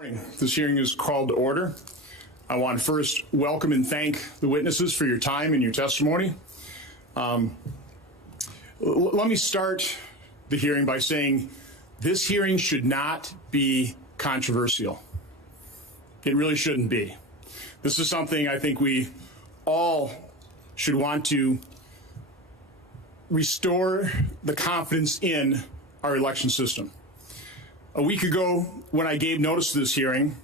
Morning. This hearing is called to order. I want to first welcome and thank the witnesses for your time and your testimony. Let me start the hearing by saying this hearing should not be controversial. It really shouldn't be. This is something I think we all should want to restore the confidence in our election system. A week ago, when I gave notice to this hearing,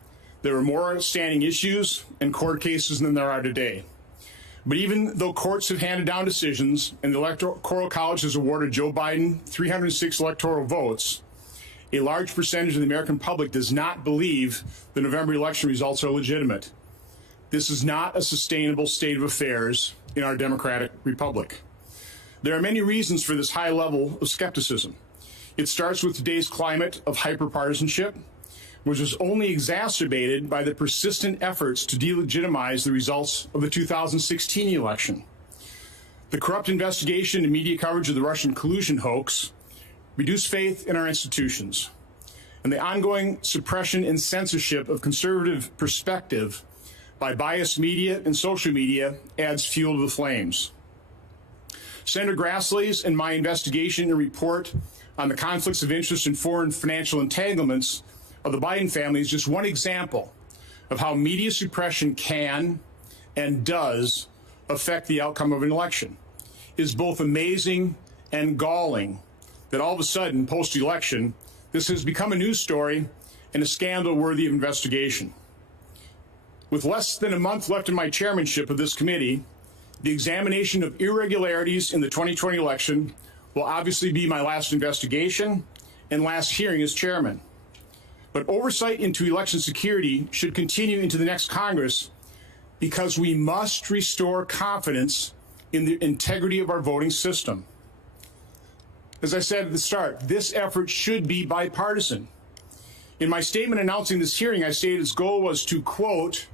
there were more outstanding issues and court cases than there are today. But even though courts have handed down decisions and the Electoral College has awarded Joe Biden 306 electoral votes, a large percentage of the American public does not believe the November election results are legitimate. This is not a sustainable state of affairs in our democratic republic. There are many reasons for this high level of skepticism. It starts with today's climate of hyperpartisanship, which was only exacerbated by the persistent efforts to delegitimize the results of the 2016 election. The corrupt investigation and media coverage of the Russian collusion hoax reduced faith in our institutions, and the ongoing suppression and censorship of conservative perspective by biased media and social media adds fuel to the flames. Senator Grassley's and my investigation and report on the conflicts of interest and foreign financial entanglements of the Biden family is just one example of how media suppression can and does affect the outcome of an election. It is both amazing and galling that all of a sudden, post-election, this has become a news story and a scandal worthy of investigation. With less than a month left in my chairmanship of this committee, the examination of irregularities in the 2020 election will obviously be my last investigation and last hearing as chairman. But oversight into election security should continue into the next Congress because we must restore confidence in the integrity of our voting system. As I said at the start, this effort should be bipartisan. In my statement announcing this hearing, I stated its goal was to, quote,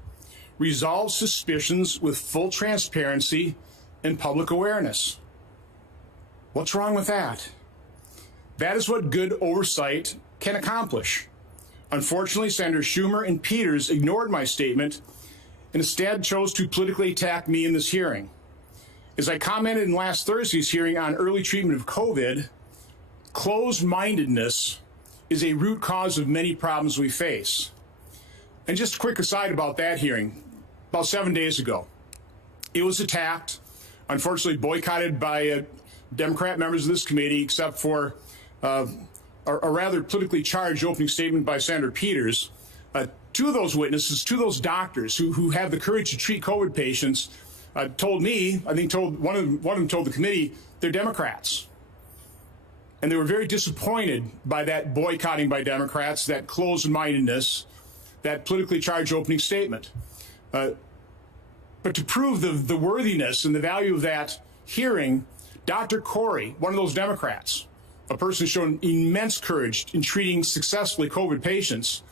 resolve suspicions with full transparency and public awareness. What's wrong with that? That is what good oversight can accomplish. Unfortunately, Senator Schumer and Peters ignored my statement and instead chose to politically attack me in this hearing. As I commented in last Thursday's hearing on early treatment of COVID, closed-mindedness is a root cause of many problems we face. And just a quick aside about that hearing, about 7 days ago, it was attacked, unfortunately boycotted by Democrat members of this committee, except for a rather politically charged opening statement by Senator Peters. Two of those witnesses, two of those doctors who have the courage to treat COVID patients, told me, I think one of them told the committee, they're Democrats. And they were very disappointed by that boycotting by Democrats, that closed-mindedness, that politically charged opening statement. But to prove the worthiness and the value of that hearing, Dr. Corey, one of those Democrats, a person shown immense courage in treating successfully COVID patients,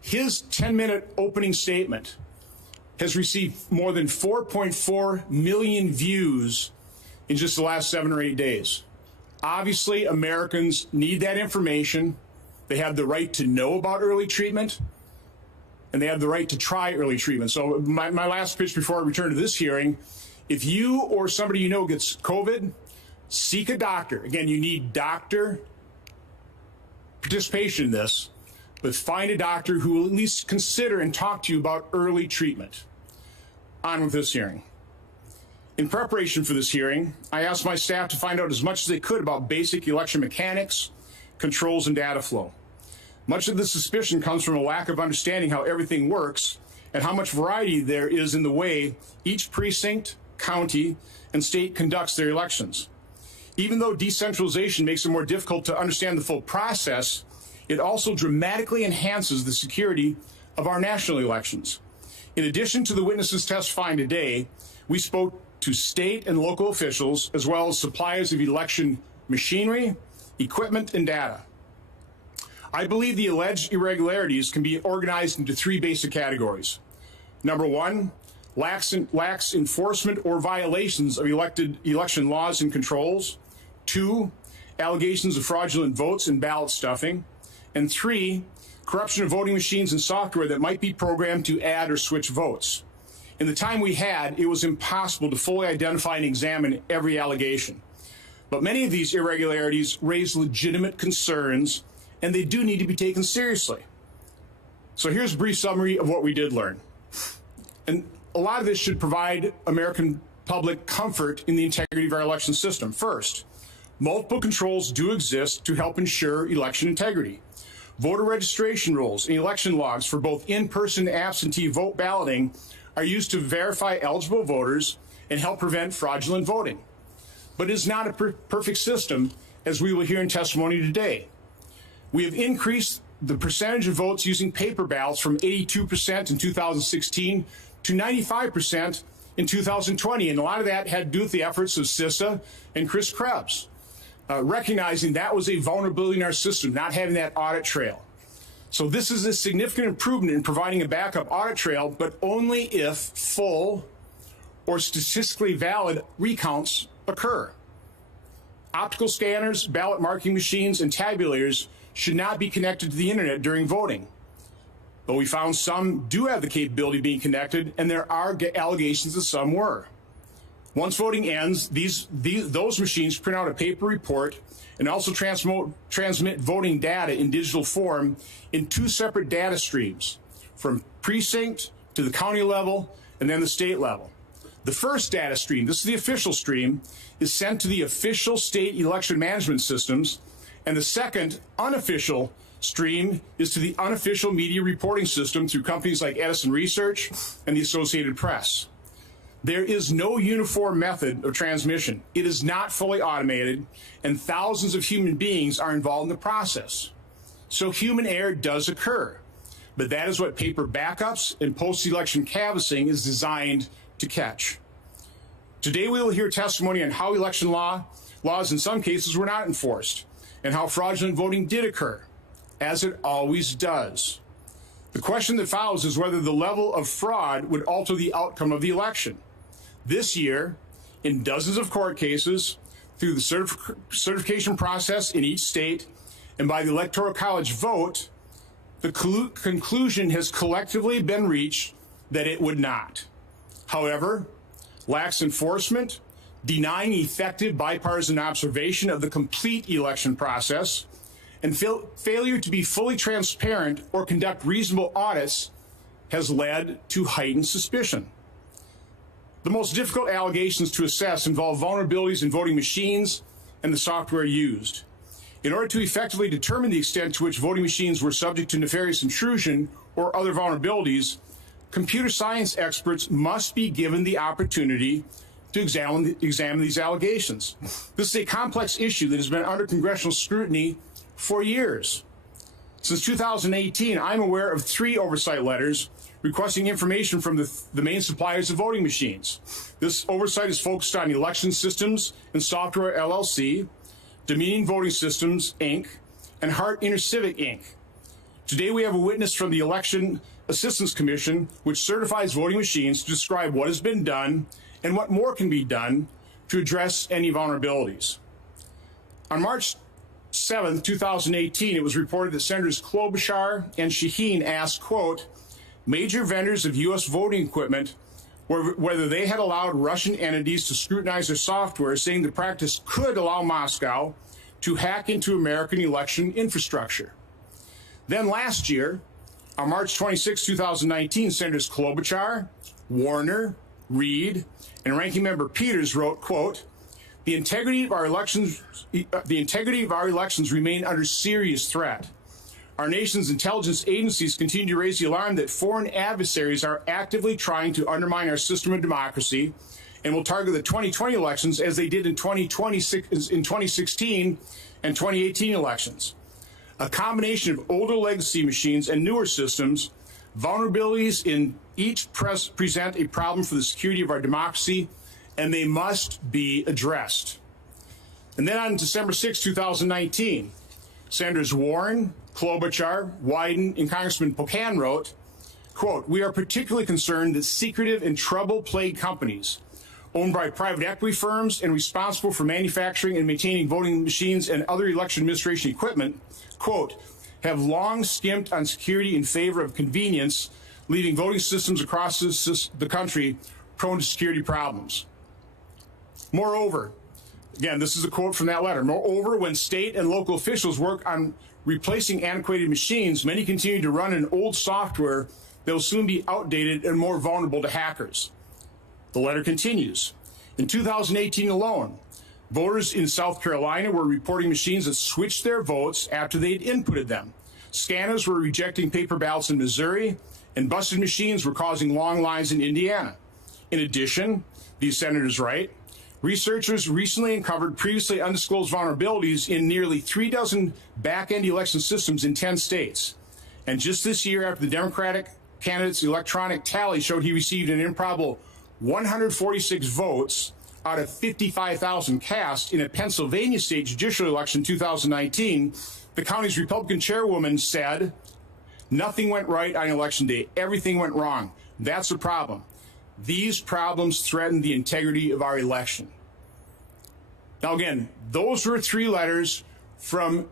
his 10-minute opening statement has received more than 4.4 million views in just the last 7 or 8 days. Obviously, Americans need that information. They have the right to know about early treatment, and they have the right to try early treatment. So my last pitch before I return to this hearing, if you or somebody you know gets COVID, seek a doctor. Again, you need doctor participation in this, but find a doctor who will at least consider and talk to you about early treatment. On with this hearing. In preparation for this hearing, I asked my staff to find out as much as they could about basic election mechanics, controls, and data flow. Much of the suspicion comes from a lack of understanding how everything works and how much variety there is in the way each precinct, county, and state conducts their elections. Even though decentralization makes it more difficult to understand the full process, it also dramatically enhances the security of our national elections. In addition to the witnesses testifying today, we spoke to state and local officials, as well as suppliers of election machinery, equipment, and data. I believe the alleged irregularities can be organized into 3 basic categories. Number 1, lax enforcement or violations of election laws and controls. 2, allegations of fraudulent votes and ballot stuffing. And 3, corruption of voting machines and software that might be programmed to add or switch votes. In the time we had, it was impossible to fully identify and examine every allegation. But many of these irregularities raise legitimate concerns, and they do need to be taken seriously. So here's a brief summary of what we did learn. And a lot of this should provide American public comfort in the integrity of our election system. First, multiple controls do exist to help ensure election integrity. Voter registration rules and election logs for both in-person and absentee vote balloting are used to verify eligible voters and help prevent fraudulent voting. But it is not a perfect system, as we will hear in testimony today. We have increased the percentage of votes using paper ballots from 82% in 2016 to 95% in 2020, and a lot of that had to do with the efforts of CISA and Chris Krebs, recognizing that was a vulnerability in our system, not having that audit trail. So this is a significant improvement in providing a backup audit trail, but only if full or statistically valid recounts occur. Optical scanners, ballot marking machines, and tabulators should not be connected to the internet during voting. But we found some do have the capability of being connected, and there are allegations that some were. Once voting ends, those machines print out a paper report and also transmit voting data in digital form in 2 separate data streams, from precinct to the county level and then the state level. The first data stream, this is the official stream, is sent to the official state election management systems, and the second, unofficial stream is to the unofficial media reporting system through companies like Edison Research and the Associated Press. There is no uniform method of transmission. It is not fully automated, and thousands of human beings are involved in the process. So human error does occur, but that is what paper backups and post-election canvassing is designed to catch. Today we will hear testimony on how election laws in some cases were not enforced, and how fraudulent voting did occur, as it always does. The question that follows is whether the level of fraud would alter the outcome of the election. This year, in dozens of court cases, through the certification process in each state, and by the Electoral College vote, the conclusion has collectively been reached that it would not. However, lax enforcement, denying effective bipartisan observation of the complete election process, and failure to be fully transparent or conduct reasonable audits has led to heightened suspicion. The most difficult allegations to assess involve vulnerabilities in voting machines and the software used. In order to effectively determine the extent to which voting machines were subject to nefarious intrusion or other vulnerabilities, computer science experts must be given the opportunity to examine these allegations. This is a complex issue that has been under congressional scrutiny for years. Since 2018, I'm aware of 3 oversight letters requesting information from the main suppliers of voting machines. This oversight is focused on Election Systems and Software LLC, Dominion Voting Systems, Inc., and Hart InterCivic, Inc. Today we have a witness from the Election Assistance Commission, which certifies voting machines, to describe what has been done and what more can be done to address any vulnerabilities. On March 7, 2018, it was reported that Senators Klobuchar and Shaheen asked, quote, major vendors of U.S. voting equipment whether they had allowed Russian entities to scrutinize their software, saying the practice could allow Moscow to hack into American election infrastructure. Then last year, on March 26, 2019, Senators Klobuchar, Warner, Reid, and Ranking Member Peters wrote, quote, the integrity of our elections remain under serious threat. Our nation's intelligence agencies continue to raise the alarm that foreign adversaries are actively trying to undermine our system of democracy and will target the 2020 elections as they did in 2016 and 2018 elections. A combination of older legacy machines and newer systems, vulnerabilities in each present a problem for the security of our democracy, and they must be addressed. And then on December 6, 2019, Senators Warren, Klobuchar, Wyden, and Congressman Pocan wrote, quote, we are particularly concerned that secretive and trouble-plagued companies owned by private equity firms and responsible for manufacturing and maintaining voting machines and other election administration equipment, quote, have long skimped on security in favor of convenience, leaving voting systems across the country prone to security problems. Moreover, again, this is a quote from that letter. Moreover, when state and local officials work on replacing antiquated machines, many continue to run an old software that will soon be outdated and more vulnerable to hackers. The letter continues. In 2018 alone, voters in South Carolina were reporting machines that switched their votes after they had inputted them. Scanners were rejecting paper ballots in Missouri, and busted machines were causing long lines in Indiana. In addition, these senators write, researchers recently uncovered previously undisclosed vulnerabilities in nearly 36 back-end election systems in 10 states. And just this year, after the Democratic candidate's electronic tally showed he received an improbable 146 votes out of 55,000 cast in a Pennsylvania state judicial election in 2019, the county's Republican chairwoman said, nothing went right on election day. Everything went wrong. That's a problem. These problems threaten the integrity of our election. Now, again, those were 3 letters from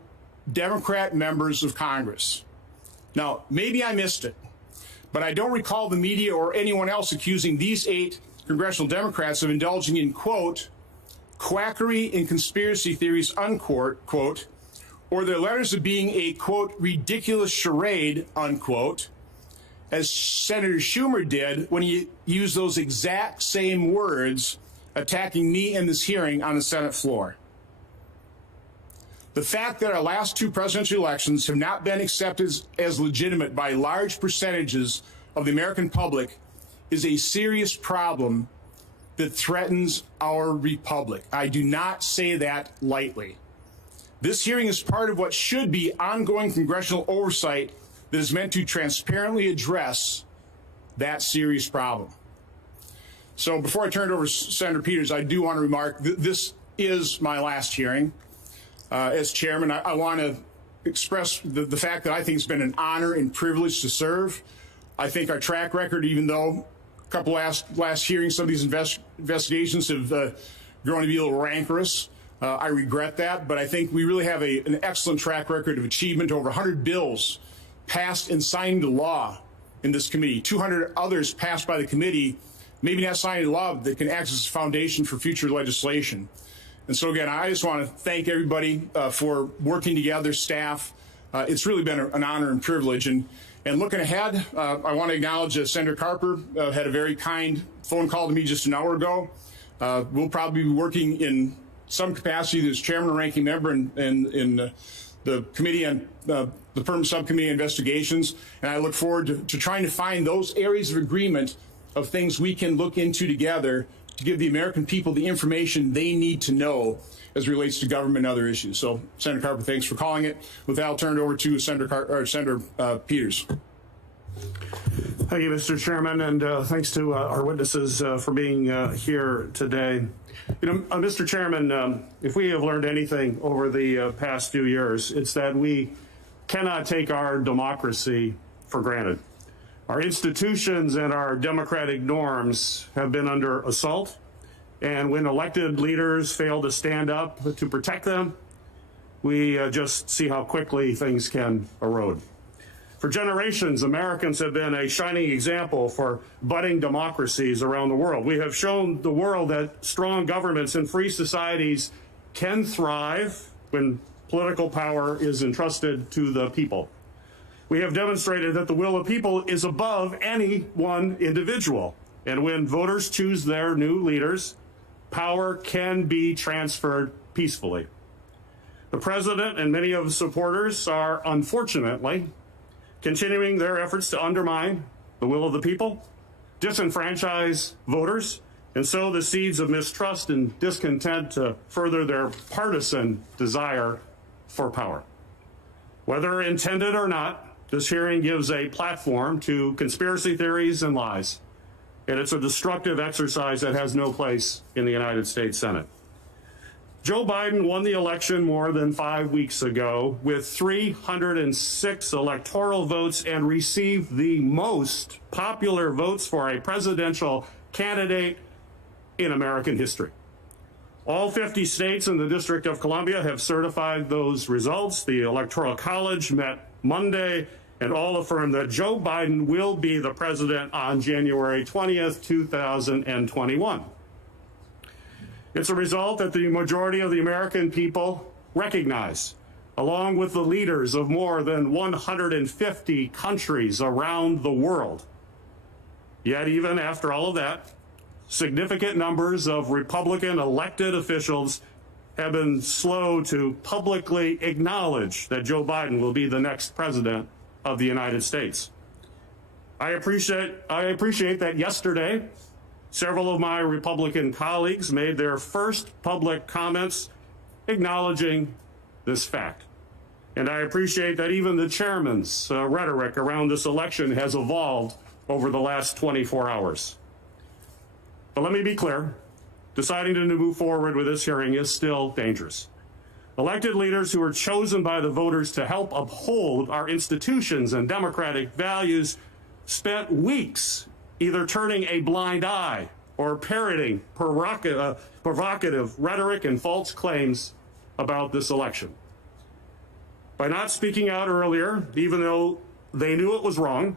Democrat members of Congress. Now, maybe I missed it, but I don't recall the media or anyone else accusing these 8 congressional Democrats of indulging in, quote, quackery and conspiracy theories, unquote, quote, or their letters of being a, quote, ridiculous charade, unquote, as Senator Schumer did when he used those exact same words attacking me in this hearing on the Senate floor. The fact that our last 2 presidential elections have not been accepted as legitimate by large percentages of the American public is a serious problem that threatens our republic. I do not say that lightly. This hearing is part of what should be ongoing congressional oversight that is meant to transparently address that serious problem. So before I turn it over to Senator Peters, I do want to remark that this is my last hearing as chairman. I want to express the fact that I think it's been an honor and privilege to serve. I think our track record, even though a couple last hearings, some of these investigations have grown to be a little rancorous, I regret that, but I think we really have an excellent track record of achievement. Over 100 bills passed and signed into law in this committee, 200 others passed by the committee, maybe not signed into law, that can act as a foundation for future legislation. And so again, I just want to thank everybody for working together, staff. It's really been an honor and privilege. And looking ahead, I want to acknowledge Senator Carper had a very kind phone call to me just an hour ago. We'll probably be working in some capacity as chairman and ranking member in the committee on the permanent subcommittee investigations, and I look forward to trying to find those areas of agreement of things we can look into together to give the American people the information they need to know as it relates to government and other issues. So, Senator Carper, thanks for calling it. With that, I'll turn it over to Senator Peters. Thank you, Mr. Chairman, and thanks to our witnesses for being here today. You know, Mr. Chairman, if we have learned anything over the past few years, it's that we cannot take our democracy for granted. Our institutions and our democratic norms have been under assault, and when elected leaders fail to stand up to protect them, we just see how quickly things can erode. For generations, Americans have been a shining example for budding democracies around the world. We have shown the world that strong governments and free societies can thrive when political power is entrusted to the people. We have demonstrated that the will of people is above any one individual. And when voters choose their new leaders, power can be transferred peacefully. The president and many of his supporters are, unfortunately, continuing their efforts to undermine the will of the people, disenfranchise voters, and sow the seeds of mistrust and discontent to further their partisan desire for power. Whether intended or not, this hearing gives a platform to conspiracy theories and lies, and it's a destructive exercise that has no place in the United States Senate. Joe Biden won the election more than 5 weeks ago with 306 electoral votes and received the most popular votes for a presidential candidate in American history. All 50 states and the District of Columbia have certified those results. The Electoral College met Monday, and all affirm that Joe Biden will be the president on January 20th, 2021. It's a result that the majority of the American people recognize, along with the leaders of more than 150 countries around the world. Yet even after all of that, significant numbers of Republican elected officials have been slow to publicly acknowledge that Joe Biden will be the next president of the United States. I appreciate that yesterday, several of my Republican colleagues made their first public comments acknowledging this fact. And I appreciate that even the chairman's rhetoric around this election has evolved over the last 24 hours. But let me be clear, deciding to move forward with this hearing is still dangerous. Elected leaders who are chosen by the voters to help uphold our institutions and democratic values spent weeks either turning a blind eye or parroting provocative rhetoric and false claims about this election. By not speaking out earlier, even though they knew it was wrong,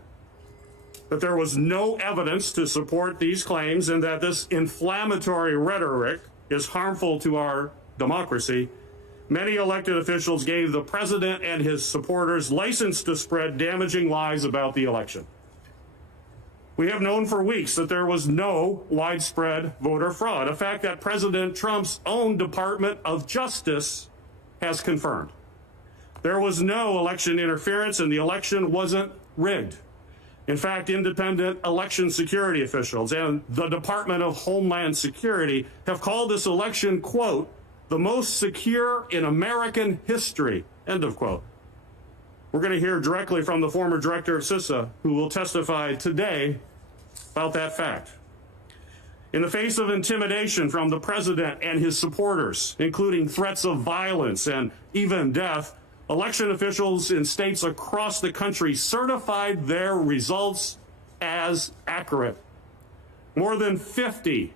that there was no evidence to support these claims, and that this inflammatory rhetoric is harmful to our democracy, many elected officials gave the president and his supporters license to spread damaging lies about the election. We have known for weeks that there was no widespread voter fraud, a fact that President Trump's own Department of Justice has confirmed. There was no election interference, and the election wasn't rigged. In fact, independent election security officials and the Department of Homeland Security have called this election, quote, the most secure in American history, end of quote. We're going to hear directly from the former director of CISA, who will testify today about that fact. In the face of intimidation from the president and his supporters, including threats of violence and even death, election officials in states across the country certified their results as accurate. More than 50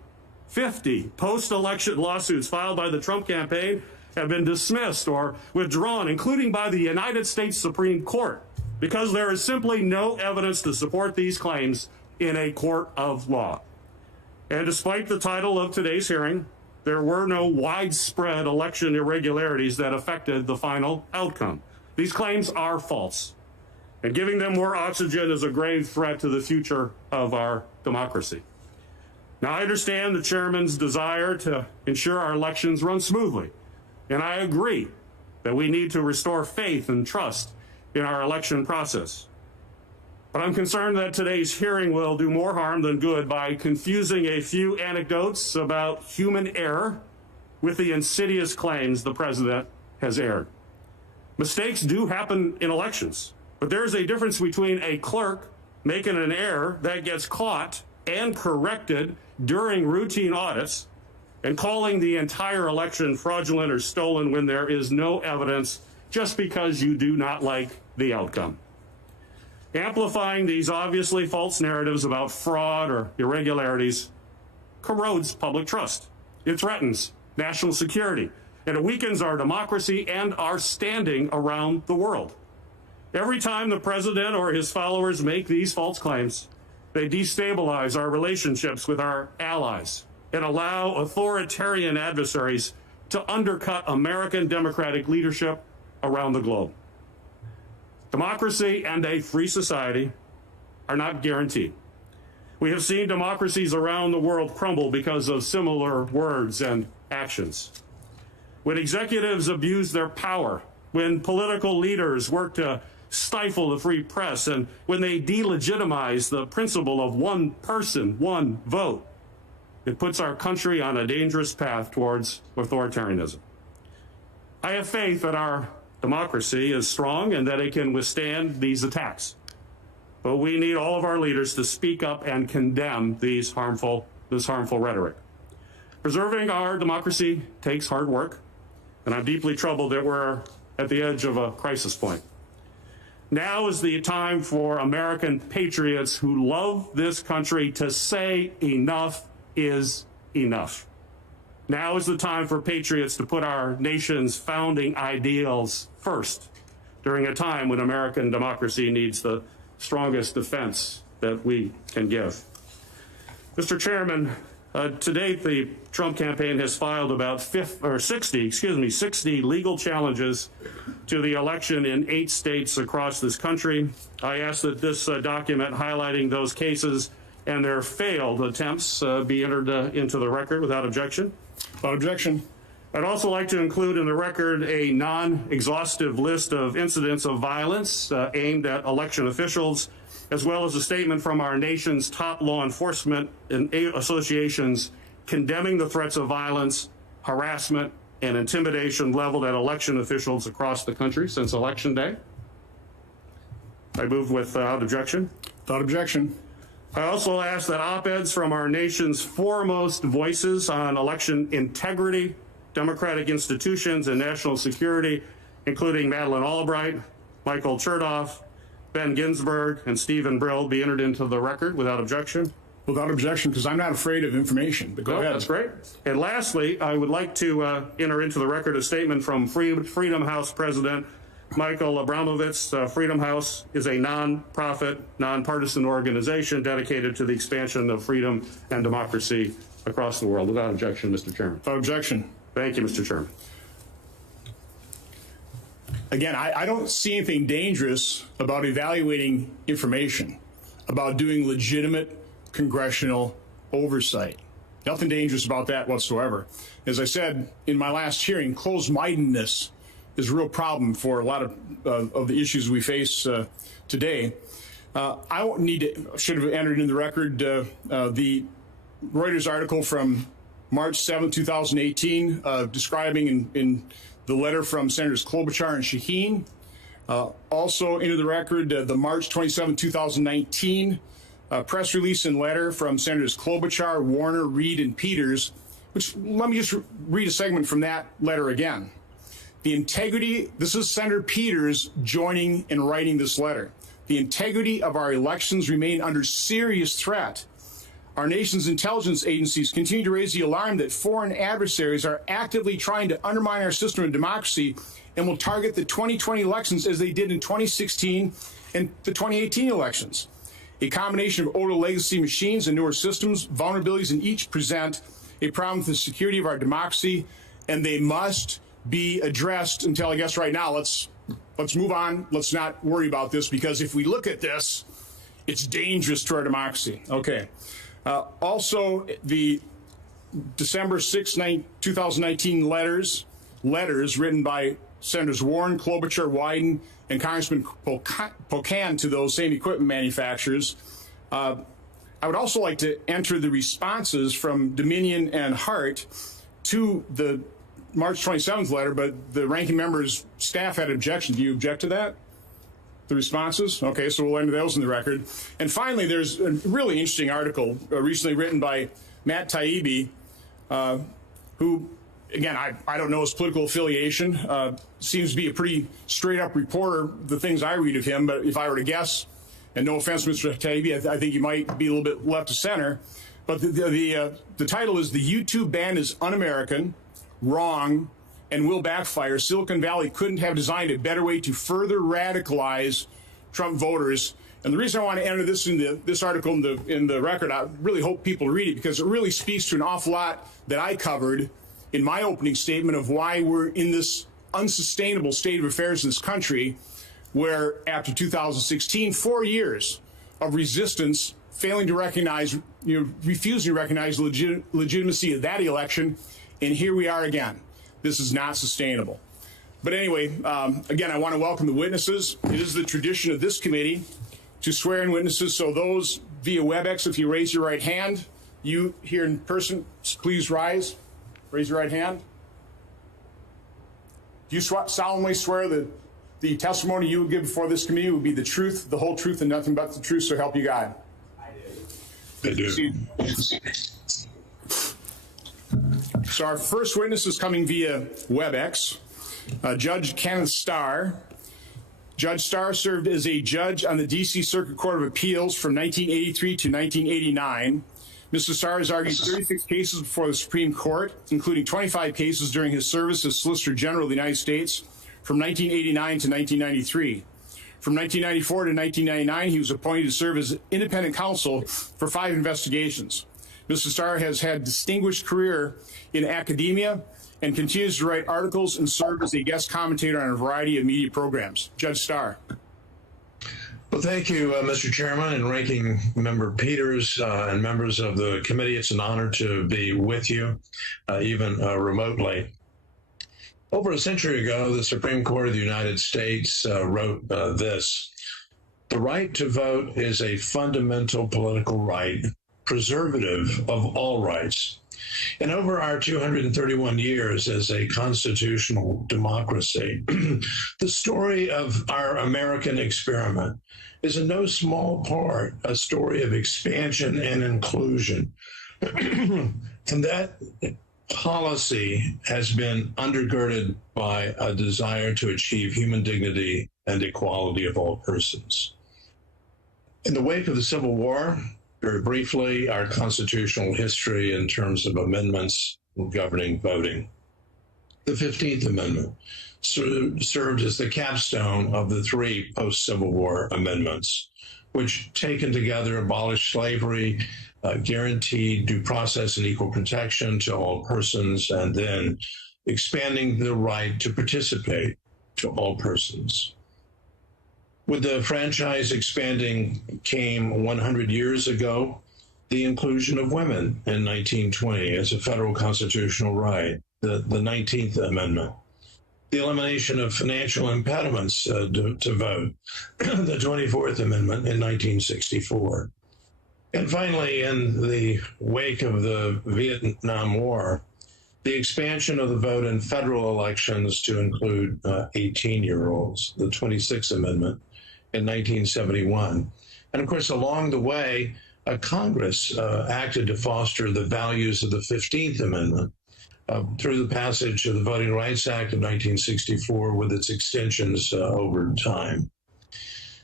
post-election lawsuits filed by the Trump campaign have been dismissed or withdrawn, including by the United States Supreme Court, because there is simply no evidence to support these claims in a court of law. And despite the title of today's hearing, there were no widespread election irregularities that affected the final outcome. These claims are false, and giving them more oxygen is a grave threat to the future of our democracy. Now, I understand the chairman's desire to ensure our elections run smoothly, and I agree that we need to restore faith and trust in our election process. But I'm concerned that today's hearing will do more harm than good by confusing a few anecdotes about human error with the insidious claims the president has aired. Mistakes do happen in elections, but there is a difference between a clerk making an error that gets caught and corrected during routine audits and calling the entire election fraudulent or stolen when there is no evidence just because you do not like the outcome. Amplifying these obviously false narratives about fraud or irregularities corrodes public trust. It threatens national security, and it weakens our democracy and our standing around the world. Every time the president or his followers make these false claims, they destabilize our relationships with our allies and allow authoritarian adversaries to undercut American democratic leadership around the globe. Democracy and a free society are not guaranteed. We have seen democracies around the world crumble because of similar words and actions. When executives abuse their power, when political leaders work to stifle the free press, and when they delegitimize the principle of one person, one vote, it puts our country on a dangerous path towards authoritarianism. I have faith that our democracy is strong and that it can withstand these attacks. But we need all of our leaders to speak up and condemn this harmful rhetoric. Preserving our democracy takes hard work, and I'm deeply troubled that we're at the edge of a crisis point. Now is the time for American patriots who love this country to say enough is enough. Now is the time for patriots to put our nation's founding ideals first, during a time when American democracy needs the strongest defense that we can give. Mr. Chairman, to date, the Trump campaign has filed about 60 legal challenges to the election in 8 states across this country. I ask that this document highlighting those cases and their failed attempts be entered into the record without objection. Without objection. I'd also like to include in the record a non-exhaustive list of incidents of violence aimed at election officials, as well as a statement from our nation's top law enforcement and associations condemning the threats of violence, harassment, and intimidation leveled at election officials across the country since Election Day. I move without objection. Without objection. I also ask that op-eds from our nation's foremost voices on election integrity, democratic institutions, and national security, including Madeleine Albright, Michael Chertoff, Ben Ginsburg, and Stephen Brill, be entered into the record without objection. Without objection, because I'm not afraid of information, but go ahead. That's great. And lastly, I would like to enter into the record a statement from Freedom House President Michael Abramovitz. Freedom House is a non-profit, nonpartisan organization dedicated to the expansion of freedom and democracy across the world. Without objection, Mr. Chairman. Without objection. Thank you, Mr. Chairman. Again, I don't see anything dangerous about evaluating information, about doing legitimate congressional oversight. Nothing dangerous about that whatsoever. As I said in my last hearing, closed-mindedness is a real problem for a lot of the issues we face today. I won't need to, should have entered in the record the Reuters article from March 7, 2018, describing in the letter from Senators Klobuchar and Shaheen. Also into the record, the March 27, 2019 press release and letter from Senators Klobuchar, Warner, Reid, and Peters, which let me just read a segment from that letter again. The integrity, this is Senator Peters joining and writing this letter. The integrity of our elections remain under serious threat. Our nation's intelligence agencies continue to raise the alarm that foreign adversaries are actively trying to undermine our system of democracy and will target the 2020 elections as they did in 2016 and the 2018 elections. A combination of older legacy machines and newer systems, vulnerabilities in each present a problem with the security of our democracy, and they must be addressed until, I guess, right now. Let's move on. Let's not worry about this, because if we look at this, it's dangerous to our democracy. Okay. Also, the December 6, 2019 letters written by Senators Warren, Klobuchar, Wyden, and Congressman Pocan to those same equipment manufacturers. I would also like to enter the responses from Dominion and Hart to the March 27th letter, but the ranking member's staff had an objection. Do you object to that? The responses? Okay, so we'll enter those in the record. And finally, there's a really interesting article recently written by Matt Taibbi, who, again, I don't know his political affiliation, seems to be a pretty straight-up reporter, the things I read of him, but if I were to guess, and no offense, Mr. Taibbi, I think you might be a little bit left of center, but the title is "The YouTube Ban is Un-American, Wrong, and Will Backfire. Silicon Valley couldn't have designed a better way to further radicalize Trump voters." And the reason I want to enter this in this article in the record, I really hope people read it, because it really speaks to an awful lot that I covered in my opening statement of why we're in this unsustainable state of affairs in this country, where after 2016, 4 years of resistance, failing to recognize, refusing to recognize the legitimacy of that election, and here we are again. This is not sustainable. But anyway, again, I want to welcome the witnesses. It is the tradition of this committee to swear in witnesses. So those via WebEx, if you raise your right hand, you here in person, please rise. Raise your right hand. Do you solemnly swear that the testimony you will give before this committee will be the truth, the whole truth, and nothing but the truth, so help you God? I do. So our first witness is coming via WebEx, Judge Kenneth Starr. Judge Starr served as a judge on the D.C. Circuit Court of Appeals from 1983 to 1989. Mr. Starr has argued 36 cases before the Supreme Court, including 25 cases during his service as Solicitor General of the United States from 1989 to 1993. From 1994 to 1999, he was appointed to serve as independent counsel for 5 investigations. Mr. Starr has had a distinguished career in academia and continues to write articles and serve as a guest commentator on a variety of media programs. Judge Starr. Well, thank you, Mr. Chairman and Ranking Member Peters and members of the committee. It's an honor to be with you, even remotely. Over a century ago, the Supreme Court of the United States wrote this: "The right to vote is a fundamental political right, preservative of all rights." And over our 231 years as a constitutional democracy, the story of our American experiment is in no small part a story of expansion and inclusion. And that policy has been undergirded by a desire to achieve human dignity and equality of all persons. In the wake of the Civil War, very briefly, our constitutional history in terms of amendments governing voting. The 15th Amendment served as the capstone of the 3 post-Civil War amendments, which taken together abolished slavery, guaranteed due process and equal protection to all persons, and then expanding the right to participate to all persons. With the franchise expanding came 100 years ago, the inclusion of women in 1920 as a federal constitutional right, the 19th Amendment. The elimination of financial impediments to vote, the 24th Amendment in 1964. And finally, in the wake of the Vietnam War, the expansion of the vote in federal elections to include 18-year-olds, the 26th Amendment in 1971. And of course, along the way, Congress acted to foster the values of the 15th Amendment through the passage of the Voting Rights Act of 1964 with its extensions over time.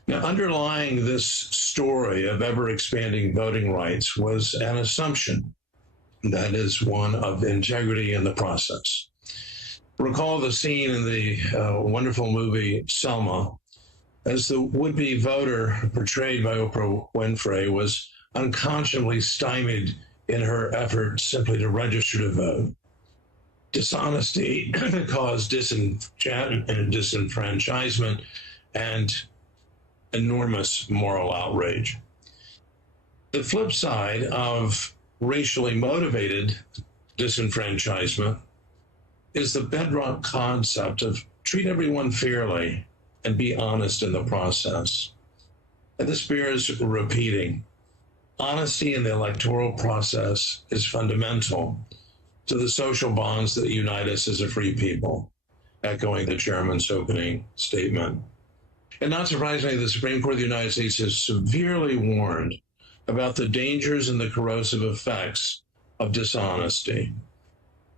Now, underlying this story of ever-expanding voting rights was an assumption, that is one of integrity in the process. Recall the scene in the wonderful movie Selma, as the would-be voter portrayed by Oprah Winfrey was unconscionably stymied in her effort simply to register to vote. Dishonesty caused disenfranchisement and enormous moral outrage. The flip side of racially motivated disenfranchisement is the bedrock concept of treat everyone fairly and be honest in the process. And this bears repeating. Honesty in the electoral process is fundamental to the social bonds that unite us as a free people, echoing the chairman's opening statement. And not surprisingly, the Supreme Court of the United States has severely warned about the dangers and the corrosive effects of dishonesty.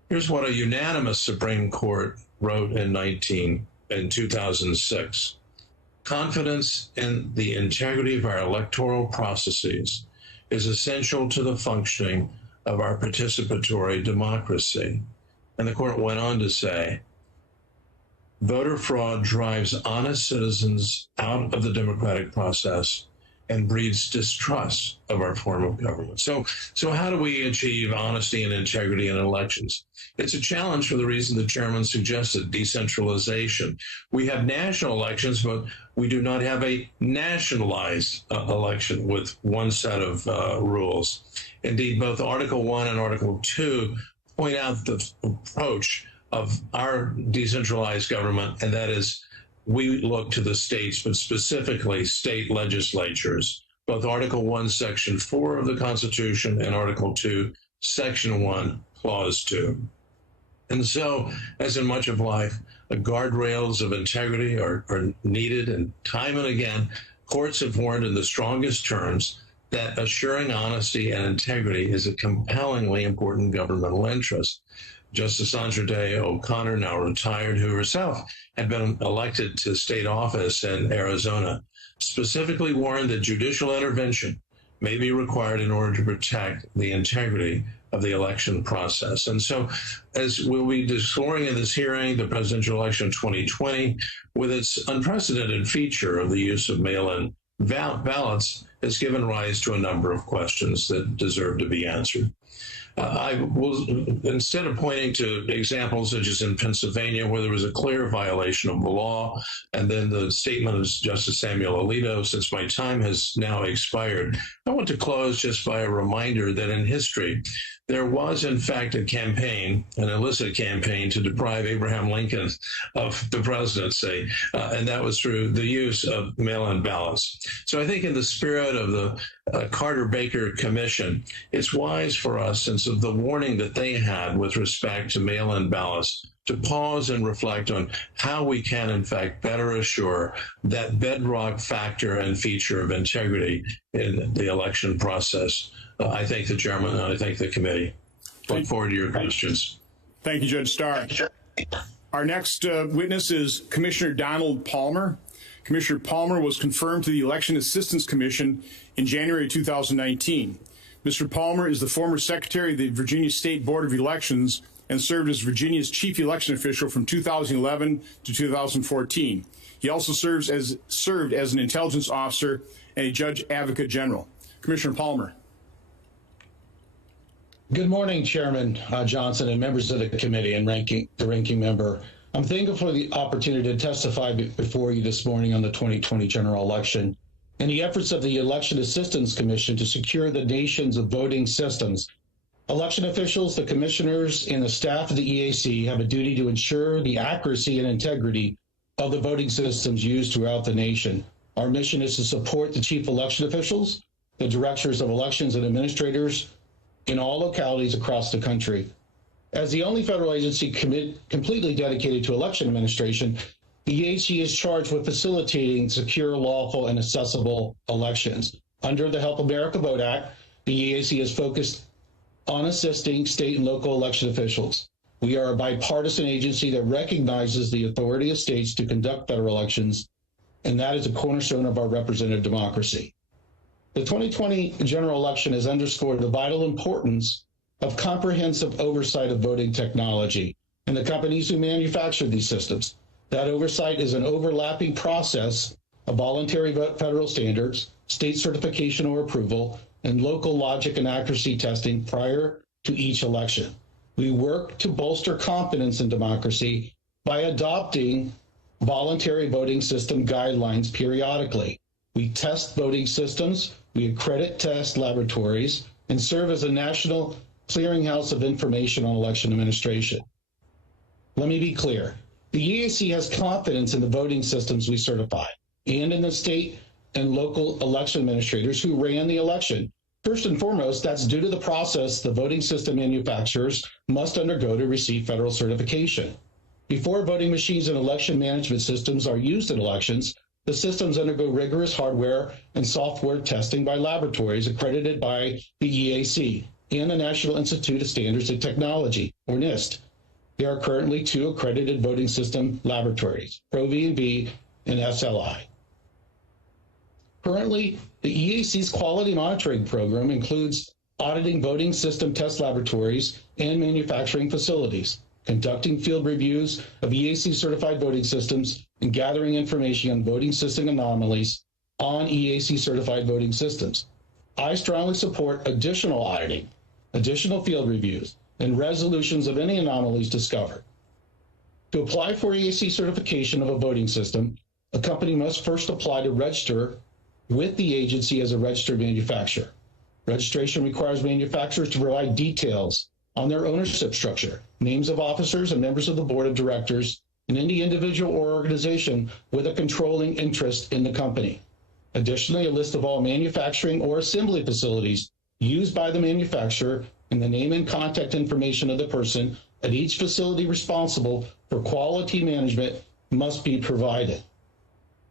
Here's what a unanimous Supreme Court wrote in 2006. Confidence in the integrity of our electoral processes is essential to the functioning of our participatory democracy. And the court went on to say, voter fraud drives honest citizens out of the democratic process and breeds distrust of our form of government. So how do we achieve honesty and integrity in elections? It's a challenge for the reason the chairman suggested, decentralization. We have national elections, but we do not have a nationalized election with one set of rules. Indeed, both Article 1 and Article 2 point out the approach of our decentralized government, and that is we look to the states, but specifically state legislatures, both Article 1, Section 4 of the Constitution and Article 2, Section 1, Clause 2. And so, as in much of life, the guardrails of integrity are needed, and time and again, courts have warned in the strongest terms that assuring honesty and integrity is a compellingly important governmental interest. Justice Sandra Day O'Connor, now retired, who herself had been elected to state office in Arizona, specifically warned that judicial intervention may be required in order to protect the integrity of the election process. And so, as we'll be exploring in this hearing, the presidential election 2020, with its unprecedented feature of the use of mail-in ballots, has given rise to a number of questions that deserve to be answered. I will, instead of pointing to examples such as in Pennsylvania, where there was a clear violation of the law, and then the statement of Justice Samuel Alito, since my time has now expired, I want to close just by a reminder that in history, there was, in fact, a campaign, an illicit campaign, to deprive Abraham Lincoln of the presidency, and that was through the use of mail-in ballots. So I think in the spirit of the Carter-Baker Commission, it's wise for us, since of the warning that they had with respect to mail-in ballots, to pause and reflect on how we can, in fact, better assure that bedrock factor and feature of integrity in the election process. I thank the chairman and I thank the committee. Look forward to your questions. Thank you, Judge Starr. Our next witness is Commissioner Donald Palmer. Commissioner Palmer was confirmed to the Election Assistance Commission in January 2019. Mr. Palmer is the former secretary of the Virginia State Board of Elections and served as Virginia's chief election official from 2011 to 2014. He also served as an intelligence officer and a judge advocate general. Commissioner Palmer. Good morning, Chairman Johnson and members of the committee and the ranking member. I'm thankful for the opportunity to testify before you this morning on the 2020 general election and the efforts of the Election Assistance Commission to secure the nation's voting systems. Election officials, the commissioners, and the staff of the EAC have a duty to ensure the accuracy and integrity of the voting systems used throughout the nation. Our mission is to support the chief election officials, the directors of elections and administrators in all localities across the country. As the only federal agency completely dedicated to election administration, the EAC is charged with facilitating secure, lawful, and accessible elections. Under the Help America Vote Act, the EAC is focused on assisting state and local election officials. We are a bipartisan agency that recognizes the authority of states to conduct federal elections, and that is a cornerstone of our representative democracy. The 2020 general election has underscored the vital importance of comprehensive oversight of voting technology and the companies who manufacture these systems. That oversight is an overlapping process of voluntary federal standards, state certification or approval, and local logic and accuracy testing prior to each election. We work to bolster confidence in democracy by adopting voluntary voting system guidelines periodically. We test voting systems, we accredit test laboratories, and serve as a national clearinghouse of information on election administration. Let me be clear. The EAC has confidence in the voting systems we certify and in the state and local election administrators who ran the election. First and foremost, that's due to the process the voting system manufacturers must undergo to receive federal certification. Before voting machines and election management systems are used in elections, the systems undergo rigorous hardware and software testing by laboratories accredited by the EAC and the National Institute of Standards and Technology, or NIST. There are currently 2 accredited voting system laboratories, ProV&V and SLI. Currently, the EAC's quality monitoring program includes auditing voting system test laboratories and manufacturing facilities, conducting field reviews of EAC-certified voting systems, and gathering information on voting system anomalies on EAC-certified voting systems. I strongly support additional auditing, additional field reviews, and resolutions of any anomalies discovered. To apply for EAC certification of a voting system, a company must first apply to register with the agency as a registered manufacturer. Registration requires manufacturers to provide details on their ownership structure, names of officers and members of the board of directors, and any individual or organization with a controlling interest in the company. Additionally, a list of all manufacturing or assembly facilities used by the manufacturer and the name and contact information of the person at each facility responsible for quality management must be provided.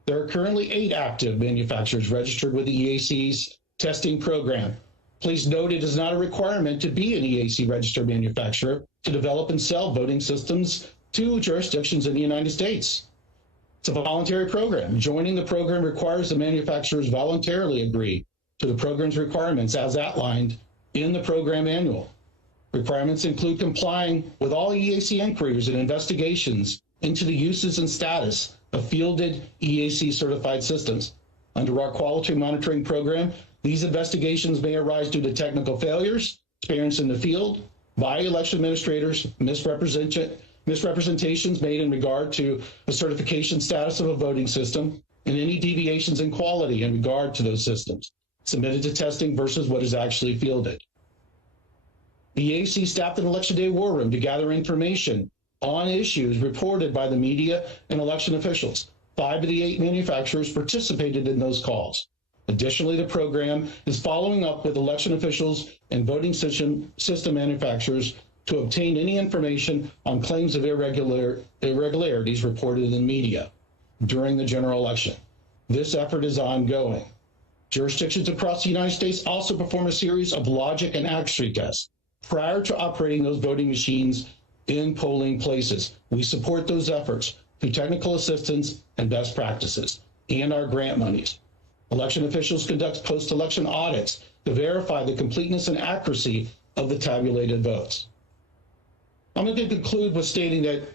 There are currently 8 active manufacturers registered with the EAC's testing program. Please note it is not a requirement to be an EAC registered manufacturer to develop and sell voting systems to jurisdictions in the United States. It's a voluntary program. Joining the program requires the manufacturers voluntarily agree to the program's requirements as outlined in the program manual. Requirements include complying with all EAC inquiries and investigations into the uses and status of fielded EAC certified systems. Under our quality monitoring program, these investigations may arise due to technical failures experienced in the field, by election administrators, misrepresentations made in regard to the certification status of a voting system, and any deviations in quality in regard to those systems submitted to testing versus what is actually fielded. The EAC staffed an election day war room to gather information on issues reported by the media and election officials. 5 of the 8 manufacturers participated in those calls. Additionally, the program is following up with election officials and voting system manufacturers to obtain any information on claims of irregularities reported in the media during the general election. This effort is ongoing. Jurisdictions across the United States also perform a series of logic and accuracy tests prior to operating those voting machines in polling places. We support those efforts through technical assistance and best practices and our grant monies. Election officials conduct post-election audits to verify the completeness and accuracy of the tabulated votes. I'm going to conclude with stating that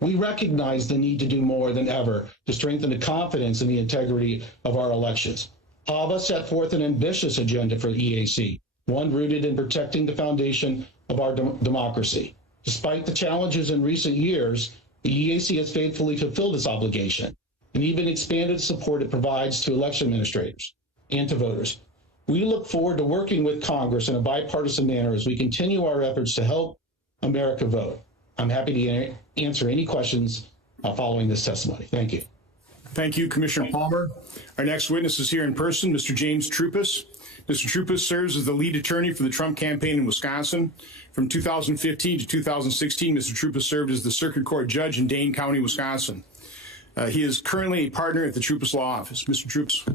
we recognize the need to do more than ever to strengthen the confidence in the integrity of our elections. HAVA set forth an ambitious agenda for the EAC, one rooted in protecting the foundation of our democracy. Despite the challenges in recent years, the EAC has faithfully fulfilled its obligation and even expanded the support it provides to election administrators and to voters. We look forward to working with Congress in a bipartisan manner as we continue our efforts to help America vote. I'm happy to answer any questions following this testimony. Thank you. Thank you, Commissioner Palmer. Our next witness is here in person, Mr. James Troups. Mr. Troups serves as the lead attorney for the Trump campaign in Wisconsin. From 2015 to 2016, Mr. Troups served as the circuit court judge in Dane County, Wisconsin. He is currently a partner at the Troups Law Office. Mr. Troups.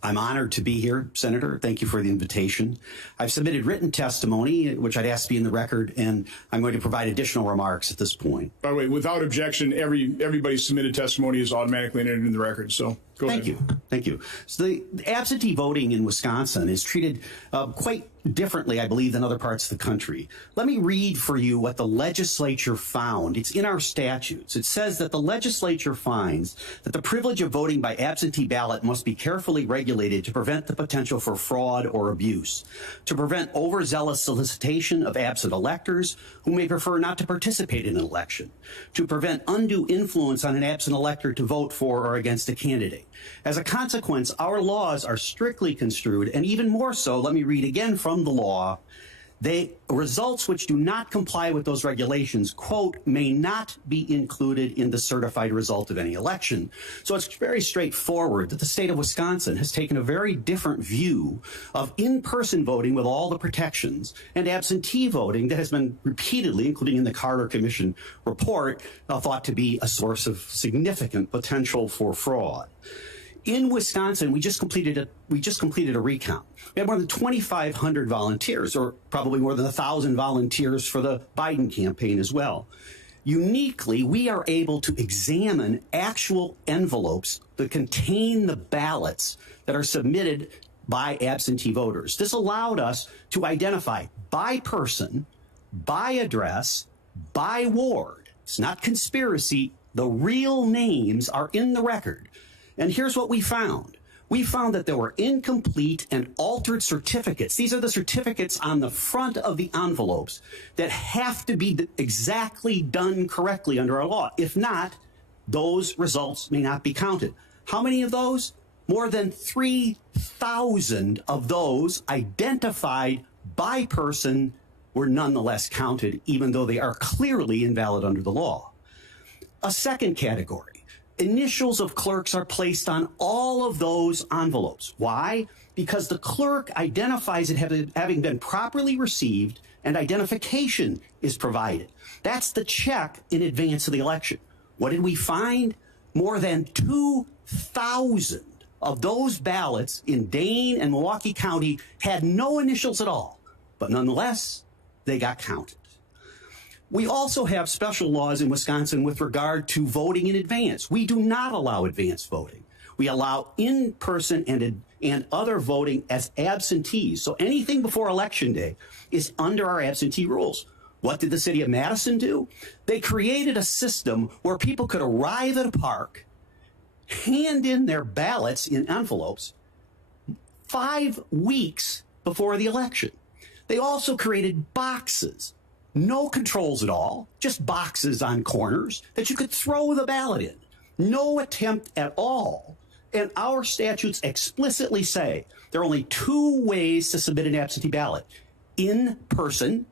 I'm honored to be here, Senator. Thank you for the invitation. I've submitted written testimony, which I'd ask to be in the record, and I'm going to provide additional remarks at this point. By the way, without objection, everybody's submitted testimony is automatically entered in the record. So go ahead. Thank you. So the absentee voting in Wisconsin is treated quite differently, I believe, than other parts of the country. Let me read for you what the legislature found. It's in our statutes. It says that the legislature finds that the privilege of voting by absentee ballot must be carefully regulated to prevent the potential for fraud or abuse, to prevent overzealous solicitation of absent electors who may prefer not to participate in an election, to prevent undue influence on an absent elector to vote for or against a candidate. As a consequence, our laws are strictly construed, and even more so, let me read again from the law, results which do not comply with those regulations, quote, may not be included in the certified result of any election. So it's very straightforward that the state of Wisconsin has taken a very different view of in-person voting with all the protections and absentee voting that has been repeatedly, including in the Carter Commission report, thought to be a source of significant potential for fraud. In Wisconsin, we just completed a recount. We had more than 2,500 volunteers, or probably more than 1,000 volunteers for the Biden campaign as well. Uniquely, we are able to examine actual envelopes that contain the ballots that are submitted by absentee voters. This allowed us to identify by person, by address, by ward. It's not conspiracy. The real names are in the record. And here's what we found. We found that there were incomplete and altered certificates. These are the certificates on the front of the envelopes that have to be exactly done correctly under our law. If not, those results may not be counted. How many of those? More than 3,000 of those identified by person were nonetheless counted, even though they are clearly invalid under the law. A second category. Initials of clerks are placed on all of those envelopes. Why? Because the clerk identifies it having been properly received and identification is provided. That's the check in advance of the election. What did we find? More than 2,000 of those ballots in Dane and Milwaukee County had no initials at all, but nonetheless, they got counted. We also have special laws in Wisconsin with regard to voting in advance. We do not allow advance voting. We allow in-person and other voting as absentees. So anything before Election Day is under our absentee rules. What did the city of Madison do? They created a system where people could arrive at a park, hand in their ballots in envelopes 5 weeks before the election. They also created boxes. No controls at all, just boxes on corners that you could throw the ballot in. No attempt at all. And our statutes explicitly say there are only 2 ways to submit an absentee ballot: in person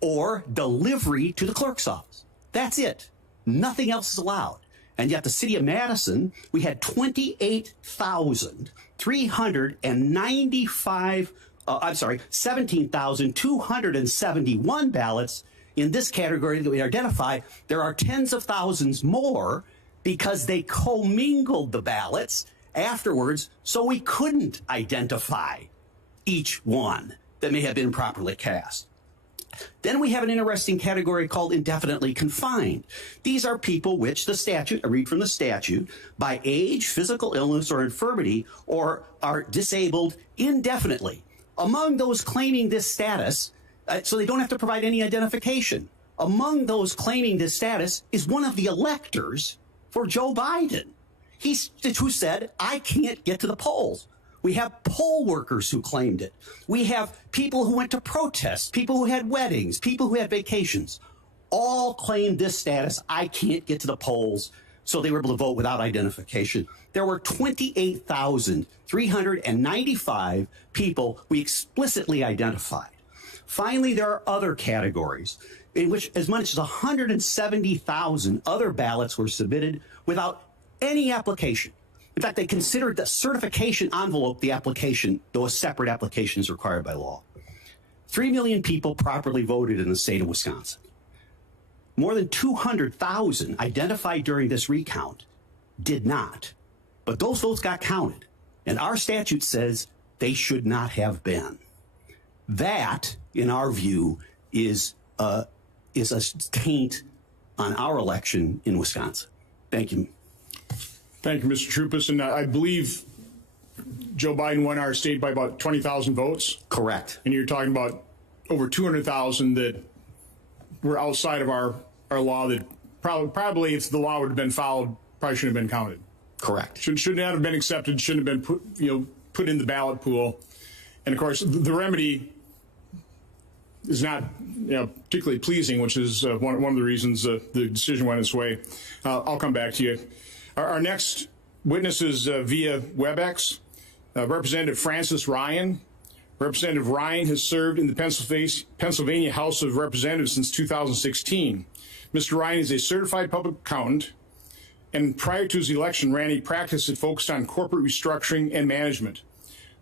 or delivery to the clerk's office. That's it. Nothing else is allowed. And yet the city of Madison, we had 17,271 ballots in this category that we identify. There are tens of thousands more because they commingled the ballots afterwards, so we couldn't identify each one that may have been properly cast. Then we have an interesting category called indefinitely confined. These are people which the statute, I read from the statute, by age, physical illness, or infirmity, or are disabled indefinitely. Among those claiming this status, so they don't have to provide any identification, among those claiming this status is one of the electors for Joe Biden. Who said, I can't get to the polls. We have poll workers who claimed it. We have people who went to protests, people who had weddings, people who had vacations, all claimed this status. I can't get to the polls. So they were able to vote without identification. There were 28,395 people we explicitly identified. Finally, there are other categories in which as much as 170,000 other ballots were submitted without any application. In fact, they considered the certification envelope the application, though a separate application is required by law. 3 million people properly voted in the state of Wisconsin. More than 200,000 identified during this recount did not. But those votes got counted, and our statute says they should not have been. That, in our view, is a taint on our election in Wisconsin. Thank you. Thank you, Mr. Troups. And I believe Joe Biden won our state by about 20,000 votes. Correct. And you're talking about over 200,000 that were outside of our law that probably if the law would have been followed, probably shouldn't have been counted. Correct. Should not have been accepted, shouldn't have been put in the ballot pool. And of course, the remedy is not particularly pleasing, which is one of the reasons the decision went its way. I'll come back to you. Our next witness is via WebEx, Representative Francis Ryan. Representative Ryan has served in the Pennsylvania House of Representatives since 2016. Mr. Ryan is a certified public accountant, and prior to his election ran a practice that focused on corporate restructuring and management.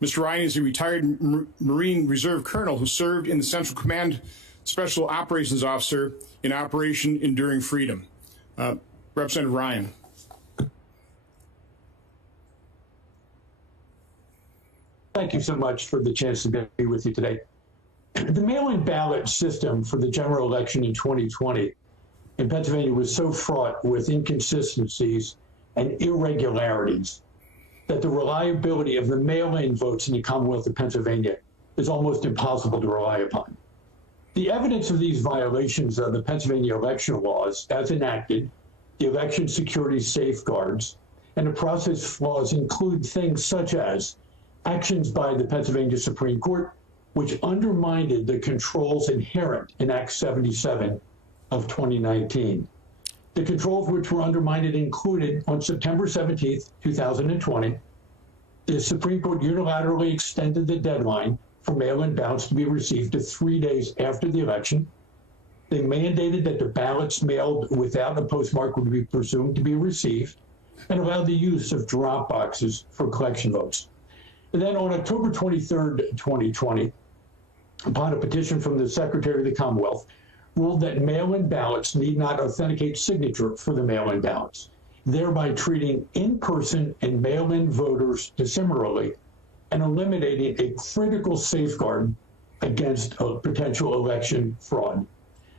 Mr. Ryan is a retired Marine Reserve Colonel who served in the Central Command Special Operations Officer in Operation Enduring Freedom. Representative Ryan. Thank you so much for the chance to be with you today. The mail-in ballot system for the general election in 2020 in Pennsylvania was so fraught with inconsistencies and irregularities that the reliability of the mail-in votes in the Commonwealth of Pennsylvania is almost impossible to rely upon. The evidence of these violations of the Pennsylvania election laws as enacted, the election security safeguards, and the process flaws include things such as actions by the Pennsylvania Supreme Court, which undermined the controls inherent in Act 77 of 2019. The controls which were undermined included, on September 17th, 2020, the Supreme Court unilaterally extended the deadline for mail-in ballots to be received to 3 days after the election. They mandated that the ballots mailed without a postmark would be presumed to be received, and allowed the use of drop boxes for collection votes. And then on October 23rd, 2020, upon a petition from the Secretary of the Commonwealth, ruled that mail-in ballots need not authenticate signature for the mail-in ballots, thereby treating in-person and mail-in voters dissimilarly and eliminating a critical safeguard against a potential election fraud.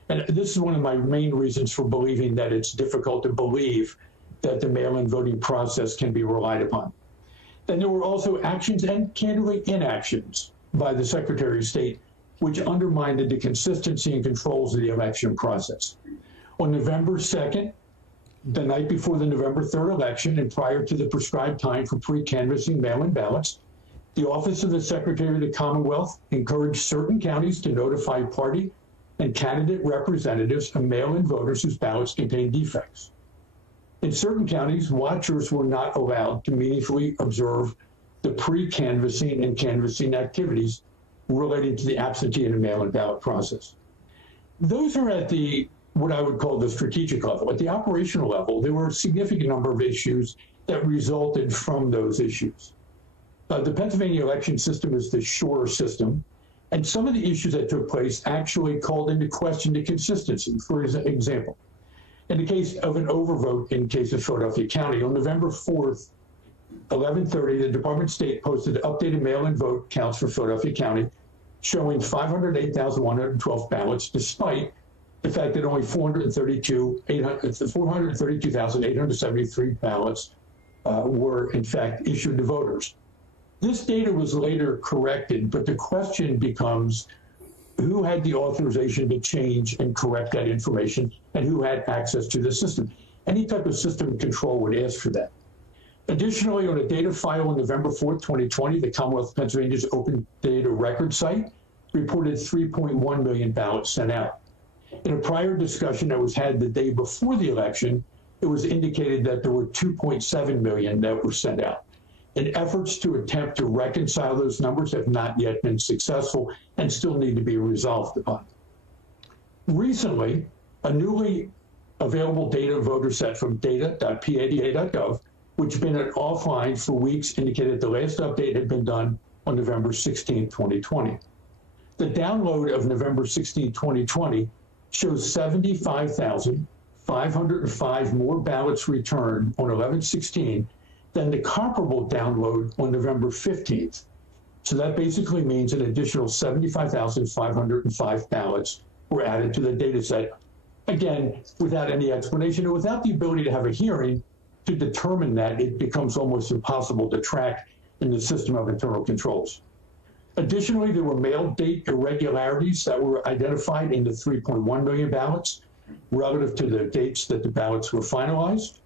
And this is one of my main reasons for believing that it's difficult to believe that the mail-in voting process can be relied upon. Then there were also actions and candidly inactions by the Secretary of State, which undermined the consistency and controls of the election process. On November 2nd, the night before the November 3rd election and prior to the prescribed time for pre-canvassing mail-in ballots, the Office of the Secretary of the Commonwealth encouraged certain counties to notify party and candidate representatives of mail-in voters whose ballots contained defects. In certain counties, watchers were not allowed to meaningfully observe the pre-canvassing and canvassing activities relating to the absentee and mail-in ballot process. Those are at the what I would call the strategic level. At the operational level, there were a significant number of issues that resulted from those issues. The Pennsylvania election system is the Shore system, and some of the issues that took place actually called into question the consistency. For example, in the case of an overvote in case of Philadelphia County, on November 4th, 11:30, the Department of State posted updated mail-in vote counts for Philadelphia County, showing 508,112 ballots, despite the fact that only 432,873 ballots were in fact issued to voters. This data was later corrected, but the question becomes who had the authorization to change and correct that information and who had access to the system. Any type of system control would ask for that. Additionally, on a data file on November 4th, 2020, the Commonwealth of Pennsylvania's Open Data Record site reported 3.1 million ballots sent out. In a prior discussion that was had the day before the election, it was indicated that there were 2.7 million that were sent out. And efforts to attempt to reconcile those numbers have not yet been successful and still need to be resolved upon. Recently, a newly available data voter set from data.pada.gov, which had been offline for weeks, indicated the last update had been done on November 16, 2020. The download of November 16, 2020 shows 75,505 more ballots returned on 11/16 than the comparable download on November 15th. So that basically means an additional 75,505 ballots were added to the data set, again, without any explanation and without the ability to have a hearing to determine that. It becomes almost impossible to track in the system of internal controls. Additionally, there were mail date irregularities that were identified in the 3.1 million ballots relative to the dates that the ballots were finalized,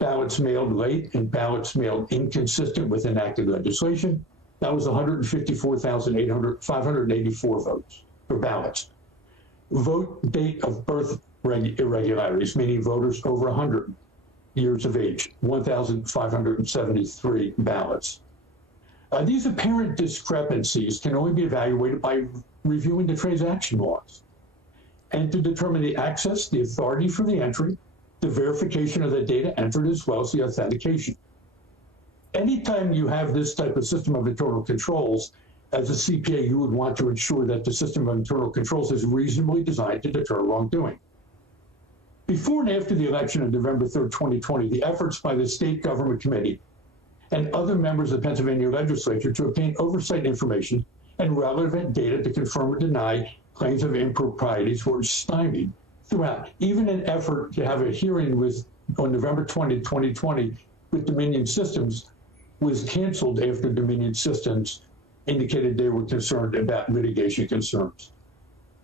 ballots mailed late, and ballots mailed inconsistent with enacted legislation. That was 154,584 votes for ballots. Vote date of birth irregularities, meaning voters over 100 years of age, 1,573 ballots. These apparent discrepancies can only be evaluated by reviewing the transaction logs and to determine the access, the authority for the entry, the verification of the data entered, as well as the authentication. Anytime you have this type of system of internal controls, as a CPA, you would want to ensure that the system of internal controls is reasonably designed to deter wrongdoing. Before and after the election of November 3rd, 2020, the efforts by the State Government Committee and other members of the Pennsylvania legislature to obtain oversight information and relevant data to confirm or deny claims of improprieties were stymied throughout. Even an effort to have a hearing on November 20, 2020 with Dominion Systems was canceled after Dominion Systems indicated they were concerned about litigation concerns.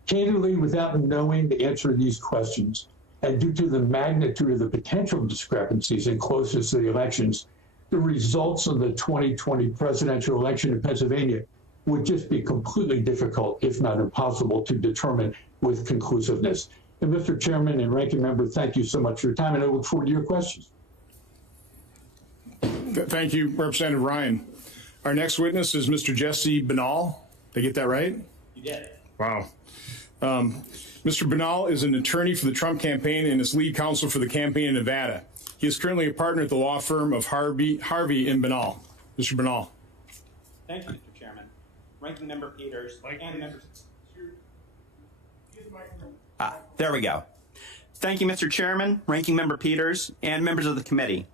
Candidly, without knowing the answer to these questions, and due to the magnitude of the potential discrepancies and closeness to the elections, the results of the 2020 presidential election in Pennsylvania would just be completely difficult, if not impossible, to determine with conclusiveness. And Mr. Chairman and Ranking Member, thank you so much for your time, and I look forward to your questions. Thank you, Representative Ryan. Our next witness is Mr. Jesse Binnall. Did I get that right? You did. Wow. Mr. Binnall is an attorney for the Trump campaign and is lead counsel for the campaign in Nevada. He is currently a partner at the law firm of Harvey and Binnall. Mr. Binnall. Thank you, Mr. Chairman. Ranking Member Peters and members. There we go. Thank you, Mr. Chairman, Ranking Member Peters, and members of the committee.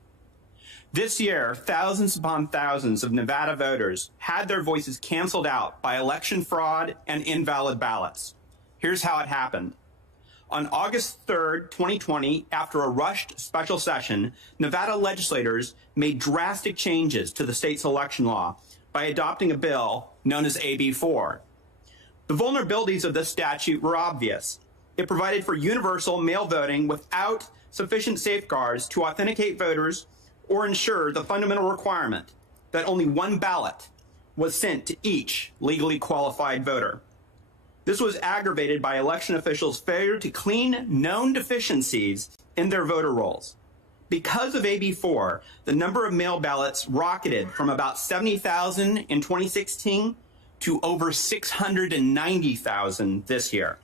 This year, thousands upon thousands of Nevada voters had their voices canceled out by election fraud and invalid ballots. Here's how it happened. On August 3rd, 2020, after a rushed special session, Nevada legislators made drastic changes to the state's election law by adopting a bill known as AB 4. The vulnerabilities of this statute were obvious. It provided for universal mail voting without sufficient safeguards to authenticate voters or ensure the fundamental requirement that only one ballot was sent to each legally qualified voter. This was aggravated by election officials' failure to clean known deficiencies in their voter rolls. Because of AB 4, the number of mail ballots rocketed from about 70,000 in 2016 to over 690,000 this year.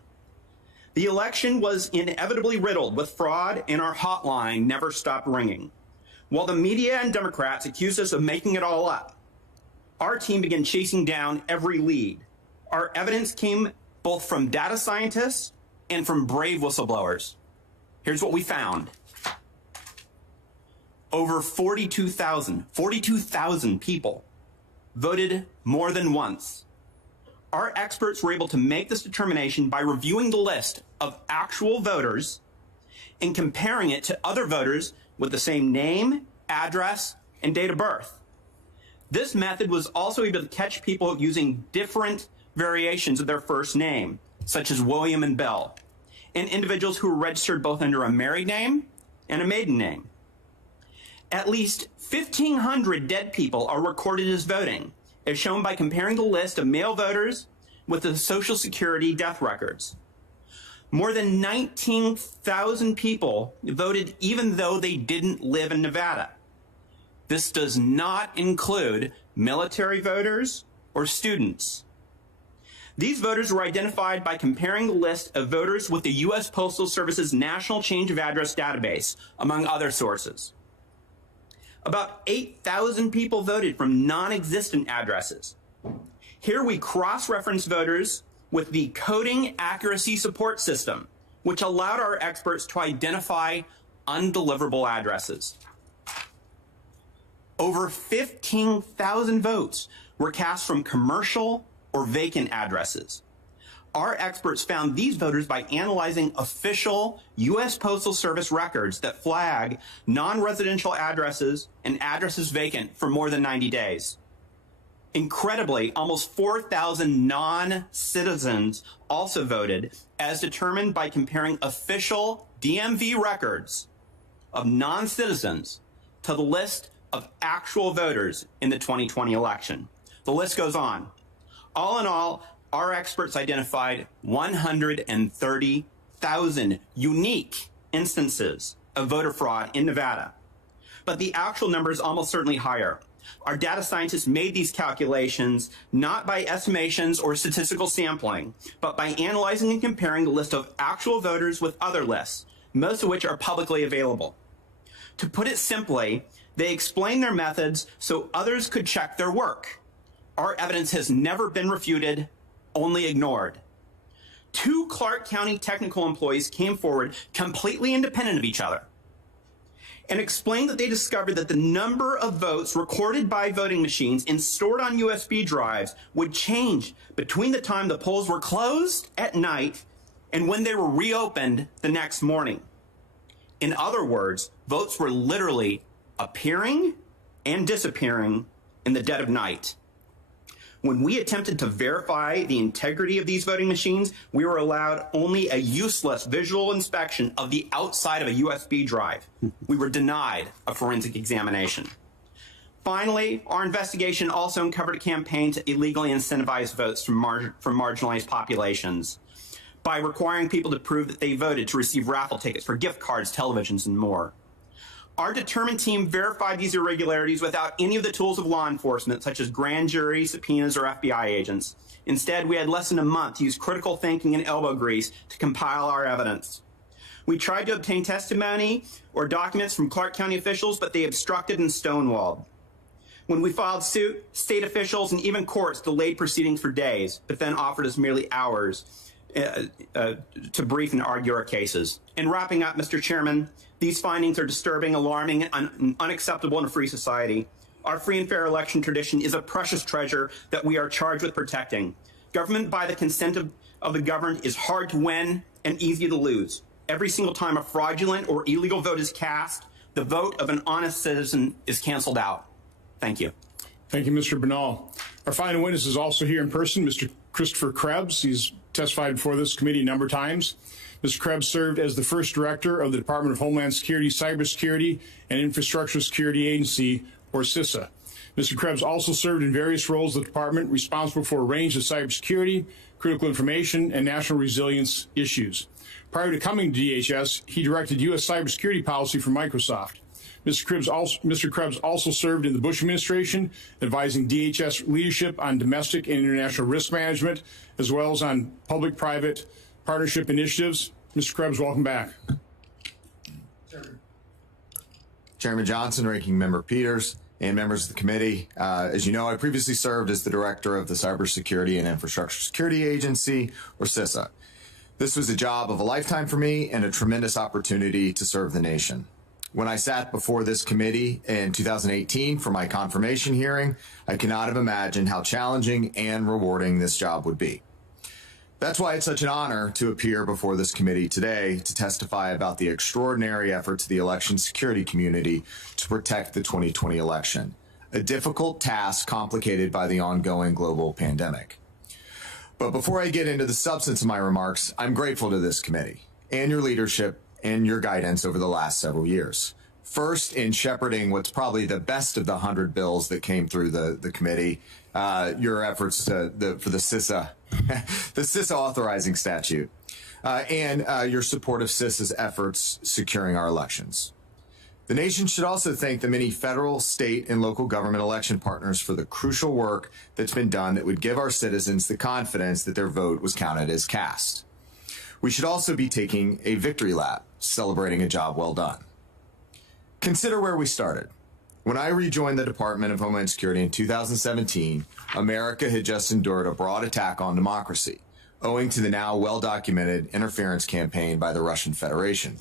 The election was inevitably riddled with fraud, and our hotline never stopped ringing. While the media and Democrats accused us of making it all up, our team began chasing down every lead. Our evidence came both from data scientists and from brave whistleblowers. Here's what we found. Over 42,000 people voted more than once. Our experts were able to make this determination by reviewing the list of actual voters and comparing it to other voters with the same name, address, and date of birth. This method was also able to catch people using different variations of their first name, such as William and Bill, and individuals who were registered both under a married name and a maiden name. At least 1,500 dead people are recorded as voting, as shown by comparing the list of male voters with the Social Security death records. More than 19,000 people voted even though they didn't live in Nevada. This does not include military voters or students. These voters were identified by comparing the list of voters with the U.S. Postal Service's National Change of Address database, among other sources. About 8,000 people voted from non-existent addresses. Here we cross-reference voters with the Coding Accuracy Support System, which allowed our experts to identify undeliverable addresses. Over 15,000 votes were cast from commercial or vacant addresses. Our experts found these voters by analyzing official U.S. Postal Service records that flag non-residential addresses and addresses vacant for more than 90 days. Incredibly, almost 4,000 non-citizens also voted, as determined by comparing official DMV records of non-citizens to the list of actual voters in the 2020 election. The list goes on. All in all, our experts identified 130,000 unique instances of voter fraud in Nevada. But the actual number is almost certainly higher. Our data scientists made these calculations not by estimations or statistical sampling, but by analyzing and comparing the list of actual voters with other lists, most of which are publicly available. To put it simply, they explained their methods so others could check their work. Our evidence has never been refuted, only ignored. 2 Clark County technical employees came forward completely independent of each other and explained that they discovered that the number of votes recorded by voting machines and stored on USB drives would change between the time the polls were closed at night and when they were reopened the next morning. In other words, votes were literally appearing and disappearing in the dead of night. When we attempted to verify the integrity of these voting machines, we were allowed only a useless visual inspection of the outside of a USB drive. We were denied a forensic examination. Finally, our investigation also uncovered a campaign to illegally incentivize votes from marginalized populations by requiring people to prove that they voted to receive raffle tickets for gift cards, televisions, and more. Our determined team verified these irregularities without any of the tools of law enforcement, such as grand jury, subpoenas, or FBI agents. Instead, we had less than a month to use critical thinking and elbow grease to compile our evidence. We tried to obtain testimony or documents from Clark County officials, but they obstructed and stonewalled. When we filed suit, state officials and even courts delayed proceedings for days, but then offered us merely hours to brief and argue our cases. In wrapping up, Mr. Chairman, these findings are disturbing, alarming, and unacceptable in a free society. Our free and fair election tradition is a precious treasure that we are charged with protecting. Government by the consent of the governed is hard to win and easy to lose. Every single time a fraudulent or illegal vote is cast, the vote of an honest citizen is canceled out. Thank you. Thank you, Mr. Binnall. Our final witness is also here in person, Mr. Christopher Krebs. He's testified before this committee a number of times. Mr. Krebs served as the first director of the Department of Homeland Security, Cybersecurity, and Infrastructure Security Agency, or CISA. Mr. Krebs also served in various roles of the department responsible for a range of cybersecurity, critical information, and national resilience issues. Prior to coming to DHS, he directed U.S. cybersecurity policy for Microsoft. Mr. Krebs also served in the Bush administration, advising DHS leadership on domestic and international risk management, as well as on public-private partnership initiatives. Mr. Krebs, welcome back. Chairman Johnson, Ranking Member Peters, and members of the committee. As you know, I previously served as the director of the Cybersecurity and Infrastructure Security Agency, or CISA. This was a job of a lifetime for me and a tremendous opportunity to serve the nation. When I sat before this committee in 2018 for my confirmation hearing, I could not have imagined how challenging and rewarding this job would be. That's why it's such an honor to appear before this committee today to testify about the extraordinary efforts of the election security community to protect the 2020 election, a difficult task complicated by the ongoing global pandemic. But before I get into the substance of my remarks, I'm grateful to this committee and your leadership and your guidance over the last several years. First, in shepherding what's probably the best of the 100 bills that came through the committee, your efforts for the CISA, the CISA authorizing statute, and your support of CISA's efforts securing our elections. The nation should also thank the many federal, state, and local government election partners for the crucial work that's been done that would give our citizens the confidence that their vote was counted as cast. We should also be taking a victory lap, celebrating a job well done. Consider where we started. When I rejoined the Department of Homeland Security in 2017, America had just endured a broad attack on democracy, owing to the now well-documented interference campaign by the Russian Federation.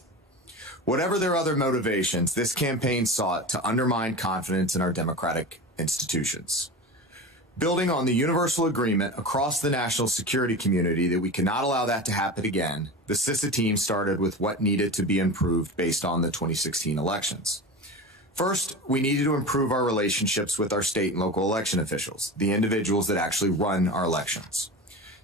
Whatever their other motivations, this campaign sought to undermine confidence in our democratic institutions. Building on the universal agreement across the national security community that we cannot allow that to happen again, the CISA team started with what needed to be improved based on the 2016 elections. First, we needed to improve our relationships with our state and local election officials, the individuals that actually run our elections.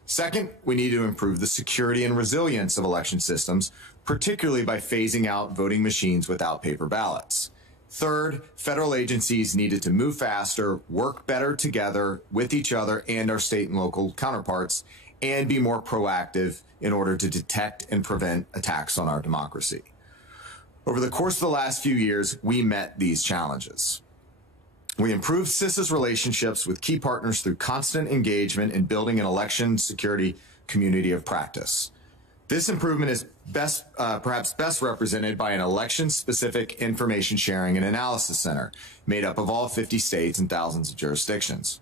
Second, we need to improve the security and resilience of election systems, particularly by phasing out voting machines without paper ballots. Third, federal agencies needed to move faster, work better together with each other and our state and local counterparts, and be more proactive in order to detect and prevent attacks on our democracy. Over the course of the last few years, we met these challenges. We improved CISA's relationships with key partners through constant engagement in building an election security community of practice. This improvement is perhaps best represented by an election-specific information sharing and analysis center made up of all 50 states and thousands of jurisdictions.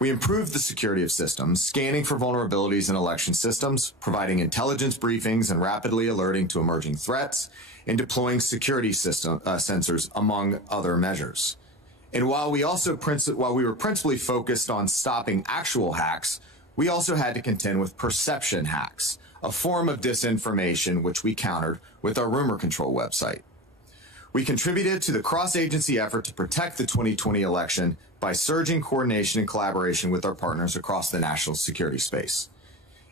We improved the security of systems, scanning for vulnerabilities in election systems, providing intelligence briefings and rapidly alerting to emerging threats, and deploying security sensors, among other measures. And while we were principally focused on stopping actual hacks, we also had to contend with perception hacks, a form of disinformation which we countered with our rumor control website. We contributed to the cross-agency effort to protect the 2020 election by surging coordination and collaboration with our partners across the national security space.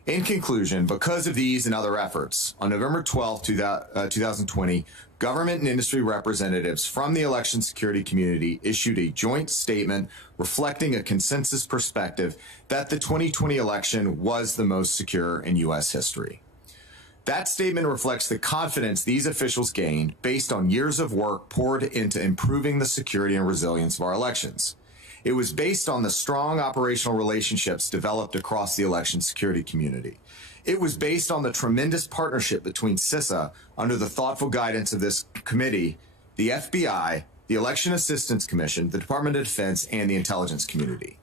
In conclusion, because of these and other efforts, on November 12, 2020, government and industry representatives from the election security community issued a joint statement reflecting a consensus perspective that the 2020 election was the most secure in U.S. history. That statement reflects the confidence these officials gained based on years of work poured into improving the security and resilience of our elections. It was based on the strong operational relationships developed across the election security community. It was based on the tremendous partnership between CISA, under the thoughtful guidance of this committee, the FBI, the Election Assistance Commission, the Department of Defense, and the intelligence community.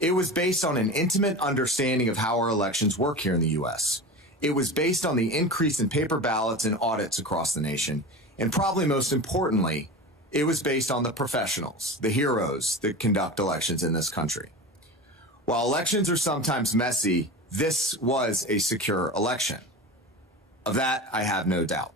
It was based on an intimate understanding of how our elections work here in the U.S. It was based on the increase in paper ballots and audits across the nation. And probably most importantly, it was based on the professionals, the heroes that conduct elections in this country. While elections are sometimes messy, this was a secure election. Of that, I have no doubt.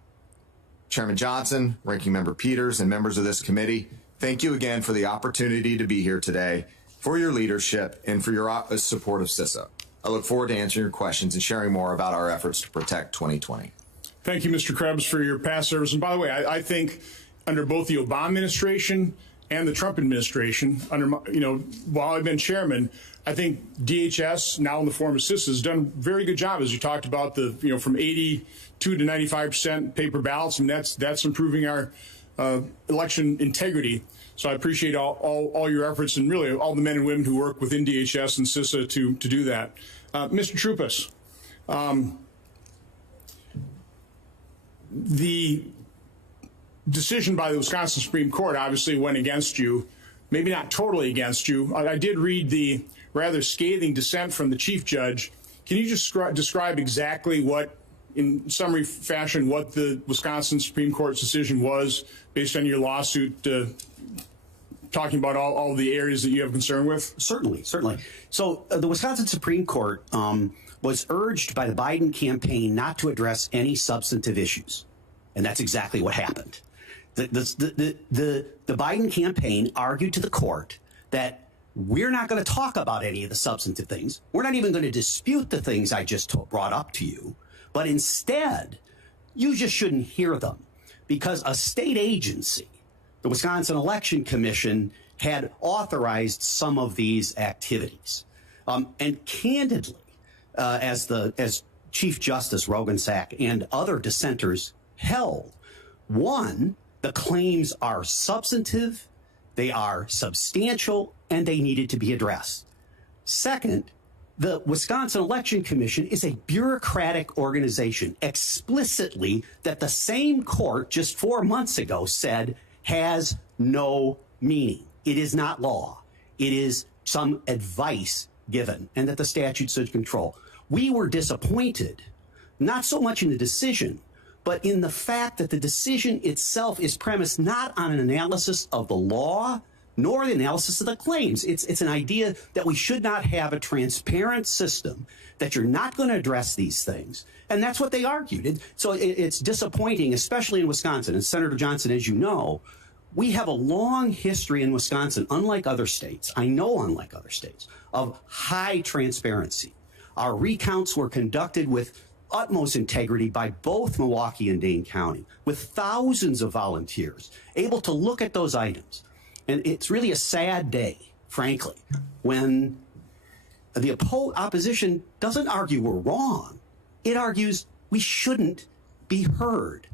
Chairman Johnson, Ranking Member Peters, and members of this committee, thank you again for the opportunity to be here today, for your leadership, and for your support of CISA. I look forward to answering your questions and sharing more about our efforts to protect 2020. Thank you, Mr. Krebs, for your past service. And by the way, I think under both the Obama administration and the Trump administration, while I've been chairman, I think DHS, now in the form of CISA, has done a very good job, as you talked about, from 82 to 95% paper ballots, and that's improving our election integrity. So I appreciate all your efforts and really all the men and women who work within DHS and CISA to do that. Mr. Troups, the decision by the Wisconsin Supreme Court obviously went against you, maybe not totally against you. I did read the rather scathing dissent from the chief judge. Can you just describe exactly what, in summary fashion, what the Wisconsin Supreme Court's decision was based on your lawsuit, talking about all the areas that you have concern with? Certainly. So the Wisconsin Supreme Court was urged by the Biden campaign not to address any substantive issues. And that's exactly what happened. The Biden campaign argued to the court that we're not going to talk about any of the substantive things. We're not even going to dispute the things I just brought up to you. But instead, you just shouldn't hear them because a state agency, the Wisconsin Election Commission, had authorized some of these activities. And candidly, as Chief Justice Rogensack and other dissenters held, one, the claims are substantive, they are substantial, and they needed to be addressed. Second, the Wisconsin Election Commission is a bureaucratic organization explicitly that the same court just 4 months ago said has no meaning. It is not law. It is some advice given, and that the statute should control. We were disappointed, not so much in the decision, but in the fact that the decision itself is premised not on an analysis of the law, nor the analysis of the claims. It's an idea that we should not have a transparent system, that you're not going to address these things. And that's what they argued. So it's disappointing, especially in Wisconsin. And Senator Johnson, as you know, we have a long history in Wisconsin, unlike other states, unlike other states, of high transparency. Our recounts were conducted with utmost integrity by both Milwaukee and Dane County, with thousands of volunteers able to look at those items. And it's really a sad day, frankly, when the opposition doesn't argue we're wrong. It argues we shouldn't be heard.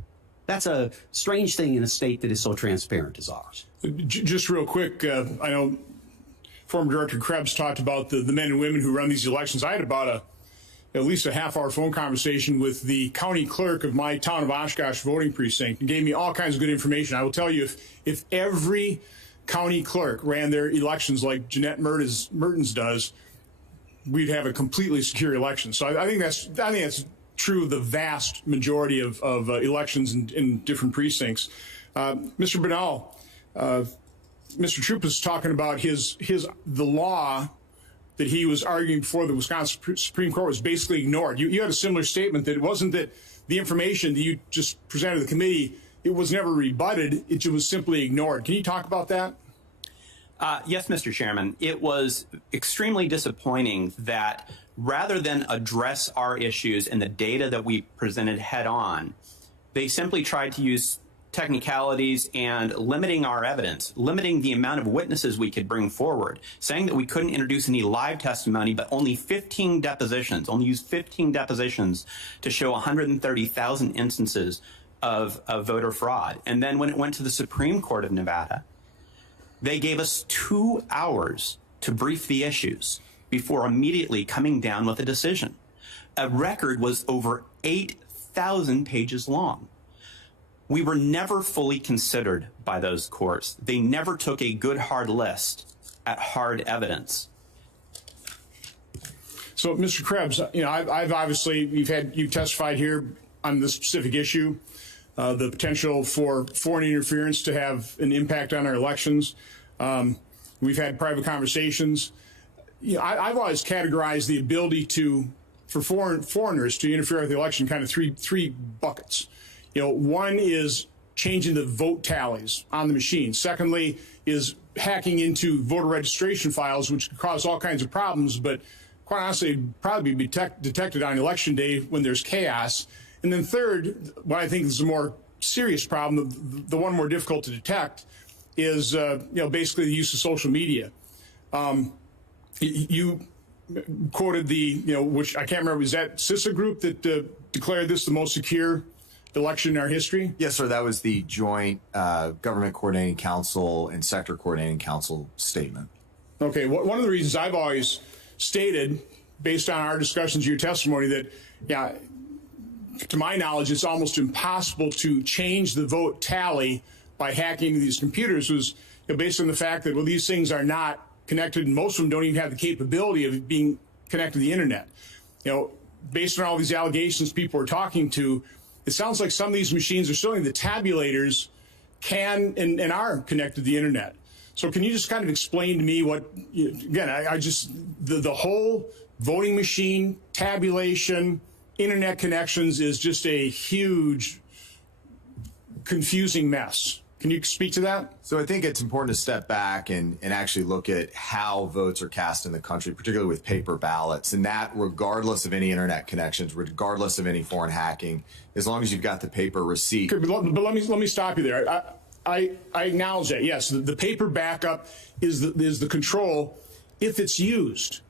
That's a strange thing in a state that is so transparent as ours. Just real quick, I know former Director Krebs talked about the men and women who run these elections. I had about at least a half-hour phone conversation with the county clerk of my town of Oshkosh voting precinct and gave me all kinds of good information. I will tell you, if every county clerk ran their elections like Jeanette Mertens does, we'd have a completely secure election. So I think that's true of the vast majority of elections in different precincts. Mr. Binnall, Mr. Troups is talking about the law that he was arguing before the Wisconsin Supreme Court was basically ignored. You had a similar statement that it wasn't that the information that you just presented to the committee, it was never rebutted, it was simply ignored. Can you talk about that? Yes, Mr. Chairman. It was extremely disappointing that rather than address our issues and the data that we presented head on, they simply tried to use technicalities and limiting our evidence, limiting the amount of witnesses we could bring forward, saying that we couldn't introduce any live testimony, but only 15 depositions, only use 15 depositions to show 130,000 instances of voter fraud. And then when it went to the Supreme Court of Nevada, they gave us 2 hours to brief the issues before immediately coming down with a decision. A record was over 8,000 pages long. We were never fully considered by those courts. They never took a good hard list at hard evidence. So, Mr. Krebs, I've obviously you've testified here on this specific issue, the potential for foreign interference to have an impact on our elections. We've had private conversations. I've always categorized the ability to for foreigners to interfere with the election kind of three buckets. One is changing the vote tallies on the machine. Secondly is hacking into voter registration files, which could cause all kinds of problems, but quite honestly, probably be detected on election day when there's chaos. And then third, what I think is a more serious problem, the one more difficult to detect, is basically the use of social media. You quoted which I can't remember, was that CISA group that declared this the most secure election in our history? Yes, sir. That was the Joint Government Coordinating Council and Sector Coordinating Council statement. Okay. One of the reasons I've always stated, based on our discussions, your testimony, that, to my knowledge, it's almost impossible to change the vote tally by hacking into these computers was based on the fact that, these things are not connected, and most of them don't even have the capability of being connected to the internet. Based on all these allegations people are talking to, it sounds like some of these machines are showing the tabulators can and are connected to the internet. So can you just kind of explain to me what, again, I just, the whole voting machine, tabulation, internet connections is just a huge, confusing mess. Can you speak to that? So I think it's important to step back and actually look at how votes are cast in the country, particularly with paper ballots, and that regardless of any internet connections, regardless of any foreign hacking, as long as you've got the paper receipt. Okay, but let me stop you there. I acknowledge that, yes, the paper backup is the control if it's used.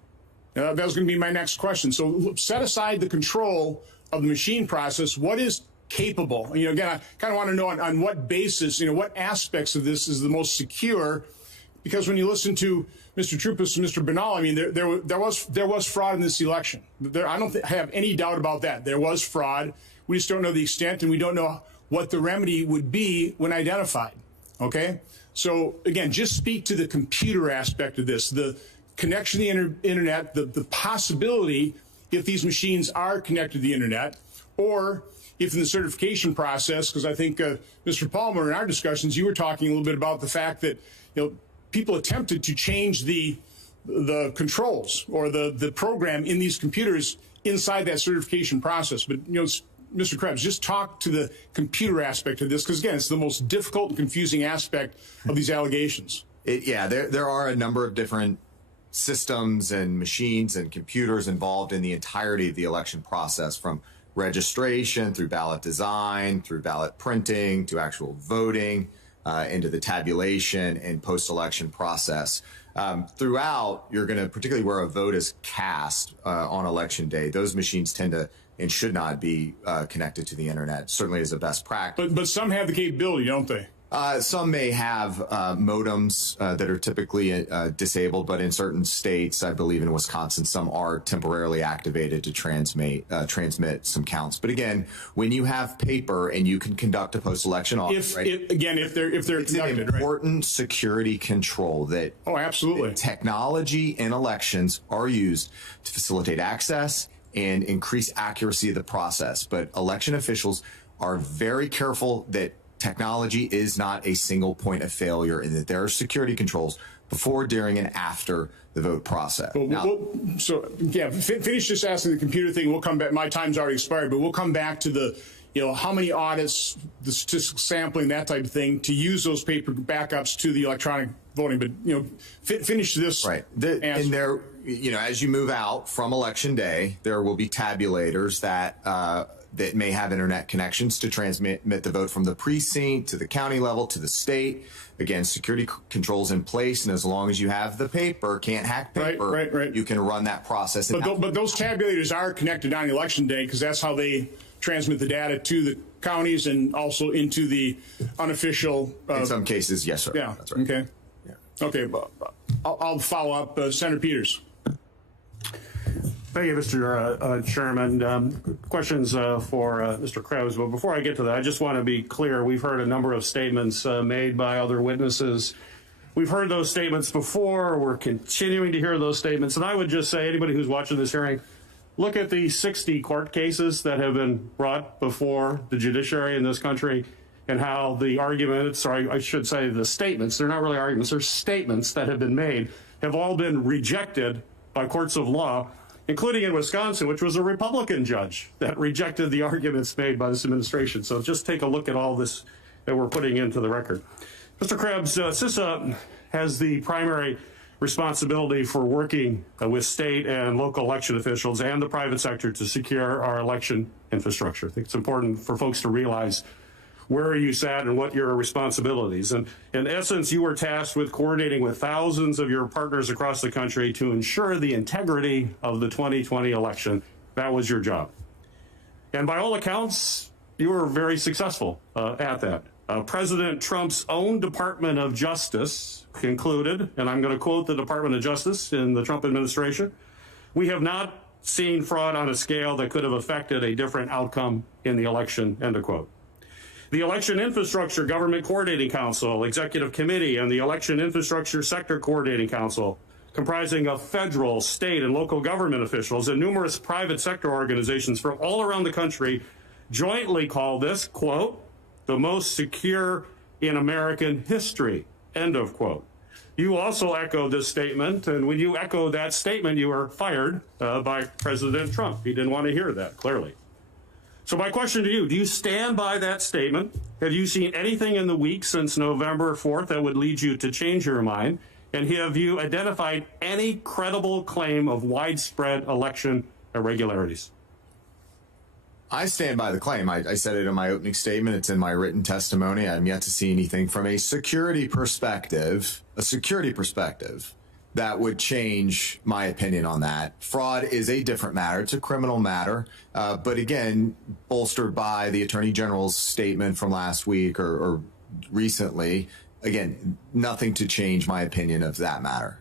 That was going to be my next question. So set aside the control of the machine process. What is capable? Again, I kind of want to know on what basis, what aspects of this is the most secure, because when you listen to Mr. Troups and Mr. Binnall, there was fraud in this election. I don't have any doubt about that. There was fraud. We just don't know the extent, and we don't know what the remedy would be when identified. Okay? So again, just speak to the computer aspect of this, the connection to the internet, the possibility if these machines are connected to the internet, or if in the certification process, because I think, Mr. Palmer, in our discussions, you were talking a little bit about the fact that, people attempted to change the controls or the program in these computers inside that certification process. But, Mr. Krebs, just talk to the computer aspect of this, because, again, it's the most difficult and confusing aspect of these allegations. There are a number of different systems and machines and computers involved in the entirety of the election process, from registration through ballot design, through ballot printing, to actual voting, into the tabulation and post-election process. Throughout, you're going to, particularly where a vote is cast on election day, those machines tend to and should not be connected to the internet, certainly as a best practice. But some have the capability, don't they? Some may have modems that are typically disabled, but in certain states, I believe in Wisconsin, some are temporarily activated to transmit some counts. But again, when you have paper and you can conduct a post-election audit, if they're it's conducted, an important security control that absolutely, that technology in elections are used to facilitate access and increase accuracy of the process. But election officials are very careful that technology is not a single point of failure, and that there are security controls before, during, and after the vote process. Finish just asking the computer thing. We'll come back. My time's already expired, but we'll come back to the, how many audits, the statistical sampling, that type of thing, to use those paper backups to the electronic voting. But, finish this. Right. And there, as you move out from election day, there will be tabulators that may have internet connections to transmit the vote from the precinct to the county level to the state. Again, security controls in place, and as long as you have the paper, can't hack paper, right. you can run that process. But those tabulators are connected on election day, because that's how they transmit the data to the counties and also into the unofficial. In some cases, yes, sir. Yeah. That's right. Okay. Yeah. Okay. I'll follow up. Senator Peters. Thank you, Mr. Chairman. Questions for Mr. Krebs. But before I get to that, I just want to be clear. We've heard a number of statements made by other witnesses. We've heard those statements before. We're continuing to hear those statements. And I would just say, anybody who's watching this hearing, look at the 60 court cases that have been brought before the judiciary in this country, and how the arguments, or I should say the statements, they're not really arguments, they're statements that have been made, have all been rejected by courts of law. including in Wisconsin, which was a Republican judge that rejected the arguments made by this administration. So just take a look at all this that we're putting into the record. Mr. Krebs, CISA has the primary responsibility for working with state and local election officials and the private sector to secure our election infrastructure. I think it's important for folks to realize where you sat and what your responsibilities. And in essence, you were tasked with coordinating with thousands of your partners across the country to ensure the integrity of the 2020 election. That was your job. And by all accounts, you were very successful at that. President Trump's own Department of Justice concluded, and I'm going to quote the Department of Justice in the Trump administration, "We have not seen fraud on a scale that could have affected a different outcome in the election," end of quote. The Election Infrastructure Government Coordinating Council, Executive Committee, and the Election Infrastructure Sector Coordinating Council, comprising of federal, state, and local government officials and numerous private sector organizations from all around the country, jointly call this, quote, "the most secure in American history," end of quote. You also echoed this statement, and when you echoed that statement, you were fired by President Trump. He didn't want to hear that, clearly. So my question to you, do you stand by that statement? Have you seen anything in the week since November 4th that would lead you to change your mind? And have you identified any credible claim of widespread election irregularities? I stand by the claim. I said it in my opening statement. It's in my written testimony. I'm yet to see anything from a security perspective, that would change my opinion on that. Fraud is a different matter. It's a criminal matter. But again, bolstered by the Attorney General's statement from last week or recently, again, nothing to change my opinion of that matter.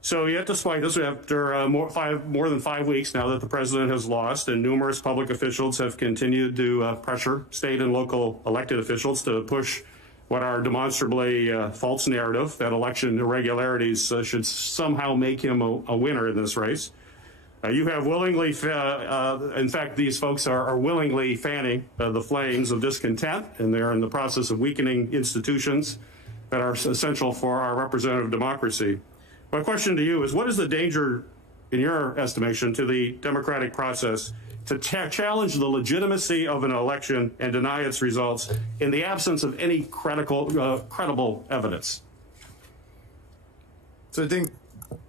So yet, despite this, after more than 5 weeks now that the president has lost, and numerous public officials have continued to pressure state and local elected officials to push what are demonstrably false narrative that election irregularities should somehow make him a winner in this race. You have willingly, in fact, these folks are willingly fanning the flames of discontent, and they're in the process of weakening institutions that are essential for our representative democracy. My question to you is, what is the danger, in your estimation, to the democratic process to challenge the legitimacy of an election and deny its results in the absence of any credible evidence? So I think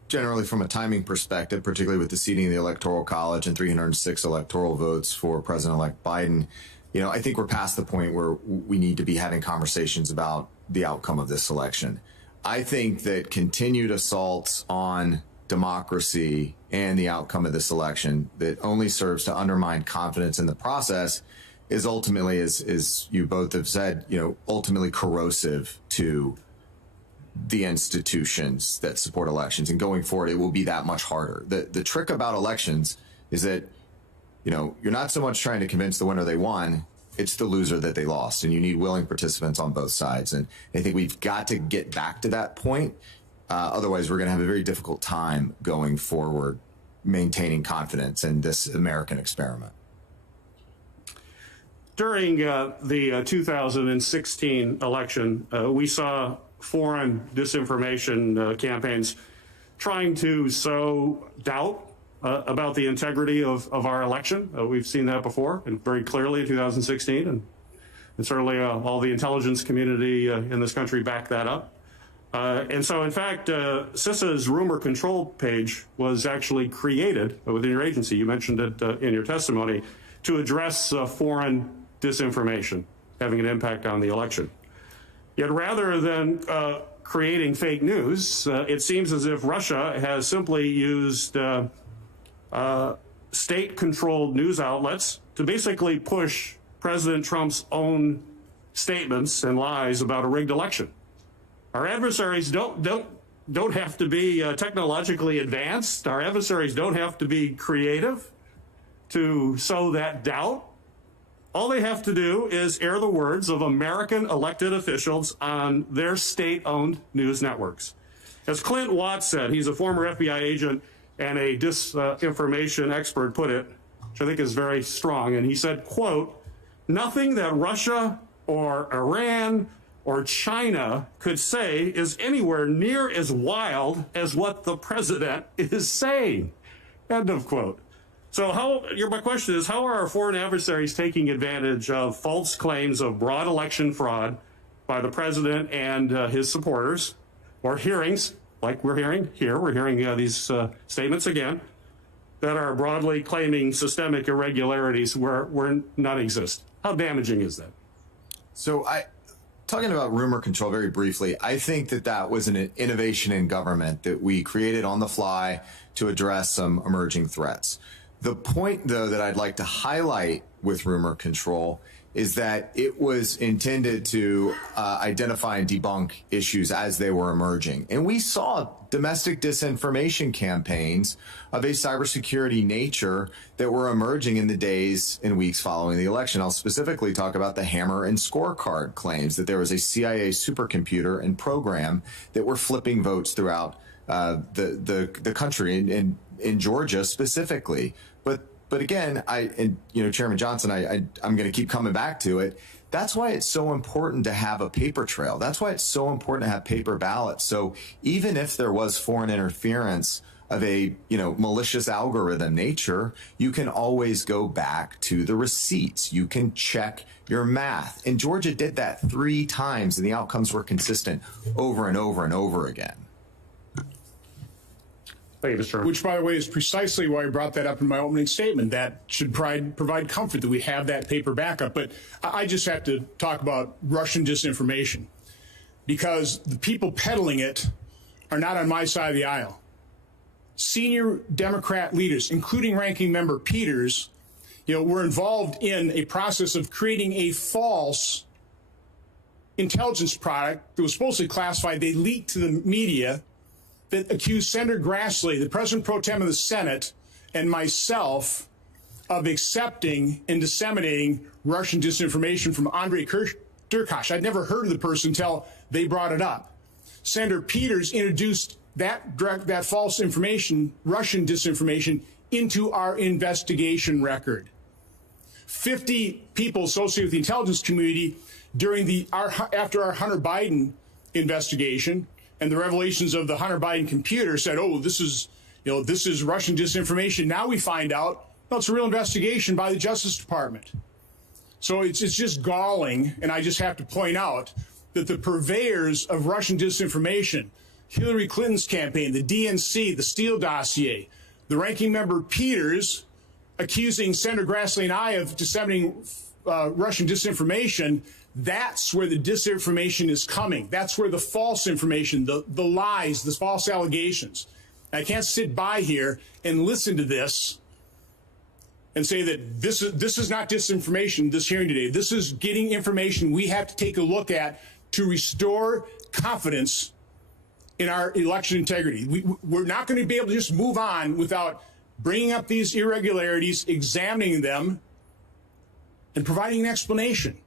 generally from a timing perspective, particularly with the seating of the Electoral College and 306 electoral votes for President-elect Biden, I think we're past the point where we need to be having conversations about the outcome of this election. I think that continued assaults on democracy and the outcome of this election that only serves to undermine confidence in the process is ultimately, as you both have said, ultimately corrosive to the institutions that support elections. And going forward, it will be that much harder. The trick about elections is that, you're not so much trying to convince the winner they won, it's the loser that they lost. And you need willing participants on both sides. And I think we've got to get back to that point. Otherwise, we're going to have a very difficult time going forward, maintaining confidence in this American experiment. During the 2016 election, we saw foreign disinformation campaigns trying to sow doubt about the integrity of our election. We've seen that before, and very clearly in 2016, and certainly all the intelligence community in this country backed that up. And so, in fact, CISA's rumor control page was actually created within your agency. You mentioned it in your testimony to address foreign disinformation having an impact on the election. Yet rather than creating fake news, it seems as if Russia has simply used state-controlled news outlets to basically push President Trump's own statements and lies about a rigged election. Our adversaries don't have to be technologically advanced. Our adversaries don't have to be creative to sow that doubt. All they have to do is air the words of American elected officials on their state-owned news networks. As Clint Watts said, he's a former FBI agent and a disinformation expert, put it, which I think is very strong, and he said, quote, "Nothing that Russia or Iran or China could say is anywhere near as wild as what the president is saying." End of quote. So my question is, how are our foreign adversaries taking advantage of false claims of broad election fraud by the president and his supporters, or hearings, like we're hearing here, these statements again, that are broadly claiming systemic irregularities where none exist? How damaging is that? So talking about rumor control very briefly, I think that was an innovation in government that we created on the fly to address some emerging threats. The point, though, that I'd like to highlight with rumor control is that it was intended to identify and debunk issues as they were emerging. And we saw domestic disinformation campaigns of a cybersecurity nature that were emerging in the days and weeks following the election. I'll specifically talk about the hammer and scorecard claims that there was a CIA supercomputer and program that were flipping votes throughout the country, in Georgia specifically. But again, Chairman Johnson, I'm going to keep coming back to it. That's why it's so important to have a paper trail. That's why it's so important to have paper ballots. So even if there was foreign interference of a malicious algorithm nature, you can always go back to the receipts. You can check your math. And Georgia did that 3 times, and the outcomes were consistent over and over and over again. Thank you, Mr. Which, by the way, is precisely why I brought that up in my opening statement. That should provide comfort that we have that paper backup. But I just have to talk about Russian disinformation, because the people peddling it are not on my side of the aisle. Senior Democrat leaders, including Ranking Member Peters, were involved in a process of creating a false intelligence product that was supposedly classified. They leaked to the media that accused Senator Grassley, the President Pro Tem of the Senate, and myself of accepting and disseminating Russian disinformation from Andrei Derkach. I'd never heard of the person until they brought it up. Senator Peters introduced that false information, Russian disinformation, into our investigation record. 50 people associated with the intelligence community after our Hunter Biden investigation and the revelations of the Hunter Biden computer said, "Oh, this is Russian disinformation." Now we find out, no, it's a real investigation by the Justice Department. So it's just galling, and I just have to point out that the purveyors of Russian disinformation, Hillary Clinton's campaign, the DNC, the Steele dossier, the Ranking Member Peters accusing Senator Grassley and I of disseminating Russian disinformation. That's where the disinformation is coming. That's where the false information, the lies, the false allegations. I can't sit by here and listen to this and say that this is not disinformation, this hearing today. This is getting information we have to take a look at to restore confidence in our election integrity. We're not going to be able to just move on without bringing up these irregularities, examining them, and providing an explanation,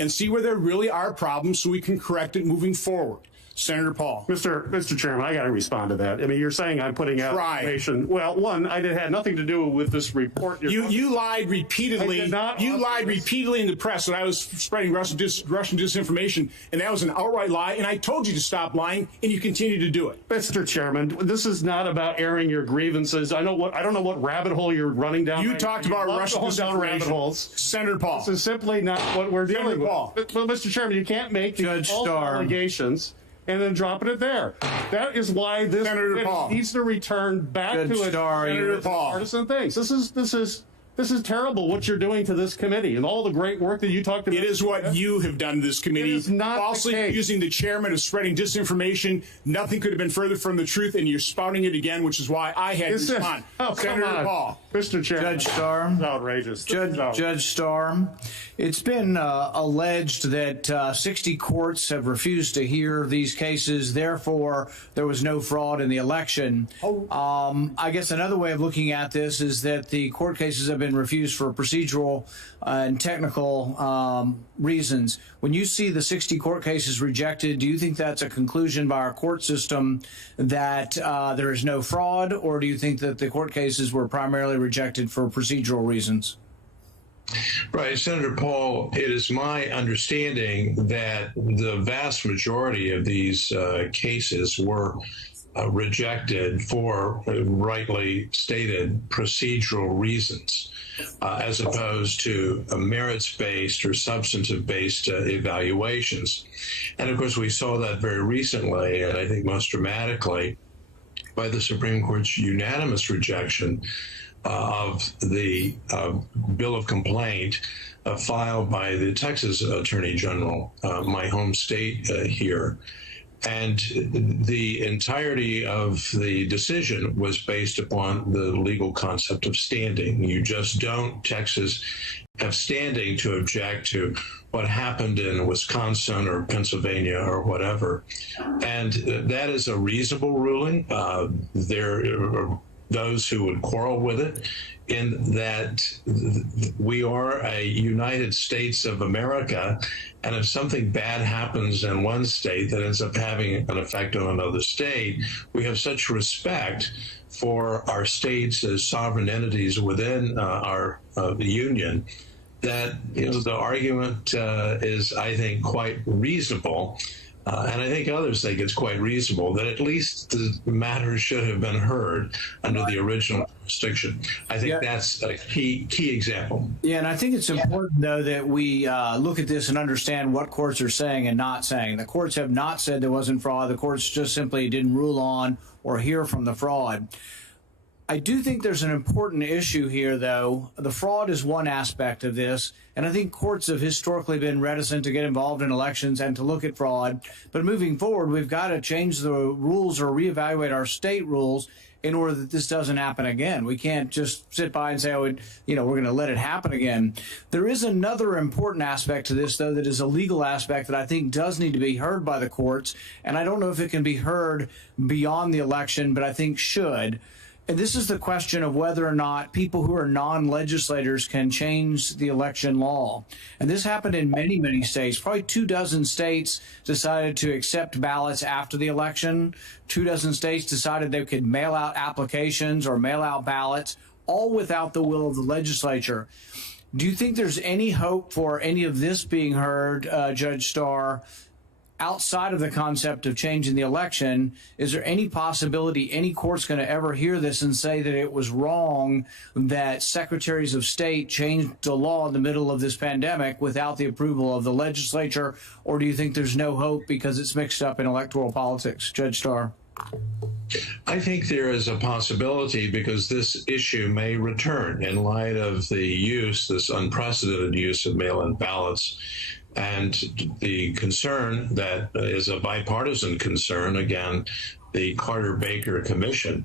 and see where there really are problems so we can correct it moving forward. Senator Paul. Mr. Chairman, I got to respond to that. I mean, you're saying I'm putting out information. Well, one, it had nothing to do with this report. You lied repeatedly. I did not. You lied repeatedly in the press that I was spreading Russian disinformation, and that was an outright lie. And I told you to stop lying, and you continue to do it. Mr. Chairman, this is not about airing your grievances. I don't know what rabbit hole you're running down. You talked about Russian disinformation. Rabbit holes. Senator Paul. This is simply not what we're dealing with. Well, Mr. Chairman, you can't make these false allegations and then dropping it there. That is why this needs to return back to its partisan things. This is terrible what you're doing to this committee and all the great work that you talked about. It is what you have done to this committee. It is not falsely accusing the chairman of spreading disinformation. Nothing could have been further from the truth, and you're spouting it again, which is why I had to respond. Senator Paul. Mr. Chairman. Judge Starr. Outrageous. Judge Starr. It's been alleged that 60 courts have refused to hear these cases. Therefore, there was no fraud in the election. I guess another way of looking at this is that the court cases have been refused for procedural and technical reasons. When you see the 60 court cases rejected, do you think that's a conclusion by our court system that there is no fraud, or do you think that the court cases were primarily rejected for procedural reasons? Right, Senator Paul, it is my understanding that the vast majority of these cases were rejected for rightly stated procedural reasons, as opposed to merits-based or substantive-based evaluations. And of course, we saw that very recently, and I think most dramatically, by the Supreme Court's unanimous rejection of the bill of complaint filed by the Texas Attorney General, my home state here. And the entirety of the decision was based upon the legal concept of standing. You just don't, Texas, have standing to object to what happened in Wisconsin or Pennsylvania or whatever. And that is a reasonable ruling. There are those who would quarrel with it, in that we are a United States of America, and if something bad happens in one state that ends up having an effect on another state, we have such respect for our states as sovereign entities within our union that the argument is, I think, quite reasonable. And I think others think it's quite reasonable that at least the matter should have been heard under the original jurisdiction. I think that's a key example. Yeah, and I think it's important, though, that we look at this and understand what courts are saying and not saying. The courts have not said there wasn't fraud. The courts just simply didn't rule on or hear from the fraud. I do think there's an important issue here, though. The fraud is one aspect of this, and I think courts have historically been reticent to get involved in elections and to look at fraud. But moving forward, we've got to change the rules or reevaluate our state rules in order that this doesn't happen again. We can't just sit by and say, oh, we're going to let it happen again. There is another important aspect to this, though, that is a legal aspect that I think does need to be heard by the courts, and I don't know if it can be heard beyond the election, but I think should. And this is the question of whether or not people who are non-legislators can change the election law. And this happened in many, many states. Probably 24 states decided to accept ballots after the election. 24 states decided they could mail out applications or mail out ballots, all without the will of the legislature. Do you think there's any hope for any of this being heard, Judge Starr, outside of the concept of changing the election? Is there any possibility any court's going to ever hear this and say that it was wrong that secretaries of state changed the law in the middle of this pandemic without the approval of the legislature? Or do you think there's no hope because it's mixed up in electoral politics? Judge Starr. I think there is a possibility because this issue may return in light of this unprecedented use of mail-in ballots. And the concern that is a bipartisan concern, again, the Carter-Baker Commission,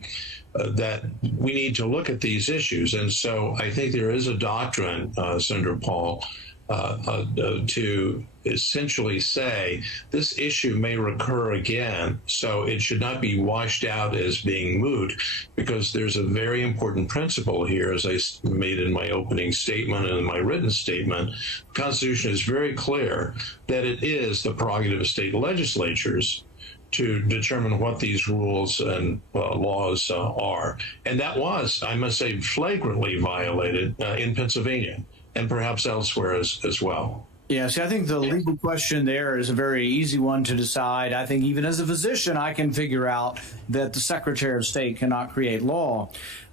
that we need to look at these issues. And so I think there is a doctrine, Senator Paul, to essentially say this issue may recur again, so it should not be washed out as being moot, because there's a very important principle here, as I made in my opening statement and in my written statement. The Constitution is very clear that it is the prerogative of state legislatures to determine what these rules and laws are. And that was, I must say, flagrantly violated in Pennsylvania, and perhaps elsewhere as well. Yeah, see, I think the legal question there is a very easy one to decide. I think even as a physician, I can figure out that the Secretary of State cannot create law.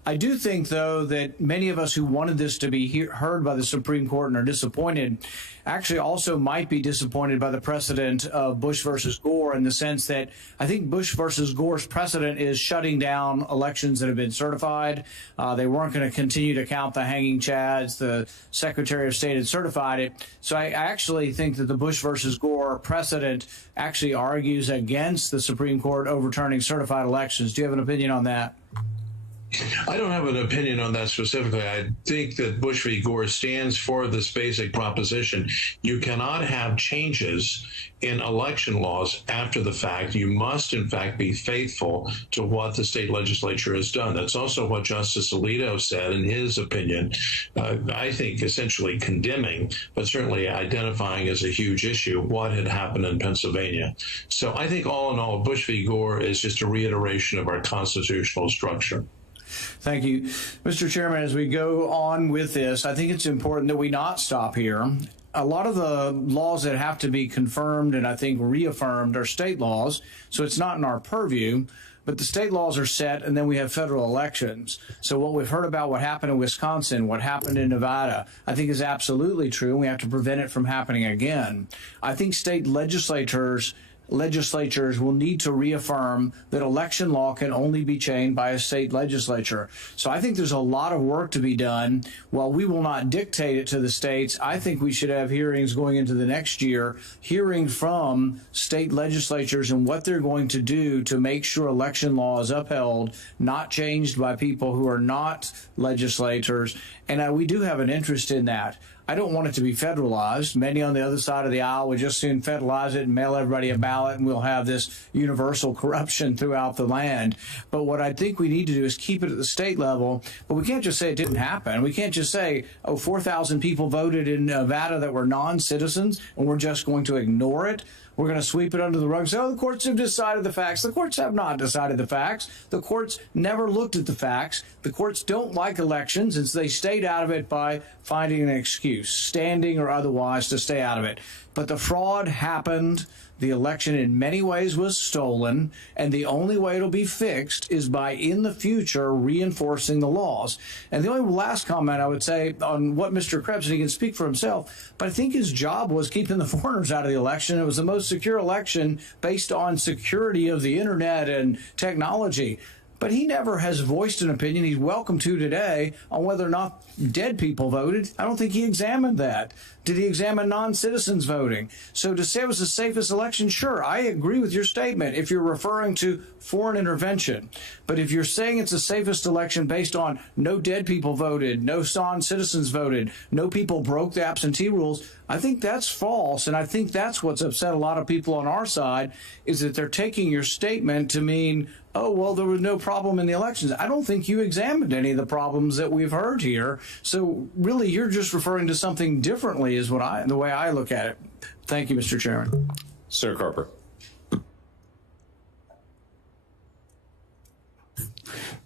I do think, though, that many of us who wanted this to be heard by the Supreme Court and are disappointed actually also might be disappointed by the precedent of Bush versus Gore, in the sense that I think Bush versus Gore's precedent is shutting down elections that have been certified. They weren't going to continue to count the hanging chads. The Secretary of State had certified it. So I actually think that the Bush versus Gore precedent actually argues against the Supreme Court overturning certified elections. Do you have an opinion on that? I don't have an opinion on that specifically. I think that Bush v. Gore stands for this basic proposition. You cannot have changes in election laws after the fact. You must, in fact, be faithful to what the state legislature has done. That's also what Justice Alito said in his opinion, I think essentially condemning, but certainly identifying as a huge issue what had happened in Pennsylvania. So I think all in all, Bush v. Gore is just a reiteration of our constitutional structure. Thank you. Mr. Chairman, as we go on with this, I think it's important that we not stop here. A lot of the laws that have to be confirmed and I think reaffirmed are state laws, so it's not in our purview. but the state laws are set, and then we have federal elections. So what we've heard about what happened in Wisconsin, what happened in Nevada, I think is absolutely true, and we have to prevent it from happening again. I think state legislatures will need to reaffirm that election law can only be changed by a state legislature. So I think there's a lot of work to be done. While we will not dictate it to the states, I think we should have hearings going into the next year, hearing from state legislatures and what they're going to do to make sure election law is upheld, not changed by people who are not legislators. And we do have an interest in that. I don't want it to be federalized. Many on the other side of the aisle would just soon federalize it and mail everybody a ballot, and we'll have this universal corruption throughout the land. But what I think we need to do is keep it at the state level. But we can't just say it didn't happen. We can't just say, 4,000 people voted in Nevada that were non-citizens, and we're just going to ignore it. We're going to sweep it under the rug and say, the courts have decided the facts. The courts have not decided the facts. The courts never looked at the facts. The courts don't like elections, and so they stayed out of it by finding an excuse, standing or otherwise, to stay out of it. But the fraud happened. The election in many ways was stolen, and the only way it'll be fixed is by, in the future, reinforcing the laws. And the only last comment I would say on what Mr. Krebs, and he can speak for himself, but I think his job was keeping the foreigners out of the election. It was the most secure election based on security of the internet and technology. But he never has voiced an opinion, he's welcome to today, on whether or not dead people voted. I don't think he examined that. Did he examine non-citizens voting? So to say it was the safest election, sure, I agree with your statement if you're referring to foreign intervention. But if you're saying it's the safest election based on no dead people voted, no non-citizens voted, no people broke the absentee rules, I think that's false. And I think that's what's upset a lot of people on our side, is that they're taking your statement to mean, oh, well, there was no problem in the elections. I don't think you examined any of the problems that we've heard here. So really, you're just referring to something differently is the way I look at it. Thank you, Mr. Chairman. Senator Carper.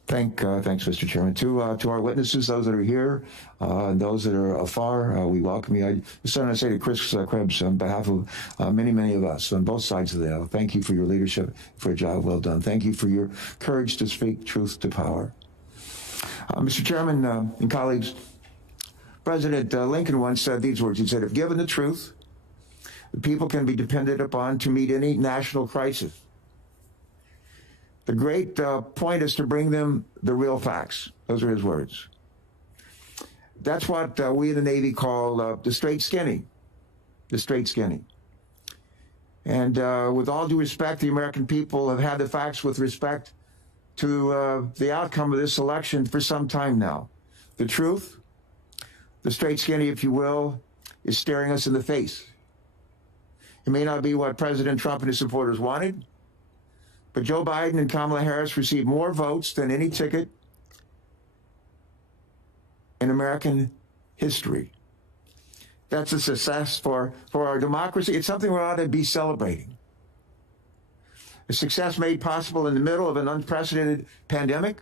Thanks, Mr. Chairman. To our witnesses, those that are here, and those that are afar, we welcome you. I just want to say to Chris Krebs, on behalf of many of us on both sides of the aisle, thank you for your leadership, for a job well done. Thank you for your courage to speak truth to power. Mr. Chairman and colleagues, President Lincoln once said these words. He said, if given the truth, the people can be depended upon to meet any national crisis. The great point is to bring them the real facts. Those are his words. That's what we in the Navy call the straight skinny. The straight skinny. And with all due respect, the American people have had the facts with respect to the outcome of this election for some time now. The truth, the straight skinny, if you will, is staring us in the face. It may not be what President Trump and his supporters wanted, but Joe Biden and Kamala Harris received more votes than any ticket in American history. That's a success for our democracy. It's something we ought to be celebrating. A success made possible in the middle of an unprecedented pandemic,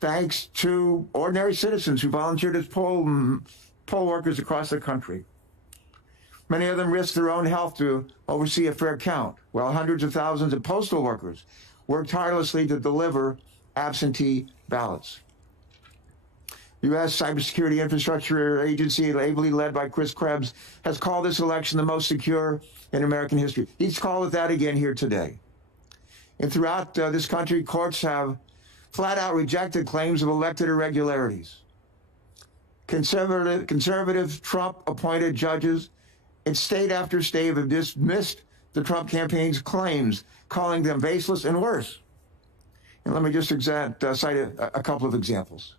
thanks to ordinary citizens who volunteered as poll workers across the country. Many of them risked their own health to oversee a fair count, while hundreds of thousands of postal workers worked tirelessly to deliver absentee ballots. U.S. Cybersecurity Infrastructure Agency, ably led by Chris Krebs, has called this election the most secure in American history. He's called it that again here today. And throughout this country, courts have flat out rejected claims of elected irregularities. Conservative Trump-appointed judges in state after state have dismissed the Trump campaign's claims, calling them baseless and worse. And let me just cite a couple of examples.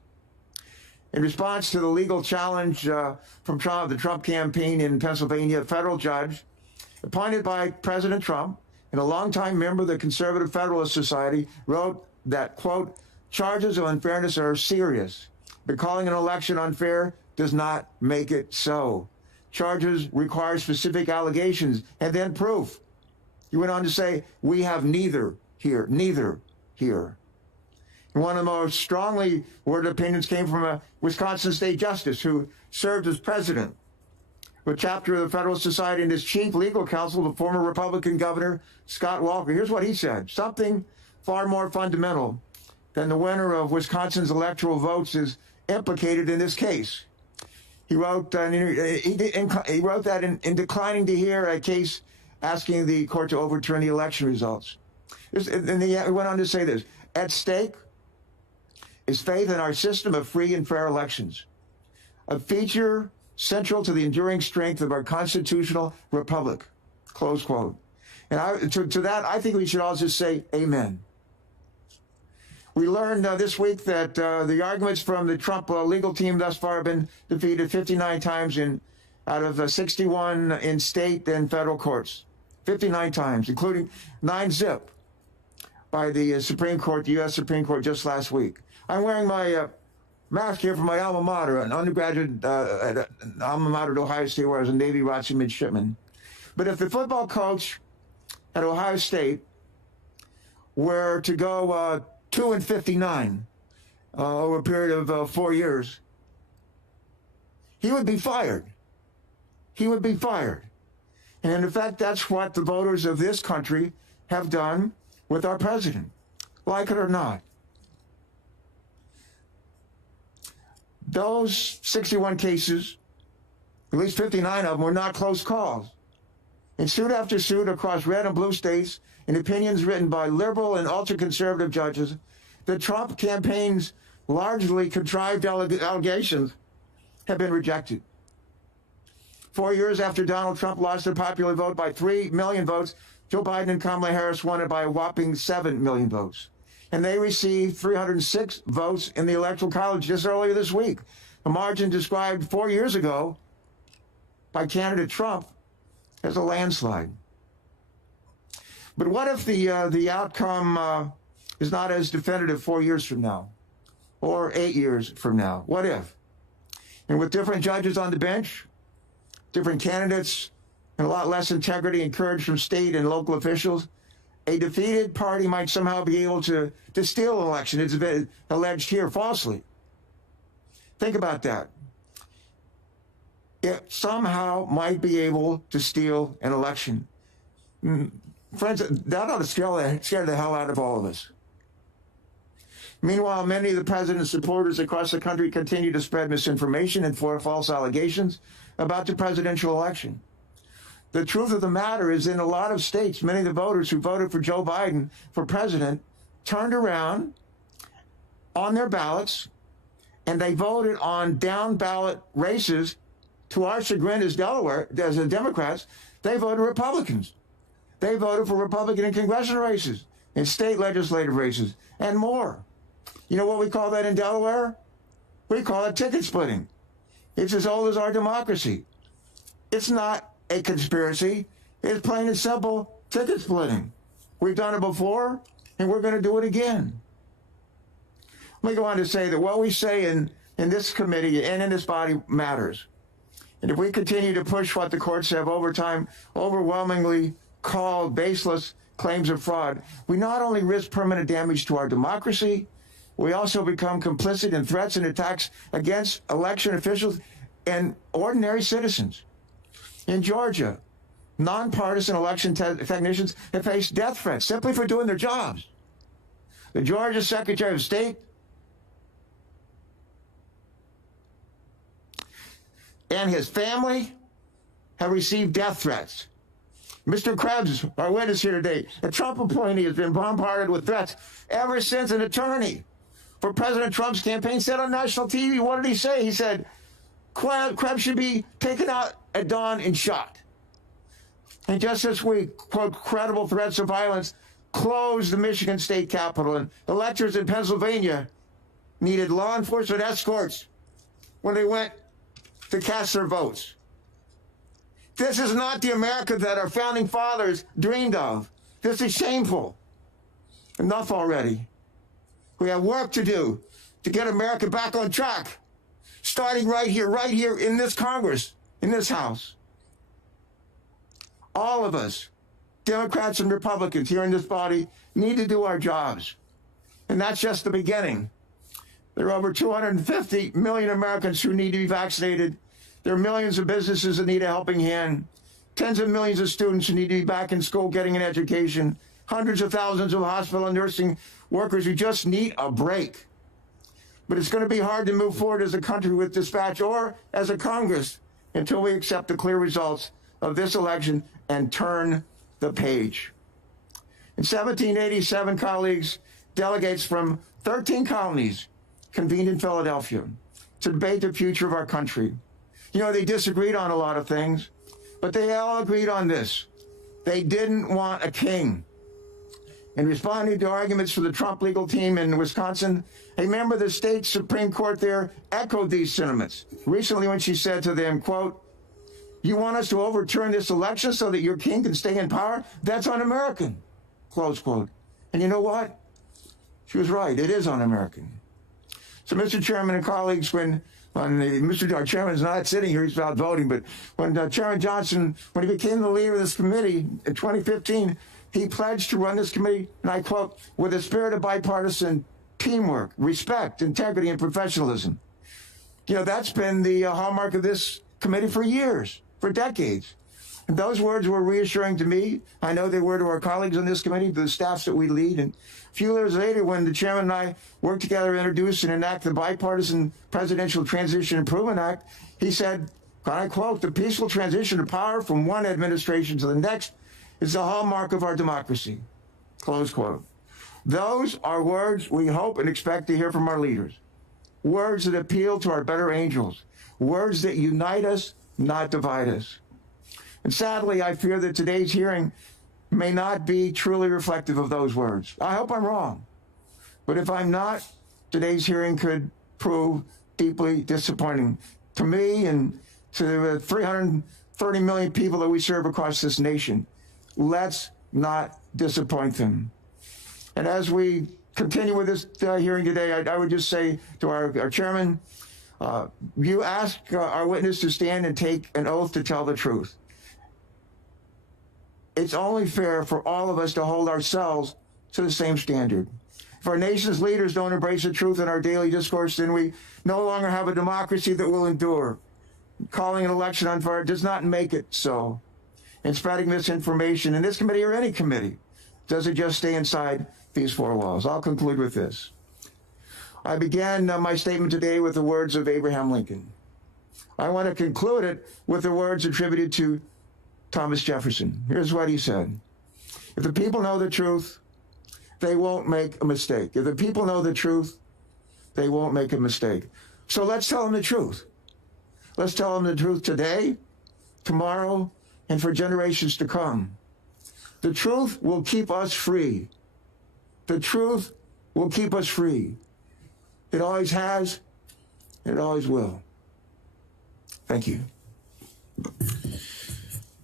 In response to the legal challenge from the Trump campaign in Pennsylvania, a federal judge appointed by President Trump and a longtime member of the Conservative Federalist Society wrote that, quote, charges of unfairness are serious, but calling an election unfair does not make it so. Charges require specific allegations and then proof. He went on to say, we have neither here. And one of the most strongly worded opinions came from a Wisconsin state justice who served as president of a chapter of the Federalist Society and his chief legal counsel, the former Republican governor, Scott Walker. Here's what he said. Something far more fundamental than the winner of Wisconsin's electoral votes is implicated in this case. He wrote that in declining to hear a case asking the court to overturn the election results. And he went on to say this: at stake is faith in our system of free and fair elections, a feature central to the enduring strength of our constitutional republic, close quote. And to that, I think we should all just say amen. We learned this week that the arguments from the Trump legal team thus far have been defeated 59 times out of 61 in state and federal courts. 59 times, including 9-zip by the Supreme Court, the U.S. Supreme Court, just last week. I'm wearing my mask here from my alma mater, an undergraduate at an alma mater at Ohio State, where I was a Navy ROTC midshipman. But if the football coach at Ohio State were to go 2-59 over a period of 4 years, he would be fired. He would be fired. And in fact, that's what the voters of this country have done with our president, like it or not. Those 61 cases, at least 59 of them, were not close calls. In suit after suit across red and blue states, in opinions written by liberal and ultra-conservative judges, the Trump campaign's largely contrived allegations have been rejected. 4 years after Donald Trump lost the popular vote by 3 million votes, Joe Biden and Kamala Harris won it by a whopping 7 million votes. And they received 306 votes in the Electoral College just earlier this week, a margin described 4 years ago by candidate Trump as a landslide. But what if the outcome is not as definitive 4 years from now or 8 years from now? What if? And with different judges on the bench, different candidates, and a lot less integrity and courage from state and local officials, a defeated party might somehow be able to steal an election. It's been alleged here falsely. Think about that. It somehow might be able to steal an election. Friends, that ought to scare the hell out of all of us. Meanwhile, many of the president's supporters across the country continue to spread misinformation and false allegations about the presidential election. The truth of the matter is, in a lot of states, many of the voters who voted for Joe Biden for president turned around on their ballots and they voted on down ballot races. To our chagrin as Democrats, they voted Republicans. They voted for Republican in congressional races, in state legislative races, and more. You know what we call that in Delaware? We call it ticket splitting. It's as old as our democracy. It's not a conspiracy. It's plain and simple ticket splitting. We've done it before, and we're going to do it again. Let me go on to say that what we say in this committee and in this body matters. And if we continue to push what the courts have over time overwhelmingly called baseless claims of fraud, we not only risk permanent damage to our democracy, we also become complicit in threats and attacks against election officials and ordinary citizens. In Georgia, nonpartisan election technicians have faced death threats simply for doing their jobs. The Georgia Secretary of State and his family have received death threats. Mr. Krebs, our witness here today, a Trump appointee, has been bombarded with threats ever since an attorney for President Trump's campaign said on national TV, what did he say? He said, Krebs should be taken out at dawn and shot. And just this week, quote, credible threats of violence closed the Michigan State Capitol, and electors in Pennsylvania needed law enforcement escorts when they went to cast their votes. This is not the America that our founding fathers dreamed of. This is shameful. Enough already. We have work to do to get America back on track, starting right here in this Congress, in this House. All of us, Democrats and Republicans here in this body, need to do our jobs. And that's just the beginning. There are over 250 million Americans who need to be vaccinated. There are millions of businesses that need a helping hand. Tens of millions of students who need to be back in school getting an education. hundreds of thousands of hospital and nursing workers who just need a break. But it's going to be hard to move forward as a country with dispatch or as a Congress until we accept the clear results of this election and turn the page. In 1787, colleagues, delegates from 13 colonies convened in Philadelphia to debate the future of our country. You know, they disagreed on a lot of things, but they all agreed on this. They didn't want a king. In responding to arguments for the Trump legal team in Wisconsin, a member of the state Supreme Court there echoed these sentiments recently when she said to them, quote, "You want us to overturn this election so that your king can stay in power? That's un-American," close quote. And you know what? She was right. It is un-American. So, Mr. Chairman and colleagues, our chairman's not sitting here, he's out voting, but when Chairman Johnson, when he became the leader of this committee in 2015, he pledged to run this committee, and I quote, "with a spirit of bipartisan teamwork, respect, integrity, and professionalism." You know, that's been the hallmark of this committee for years, for decades. And those words were reassuring to me. I know they were to our colleagues on this committee, to the staffs that we lead. And a few years later, when the chairman and I worked together to introduce and enact the Bipartisan Presidential Transition Improvement Act, he said, and I quote, "The peaceful transition of power from one administration to the next is the hallmark of our democracy," close quote. Those are words we hope and expect to hear from our leaders. Words that appeal to our better angels. Words that unite us, not divide us. And sadly, I fear that today's hearing may not be truly reflective of those words. I hope I'm wrong. But if I'm not, today's hearing could prove deeply disappointing to me and to the 330 million people that we serve across this nation. Let's not disappoint them. And as we continue with this hearing today, I would just say to our chairman, you ask our witness to stand and take an oath to tell the truth. It's only fair for all of us to hold ourselves to the same standard. If our nation's leaders don't embrace the truth in our daily discourse, then we no longer have a democracy that will endure. Calling an election unfair does not make it so. And spreading misinformation in this committee or any committee doesn't just stay inside these four walls. I'll conclude with this. I began my statement today with the words of Abraham Lincoln. I want to conclude it with the words attributed to Thomas Jefferson. Here's what he said. If the people know the truth, they won't make a mistake. If the people know the truth, they won't make a mistake. So let's tell them the truth. Let's tell them the truth today, tomorrow, and for generations to come. The truth will keep us free. The truth will keep us free. It always has, and it always will. Thank you.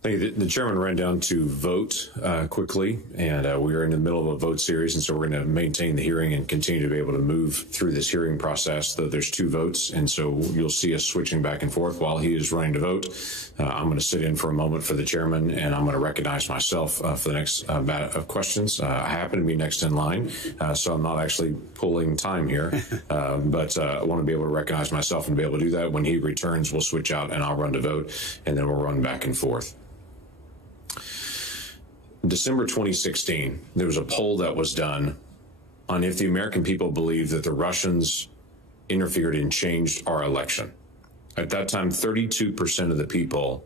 Thank you. The chairman ran down to vote quickly, and we are in the middle of a vote series, and so we're going to maintain the hearing and continue to be able to move through this hearing process, though there's two votes, and so you'll see us switching back and forth while he is running to vote. I'm going to sit in for a moment for the chairman, and I'm going to recognize myself for the next bat of questions. I happen to be next in line, so I'm not actually pulling time here, but I want to be able to recognize myself and be able to do that. When he returns, we'll switch out, and I'll run to vote, and then we'll run back and forth. December 2016, there was a poll that was done on if the American people believe that the Russians interfered and changed our election. At that time, 32% of the people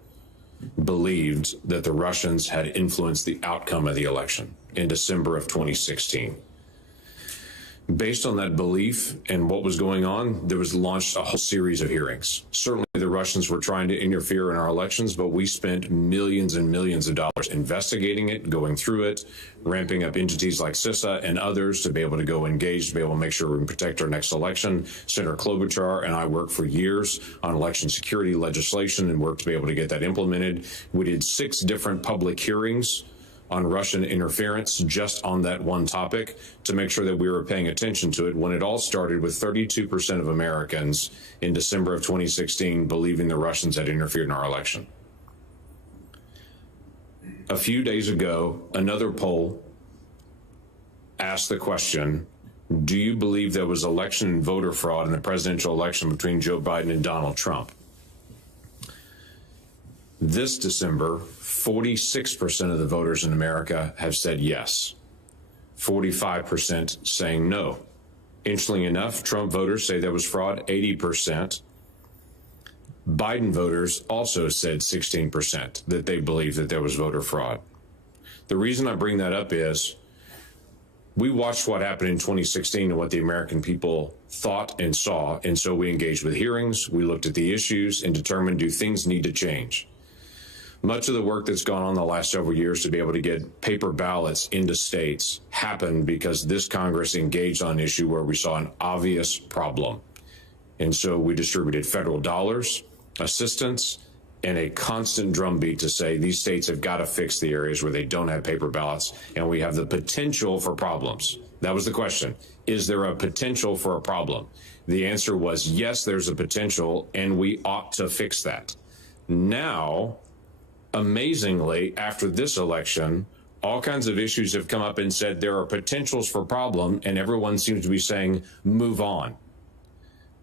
believed that the Russians had influenced the outcome of the election in December of 2016. Based on that belief and what was going on, there was launched a whole series of hearings. Certainly the Russians were trying to interfere in our elections, but we spent millions and millions of dollars investigating it, going through it, ramping up entities like CISA and others to be able to go engage, to be able to make sure we can protect our next election. Senator Klobuchar and I worked for years on election security legislation and worked to be able to get that implemented. We did 6 different public hearings on Russian interference just on that one topic to make sure that we were paying attention to it, when it all started with 32% of Americans in December of 2016 believing the Russians had interfered in our election. A few days ago, another poll asked the question, do you believe there was election and voter fraud in the presidential election between Joe Biden and Donald Trump? This December, 46% of the voters in America have said yes. 45% saying no. Interestingly enough, Trump voters say there was fraud, 80%. Biden voters also said 16% that they believe that there was voter fraud. The reason I bring that up is we watched what happened in 2016 and what the American people thought and saw, and so we engaged with hearings, we looked at the issues and determined, do things need to change? Much of the work that's gone on the last several years to be able to get paper ballots into states happened because this Congress engaged on an issue where we saw an obvious problem. And so we distributed federal dollars, assistance, and a constant drumbeat to say these states have got to fix the areas where they don't have paper ballots and we have the potential for problems. That was the question. Is there a potential for a problem? The answer was yes, there's a potential, and we ought to fix that. Now, amazingly, after this election, all kinds of issues have come up and said there are potentials for problem, and everyone seems to be saying, move on.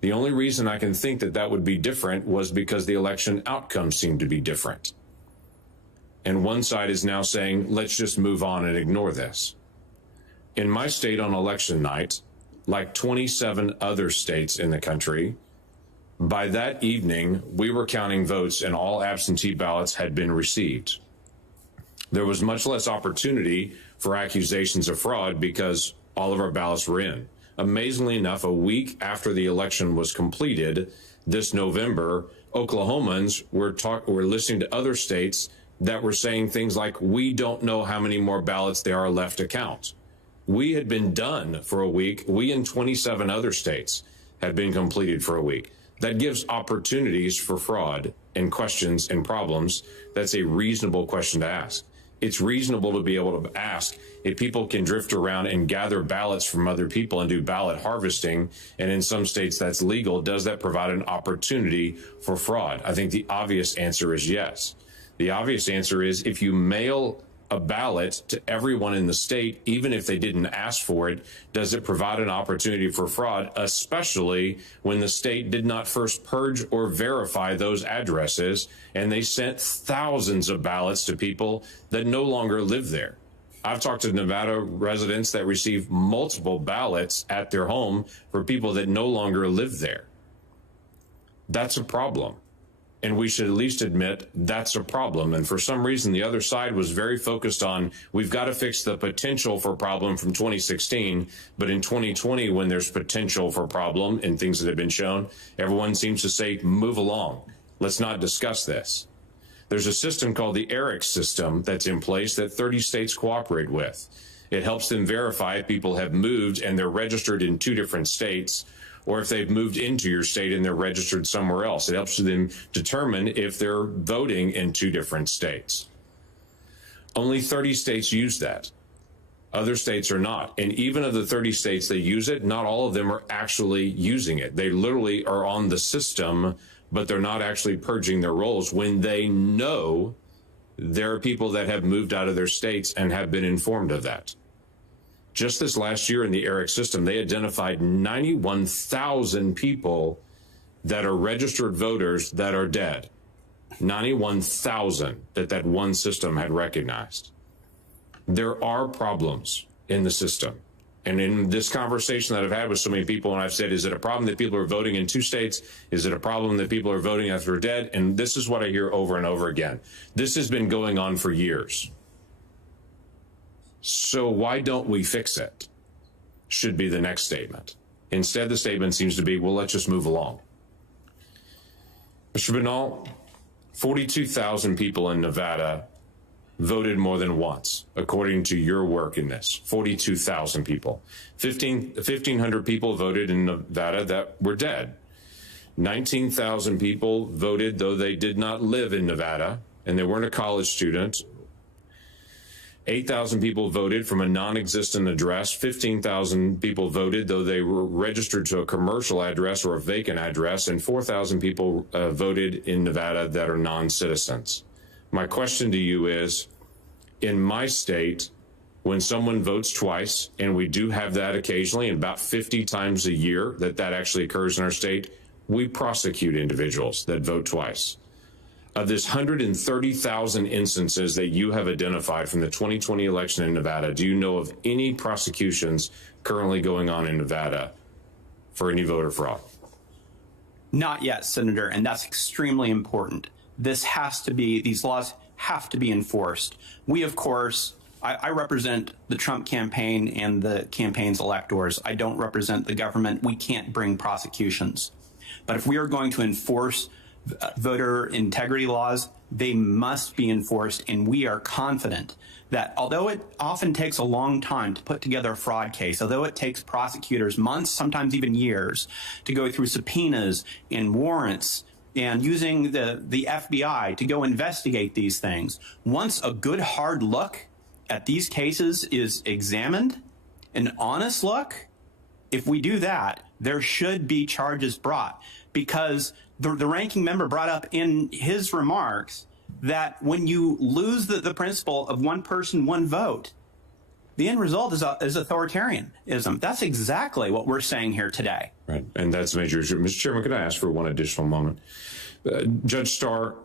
The only reason I can think that that would be different was because the election outcome seemed to be different. And one side is now saying, let's just move on and ignore this. In my state on election night, like 27 other states in the country, by that evening, we were counting votes and all absentee ballots had been received. There was much less opportunity for accusations of fraud because all of our ballots were in. Amazingly enough, a week after the election was completed this November, Oklahomans were listening to other states that were saying things like, we don't know how many more ballots there are left to count. We had been done for a week. We and 27 other states had been completed for a week. That gives opportunities for fraud and questions and problems. That's a reasonable question to ask. It's reasonable to be able to ask if people can drift around and gather ballots from other people and do ballot harvesting, and in some states that's legal, does that provide an opportunity for fraud? I think the obvious answer is yes. The obvious answer is if you mail a ballot to everyone in the state, even if they didn't ask for it, does it provide an opportunity for fraud, especially when the state did not first purge or verify those addresses and they sent thousands of ballots to people that no longer live there? I've talked to Nevada residents that receive multiple ballots at their home for people that no longer live there. That's a problem. And we should at least admit that's a problem. And for some reason, the other side was very focused on, we've got to fix the potential for problem from 2016. But in 2020, when there's potential for problem and things that have been shown, everyone seems to say, move along. Let's not discuss this. There's a system called the ERIC system that's in place that 30 states cooperate with. It helps them verify if people have moved and they're registered in 2 different states, or if they've moved into your state and they're registered somewhere else. It helps them determine if they're voting in 2 different states. Only 30 states use that. Other states are not. And even of the 30 states that use it, not all of them are actually using it. They literally are on the system, but they're not actually purging their rolls when they know there are people that have moved out of their states and have been informed of that. Just this last year in the ERIC system, they identified 91,000 people that are registered voters that are dead. 91,000 that one system had recognized. There are problems in the system. And in this conversation that I've had with so many people, and I've said, is it a problem that people are voting in 2 states? Is it a problem that people are voting after they're dead? And this is what I hear over and over again. This has been going on for years. So why don't we fix it? Should be the next statement. Instead, the statement seems to be, well, let's just move along. Mr. Binnall, 42,000 people in Nevada voted more than once, according to your work in this. 42,000 people. 1,500 people voted in Nevada that were dead. 19,000 people voted though they did not live in Nevada and they weren't a college student. 8,000 people voted from a non-existent address. 15,000 people voted, though they were registered to a commercial address or a vacant address, and 4,000 people voted in Nevada that are non-citizens. My question to you is, in my state, when someone votes twice, and we do have that occasionally, and about 50 times a year that actually occurs in our state, we prosecute individuals that vote twice. of this 130,000 instances that you have identified from the 2020 election in Nevada, do you know of any prosecutions currently going on in Nevada for any voter fraud? Not yet, Senator, and that's extremely important. These laws have to be enforced. We, of course, I represent the Trump campaign and the campaign's electors. I don't represent the government. We can't bring prosecutions. But if we are going to enforce voter integrity laws, they must be enforced, and we are confident that although it often takes a long time to put together a fraud case, although it takes prosecutors months, sometimes even years, to go through subpoenas and warrants and using the FBI to go investigate these things, once a good hard look at these cases is examined, an honest look, if we do that, there should be charges brought, because the ranking member brought up in his remarks that when you lose the principle of one person, one vote, the end result is authoritarianism. That's exactly what we're saying here today. Right, and that's a major issue. Mr. Chairman, could I ask for one additional moment? Judge Starr,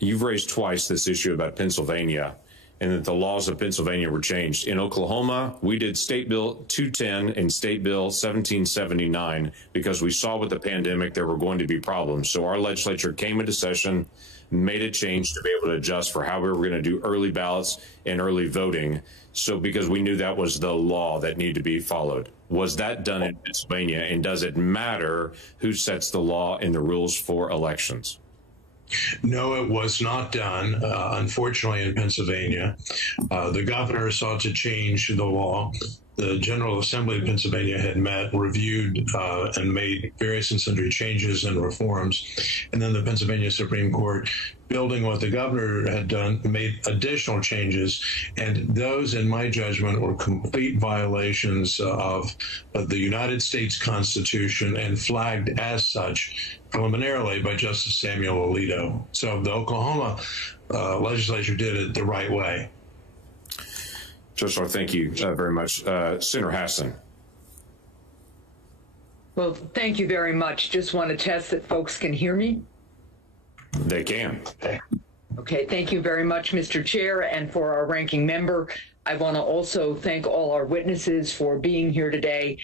you've raised twice this issue about Pennsylvania and that the laws of Pennsylvania were changed. In Oklahoma, we did State Bill 210 and State Bill 1779 because we saw with the pandemic there were going to be problems. So our legislature came into session, made a change to be able to adjust for how we were going to do early ballots and early voting. So because we knew that was the law that needed to be followed. Was that done in Pennsylvania? And does it matter who sets the law and the rules for elections? No, it was not done, unfortunately, in Pennsylvania. The governor sought to change the law. The General Assembly of Pennsylvania had met, reviewed, and made various and sundry changes and reforms. And then the Pennsylvania Supreme Court, building what the governor had done, made additional changes. And those, in my judgment, were complete violations of the United States Constitution and flagged as such preliminarily by Justice Samuel Alito. So the Oklahoma legislature did it the right way. Judge Starr, thank you very much. Senator Hassan. Well, thank you very much. Just want to test that folks can hear me. They can. Okay, thank you very much, Mr. Chair, and for our ranking member. I want to also thank all our witnesses for being here today.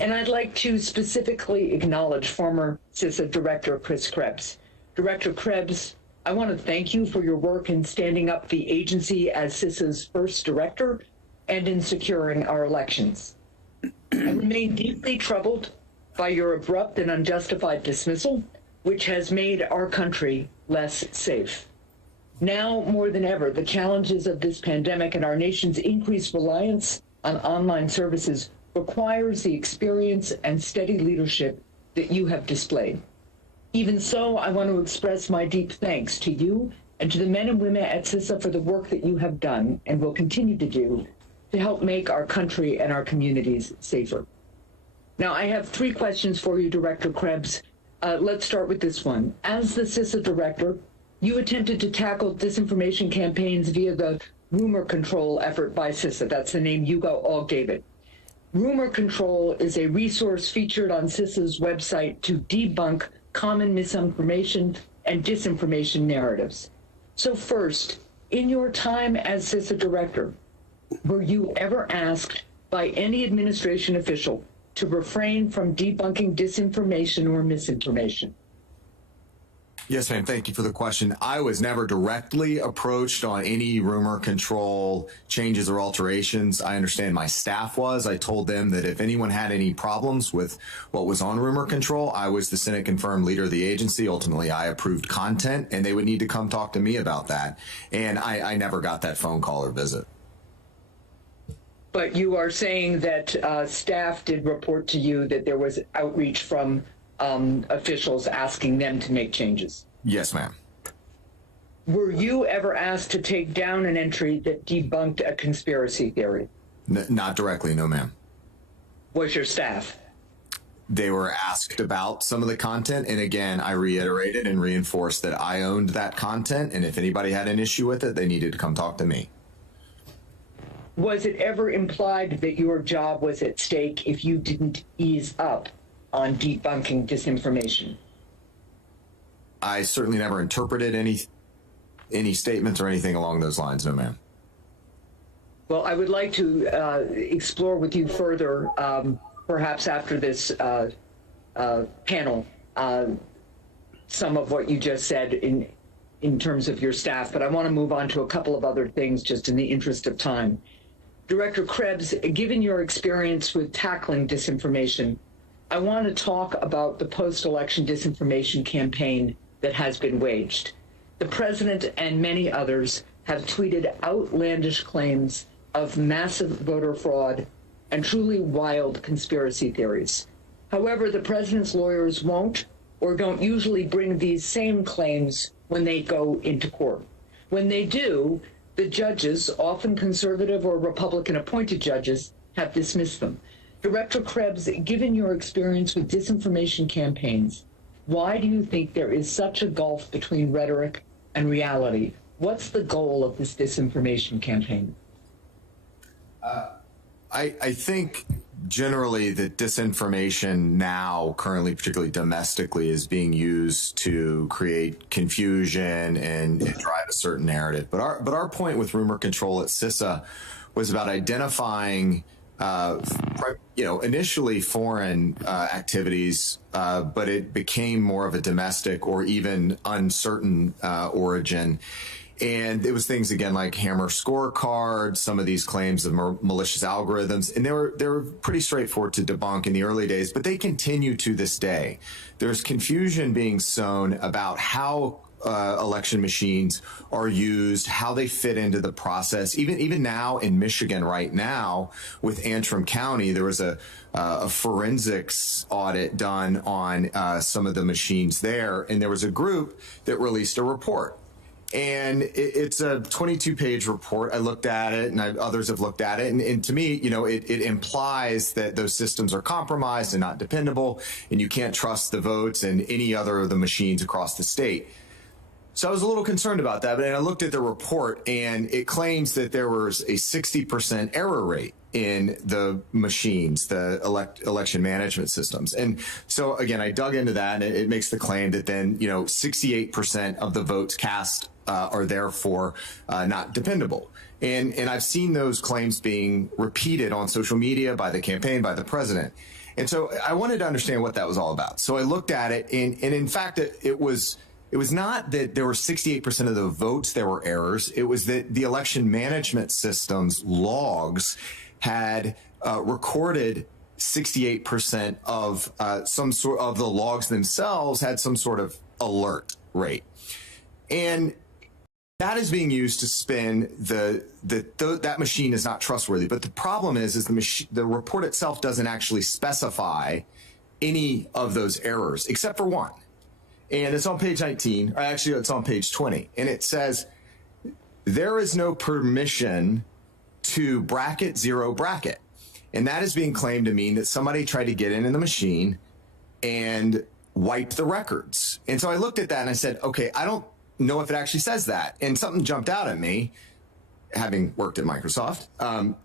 And I'd like to specifically acknowledge former CISA Director Chris Krebs. Director Krebs, I want to thank you for your work in standing up the agency as CISA's first director and in securing our elections. I remain deeply troubled by your abrupt and unjustified dismissal, which has made our country less safe. Now more than ever, the challenges of this pandemic and our nation's increased reliance on online services requires the experience and steady leadership that you have displayed. Even so, I want to express my deep thanks to you and to the men and women at CISA for the work that you have done and will continue to do to help make our country and our communities safer. Now, I have 3 questions for you, Director Krebs. Let's start with this one. As the CISA director, you attempted to tackle disinformation campaigns via the rumor control effort by CISA. That's the name you all gave it. Rumor Control is a resource featured on CISA's website to debunk common misinformation and disinformation narratives. So first, in your time as CISA director, were you ever asked by any administration official to refrain from debunking disinformation or misinformation? Yes, ma'am. Thank you for the question. I was never directly approached on any rumor control changes or alterations. I understand my staff was. I told them that if anyone had any problems with what was on rumor control, I was the Senate confirmed leader of the agency. Ultimately, I approved content, and they would need to come talk to me about that. And I never got that phone call or visit. But you are saying that staff did report to you that there was outreach from officials asking them to make changes? Yes, ma'am. Were you ever asked to take down an entry that debunked a conspiracy theory? Not directly, no, ma'am. Was your staff? They were asked about some of the content, and again, I reiterated and reinforced that I owned that content, and if anybody had an issue with it, they needed to come talk to me. Was it ever implied that your job was at stake if you didn't ease up on debunking disinformation? I certainly never interpreted any statements or anything along those lines. No, ma'am. Well, I would like to explore with you further, perhaps after this panel, some of what you just said in terms of your staff, but I want to move on to a couple of other things just in the interest of time. Director Krebs, given your experience with tackling disinformation, I want to talk about the post-election disinformation campaign that has been waged. The president and many others have tweeted outlandish claims of massive voter fraud and truly wild conspiracy theories. However, the president's lawyers won't or don't usually bring these same claims when they go into court. When they do, the judges, often conservative or Republican appointed judges, have dismissed them. Director Krebs, given your experience with disinformation campaigns, why do you think there is such a gulf between rhetoric and reality? What's the goal of this disinformation campaign? I think generally that disinformation now, currently, particularly domestically, is being used to create confusion and drive a certain narrative. But our point with rumor control at CISA was about identifying, initially foreign activities, but it became more of a domestic or even uncertain origin. And it was things, again, like Hammer scorecards, some of these claims of malicious algorithms, and they were pretty straightforward to debunk in the early days, but they continue to this day. There's confusion being sown about how election machines are used, how they fit into the process. Even now in Michigan right now with Antrim County, there was a forensics audit done on some of the machines there, and there was a group that released a report. And it's a 22-page report. I looked at it, and others have looked at it. And to me, it implies that those systems are compromised and not dependable, and you can't trust the votes and any other of the machines across the state. So I was a little concerned about that. But I looked at the report, and it claims that there was a 60% error rate in the machines, the election management systems. And so, again, I dug into that, and it makes the claim that then, 68% of the votes cast are therefore not dependable. And I've seen those claims being repeated on social media by the campaign, by the president. And so I wanted to understand what that was all about. So I looked at it, and in fact, it was not that there were 68% of the votes there were errors. It was that the election management system's logs had recorded 68% of some sort of the logs themselves had some sort of alert rate. And that is being used to spin that machine is not trustworthy. But the problem is the report itself doesn't actually specify any of those errors except for one. And it's on page 19, or actually it's on page 20. And it says, there is no permission to bracket zero bracket. And that is being claimed to mean that somebody tried to get in the machine and wipe the records. And so I looked at that and I said, okay, I don't know if it actually says that. And something jumped out at me, having worked at Microsoft,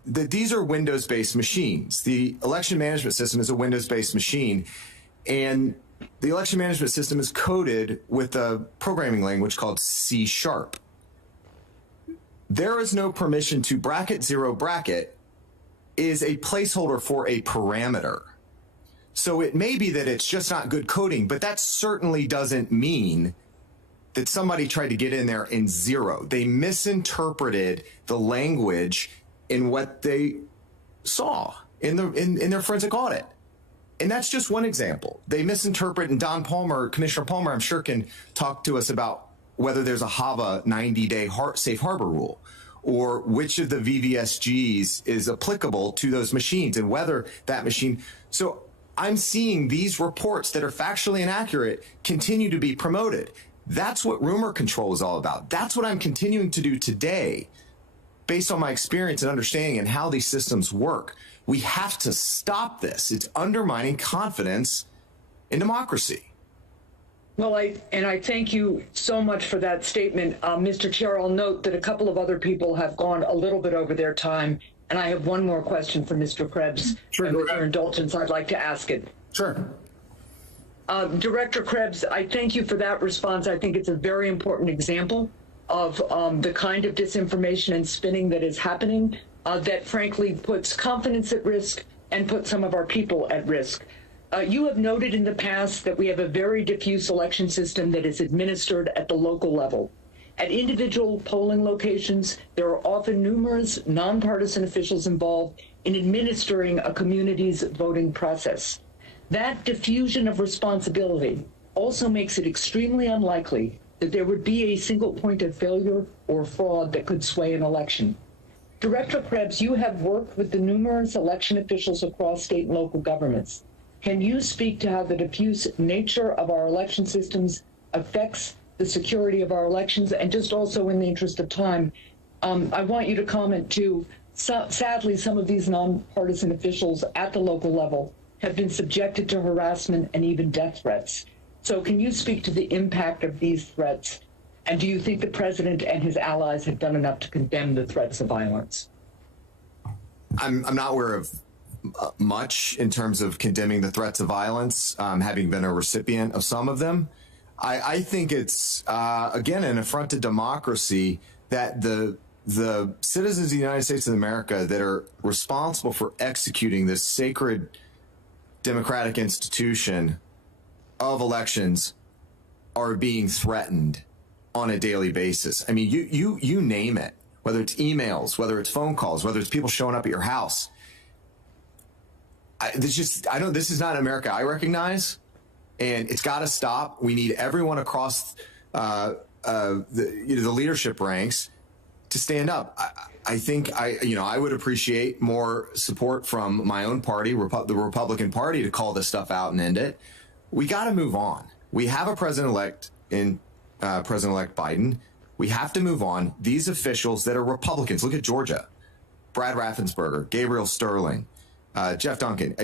that these are Windows-based machines. The election management system is a Windows-based machine. And the election management system is coded with a programming language called C#. There is no permission to bracket zero bracket is a placeholder for a parameter. So it may be that it's just not good coding, but that certainly doesn't mean that somebody tried to get in there and zero. They misinterpreted the language in what they saw in their forensic audit. And that's just one example. They misinterpret, and Don Palmer, Commissioner Palmer, I'm sure can talk to us about whether there's a HAVA 90-day safe harbor rule, or which of the VVSGs is applicable to those machines and whether that machine. So I'm seeing these reports that are factually inaccurate continue to be promoted. That's what rumor control is all about. That's what I'm continuing to do today based on my experience and understanding and how these systems work. We have to stop this. It's undermining confidence in democracy. Well, I thank you so much for that statement. Mr. Chair, I'll note that a couple of other people have gone a little bit over their time, and I have one more question for Mr. Krebs. Sure. And with your indulgence, I'd like to ask it. Sure. Director Krebs, I thank you for that response. I think it's a very important example of the kind of disinformation and spinning that is happening that frankly puts confidence at risk and puts some of our people at risk. You have noted in the past that we have a very diffuse election system that is administered at the local level. At individual polling locations, there are often numerous nonpartisan officials involved in administering a community's voting process. That diffusion of responsibility also makes it extremely unlikely that there would be a single point of failure or fraud that could sway an election. Director Krebs, you have worked with the numerous election officials across state and local governments. Can you speak to how the diffuse nature of our election systems affects the security of our elections? And just also in the interest of time, I want you to comment too. Sadly, some of these nonpartisan officials at the local level have been subjected to harassment and even death threats. So can you speak to the impact of these threats? And do you think the president and his allies have done enough to condemn the threats of violence? I'm not aware of much in terms of condemning the threats of violence, having been a recipient of some of them. I think it's, again, an affront to democracy that the citizens of the United States of America that are responsible for executing this sacred democratic institution of elections are being threatened on a daily basis. I mean, you name it, whether it's emails, whether it's phone calls, whether it's people showing up at your house. This is not America I recognize, and it's got to stop. We need everyone across the leadership ranks to stand up. I think I would appreciate more support from my own party, the Republican Party, to call this stuff out and end it. We got to move on. We have a president-elect in President-elect Biden. We have to move on. These officials that are Republicans, look at Georgia, Brad Raffensperger, Gabriel Sterling, Jeff Duncan.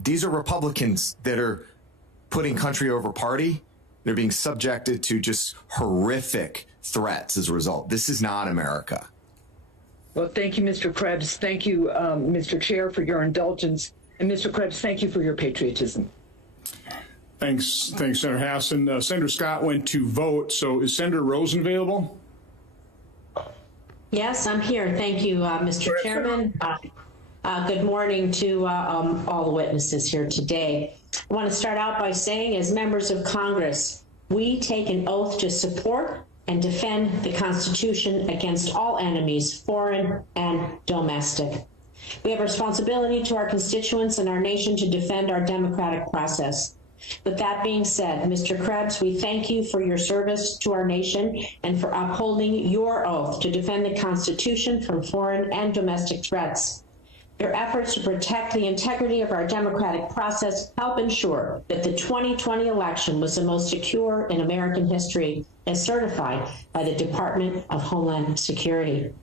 These are Republicans that are putting country over party. They're being subjected to just horrific threats as a result. This is not America. Well, thank you, Mr. Krebs. Thank you, Mr. Chair, for your indulgence. And Mr. Krebs, thank you for your patriotism. Thanks, Senator Hassan. Senator Scott went to vote, so is Senator Rosen available? Yes, I'm here. Thank you, Mr. Chairman. Good morning to all the witnesses here today. I want to start out by saying, as members of Congress, we take an oath to support and defend the Constitution against all enemies, foreign and domestic. We have a responsibility to our constituents and our nation to defend our democratic process. With that being said, Mr. Krebs, we thank you for your service to our nation and for upholding your oath to defend the Constitution from foreign and domestic threats. Your efforts to protect the integrity of our democratic process help ensure that the 2020 election was the most secure in American history, as certified by the Department of Homeland Security.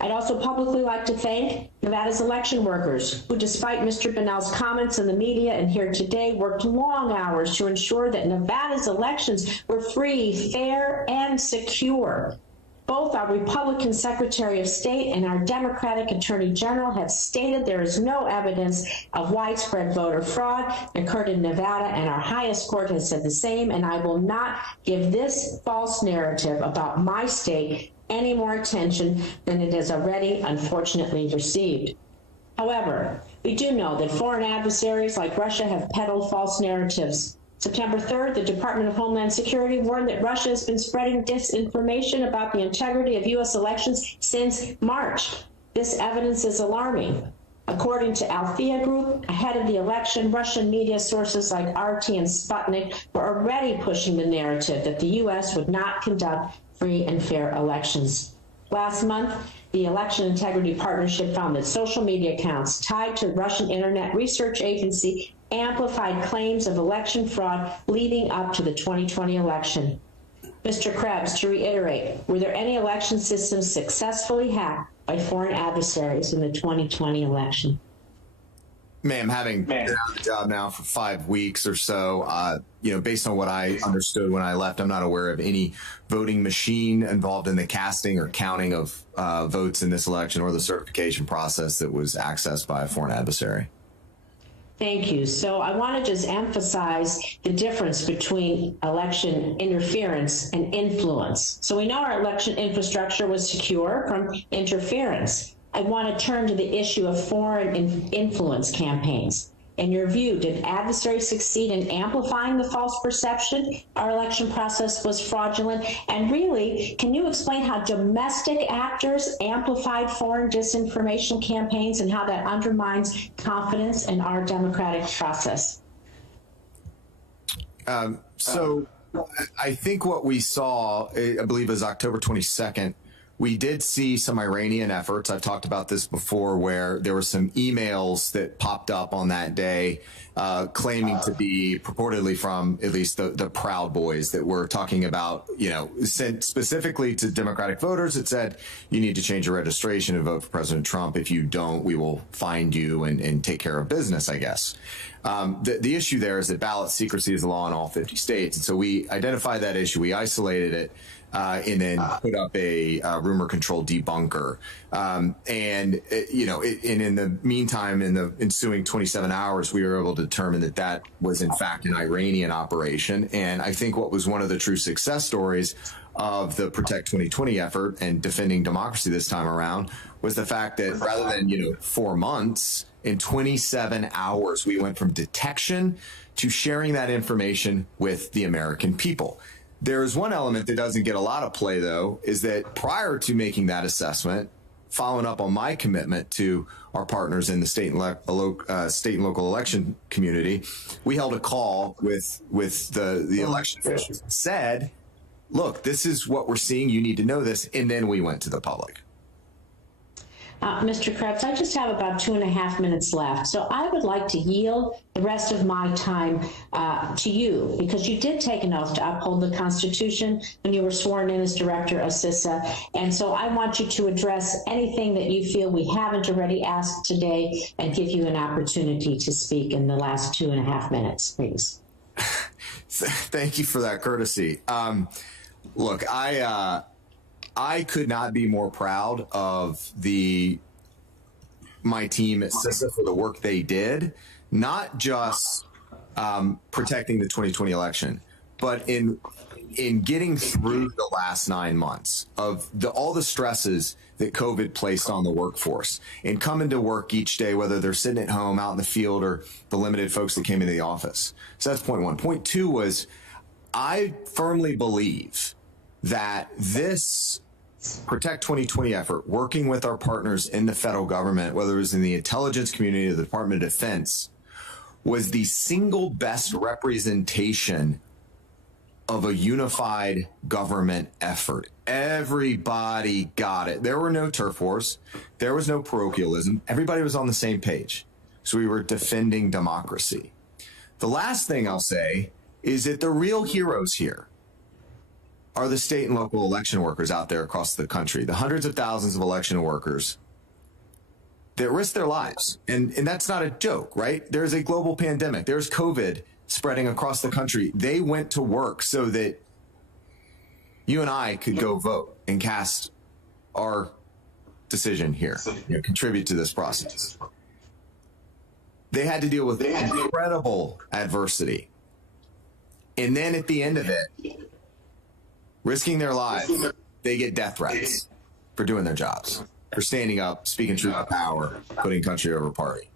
I'd also publicly like to thank Nevada's election workers who, despite Mr. Binnall's comments in the media and here today, worked long hours to ensure that Nevada's elections were free, fair, and secure. Both our Republican Secretary of State and our Democratic Attorney General have stated there is no evidence of widespread voter fraud occurred in Nevada, and our highest court has said the same, and I will not give this false narrative about my state any more attention than it has already unfortunately received. However, we do know that foreign adversaries like Russia have peddled false narratives. September 3rd, the Department of Homeland Security warned that Russia has been spreading disinformation about the integrity of U.S. elections since March. This evidence is alarming. According to Althea Group, ahead of the election, Russian media sources like RT and Sputnik were already pushing the narrative that the U.S. would not conduct free and fair elections. Last month, the Election Integrity Partnership found that social media accounts tied to the Russian Internet Research Agency amplified claims of election fraud leading up to the 2020 election. Mr. Krebs, to reiterate, were there any election systems successfully hacked by foreign adversaries in the 2020 election? Ma'am, having been on the job now for 5 weeks or so, based on what I understood when I left, I'm not aware of any voting machine involved in the casting or counting of votes in this election or the certification process that was accessed by a foreign adversary. Thank you. So I want to just emphasize the difference between election interference and influence. So we know our election infrastructure was secure from interference. I want to turn to the issue of foreign influence campaigns. In your view, did adversaries succeed in amplifying the false perception our election process was fraudulent? And really, can you explain how domestic actors amplified foreign disinformation campaigns and how that undermines confidence in our democratic process? So I think what we saw, I believe it was October 22nd, we did see some Iranian efforts. I've talked about this before, where there were some emails that popped up on that day claiming to be purportedly from at least the Proud Boys that were talking about, sent specifically to Democratic voters. It said, you need to change your registration and vote for President Trump. If you don't, we will find you and take care of business, I guess. The issue there is that ballot secrecy is the law in all 50 states. And so we identified that issue. We isolated it. And then put up a rumor control debunker. And in the meantime, in the ensuing 27 hours, we were able to determine that that was, in fact, an Iranian operation. And I think what was one of the true success stories of the Protect 2020 effort and defending democracy this time around was the fact that rather than, 4 months, in 27 hours, we went from detection to sharing that information with the American people. There's one element that doesn't get a lot of play, though, is that prior to making that assessment, following up on my commitment to our partners in the state and local election community, we held a call with the election officials and said, look, this is what we're seeing. You need to know this. And then we went to the public. Mr. Krebs, I just have about 2.5 minutes left, so I would like to yield the rest of my time to you, because you did take an oath to uphold the Constitution when you were sworn in as director of CISA, and so I want you to address anything that you feel we haven't already asked today and give you an opportunity to speak in the last 2.5 minutes, please. Thank you for that courtesy. Look, I could not be more proud of my team at CISA for the work they did, not just protecting the 2020 election, but in getting through the last 9 months of all the stresses that COVID placed on the workforce and coming to work each day, whether they're sitting at home, out in the field, or the limited folks that came into the office. So that's point one. Point two was I firmly believe that this Protect 2020 effort, working with our partners in the federal government, whether it was in the intelligence community or the Department of Defense, was the single best representation of a unified government effort. Everybody got it. There were no turf wars. There was no parochialism. Everybody was on the same page. So we were defending democracy. The last thing I'll say is that the real heroes here are the state and local election workers out there across the country, the hundreds of thousands of election workers that risk their lives. And that's not a joke, right? There's a global pandemic. There's COVID spreading across the country. They went to work so that you and I could go vote and cast our decision here, contribute to this process. They had to deal with incredible adversity. And then at the end of it, risking their lives, they get death threats for doing their jobs, for standing up, speaking truth to power, putting country over party.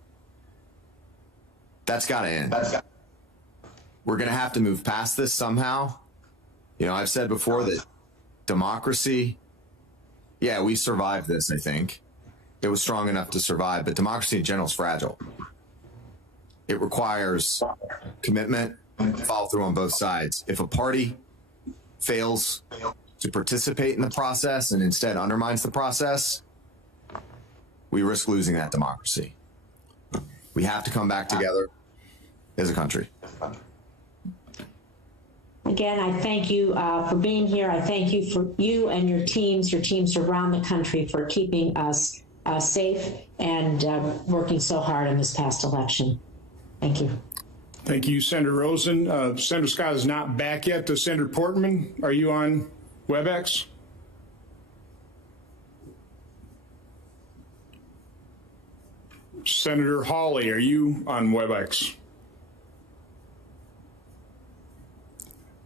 That's got to end. We're going to have to move past this somehow. I've said before that democracy, we survived this, I think. It was strong enough to survive, but democracy in general is fragile. It requires commitment and follow through on both sides. If a party fails to participate in the process and instead undermines the process, we risk losing that democracy. We have to come back together as a country. Again, I thank you for being here. I thank you for you and your teams around the country for keeping us safe and working so hard in this past election. Thank you. Thank you, Senator Rosen. Senator Scott is not back yet. Senator Portman, are you on WebEx? Senator Hawley, are you on WebEx?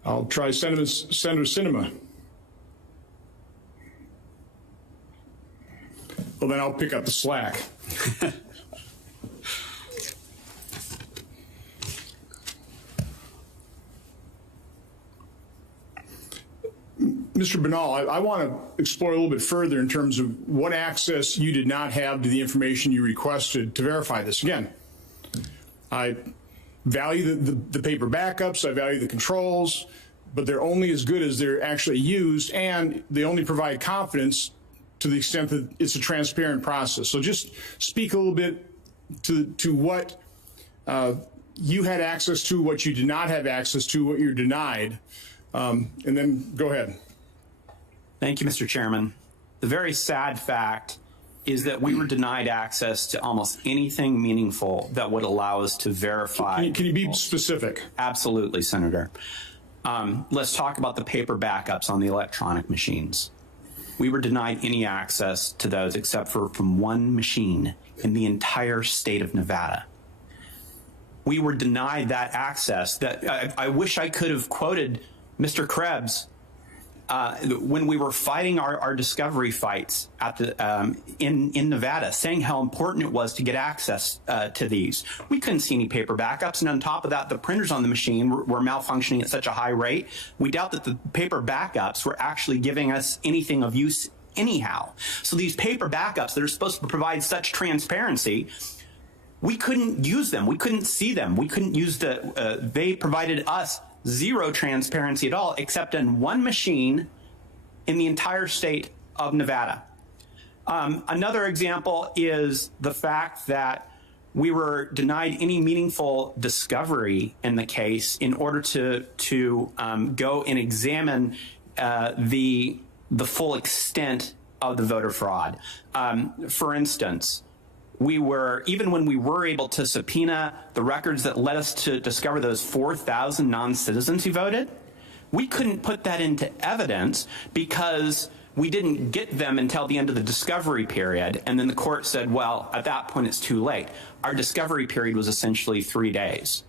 I'll try Senator Sinema. Well, then I'll pick up the slack. Mr. Binnall, I want to explore a little bit further in terms of what access you did not have to the information you requested to verify this. Again, I value the paper backups, I value the controls, but they're only as good as they're actually used, and they only provide confidence to the extent that it's a transparent process. So just speak a little bit to what you had access to, what you did not have access to, what you're denied, and then go ahead. Thank you, Mr. Chairman. The very sad fact is that we were denied access to almost anything meaningful that would allow us to verify. Can you be specific? Absolutely, Senator. Let's talk about the paper backups on the electronic machines. We were denied any access to those except from one machine in the entire state of Nevada. We were denied that access. That I wish I could have quoted Mr. Krebs when we were fighting our discovery fights at the in Nevada, saying how important it was to get access to these. We couldn't see any paper backups, and on top of that, the printers on the machine were malfunctioning at such a high rate. We doubt that the paper backups were actually giving us anything of use anyhow. So these paper backups that are supposed to provide such transparency, we couldn't use them. We couldn't see them. We couldn't use they provided us zero transparency at all, except in one machine in the entire state of Nevada. Another example is the fact that we were denied any meaningful discovery in the case in order to go and examine the full extent of the voter fraud. For instance, even when we were able to subpoena the records that led us to discover those 4,000 non-citizens who voted, we couldn't put that into evidence because we didn't get them until the end of the discovery period. And then the court said, well, at that point, it's too late. Our discovery period was essentially 3 days.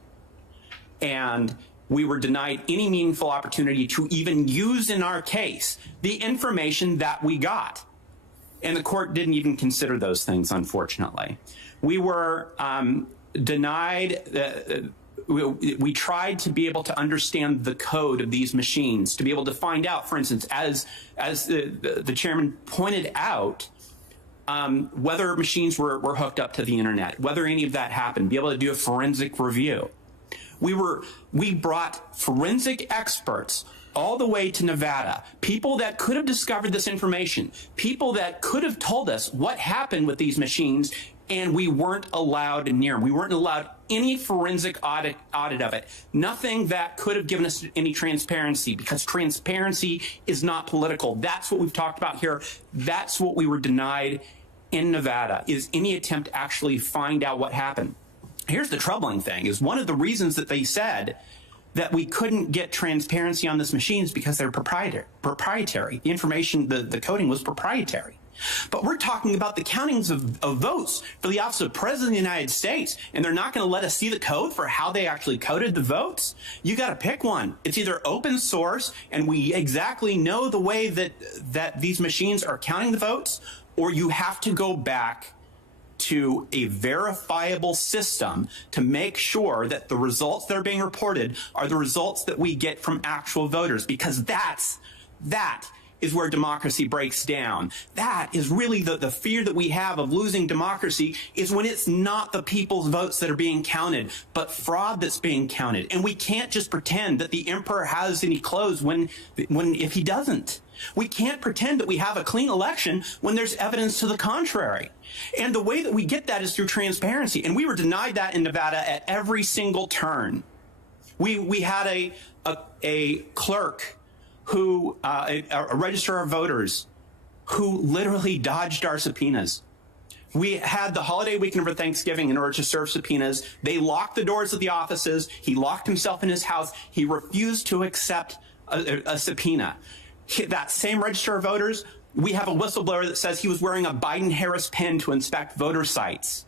And we were denied any meaningful opportunity to even use in our case the information that we got. And the court didn't even consider those things, unfortunately. We were denied, we tried to be able to understand the code of these machines, to be able to find out, for instance, as the chairman pointed out, whether machines were hooked up to the internet, whether any of that happened, be able to do a forensic review. We brought forensic experts all the way to Nevada, people that could have discovered this information, people that could have told us what happened with these machines, and we weren't allowed near them. We weren't allowed any forensic audit of it. Nothing that could have given us any transparency, because transparency is not political. That's what we've talked about here. That's what we were denied in Nevada, is any attempt to actually find out what happened. Here's the troubling thing, is one of the reasons that they said that we couldn't get transparency on these machines because they're proprietary. The information, the coding was proprietary. But we're talking about the countings of votes for the office of President of the United States, and they're not going to let us see the code for how they actually coded the votes? You got to pick one. It's either open source, and we exactly know the way that these machines are counting the votes, or you have to go back to a verifiable system to make sure that the results that are being reported are the results that we get from actual voters, because that is where democracy breaks down. That is really the fear that we have of losing democracy, is when it's not the people's votes that are being counted, but fraud that's being counted. And we can't just pretend that the emperor has any clothes if he doesn't. We can't pretend that we have a clean election when there's evidence to the contrary. And the way that we get that is through transparency. And we were denied that in Nevada at every single turn. We had a clerk who, a registrar of voters, who literally dodged our subpoenas. We had the holiday weekend over Thanksgiving in order to serve subpoenas. They locked the doors of the offices. He locked himself in his house. He refused to accept a subpoena. That same registrar of voters, we have a whistleblower that says he was wearing a Biden-Harris pin to inspect voter sites.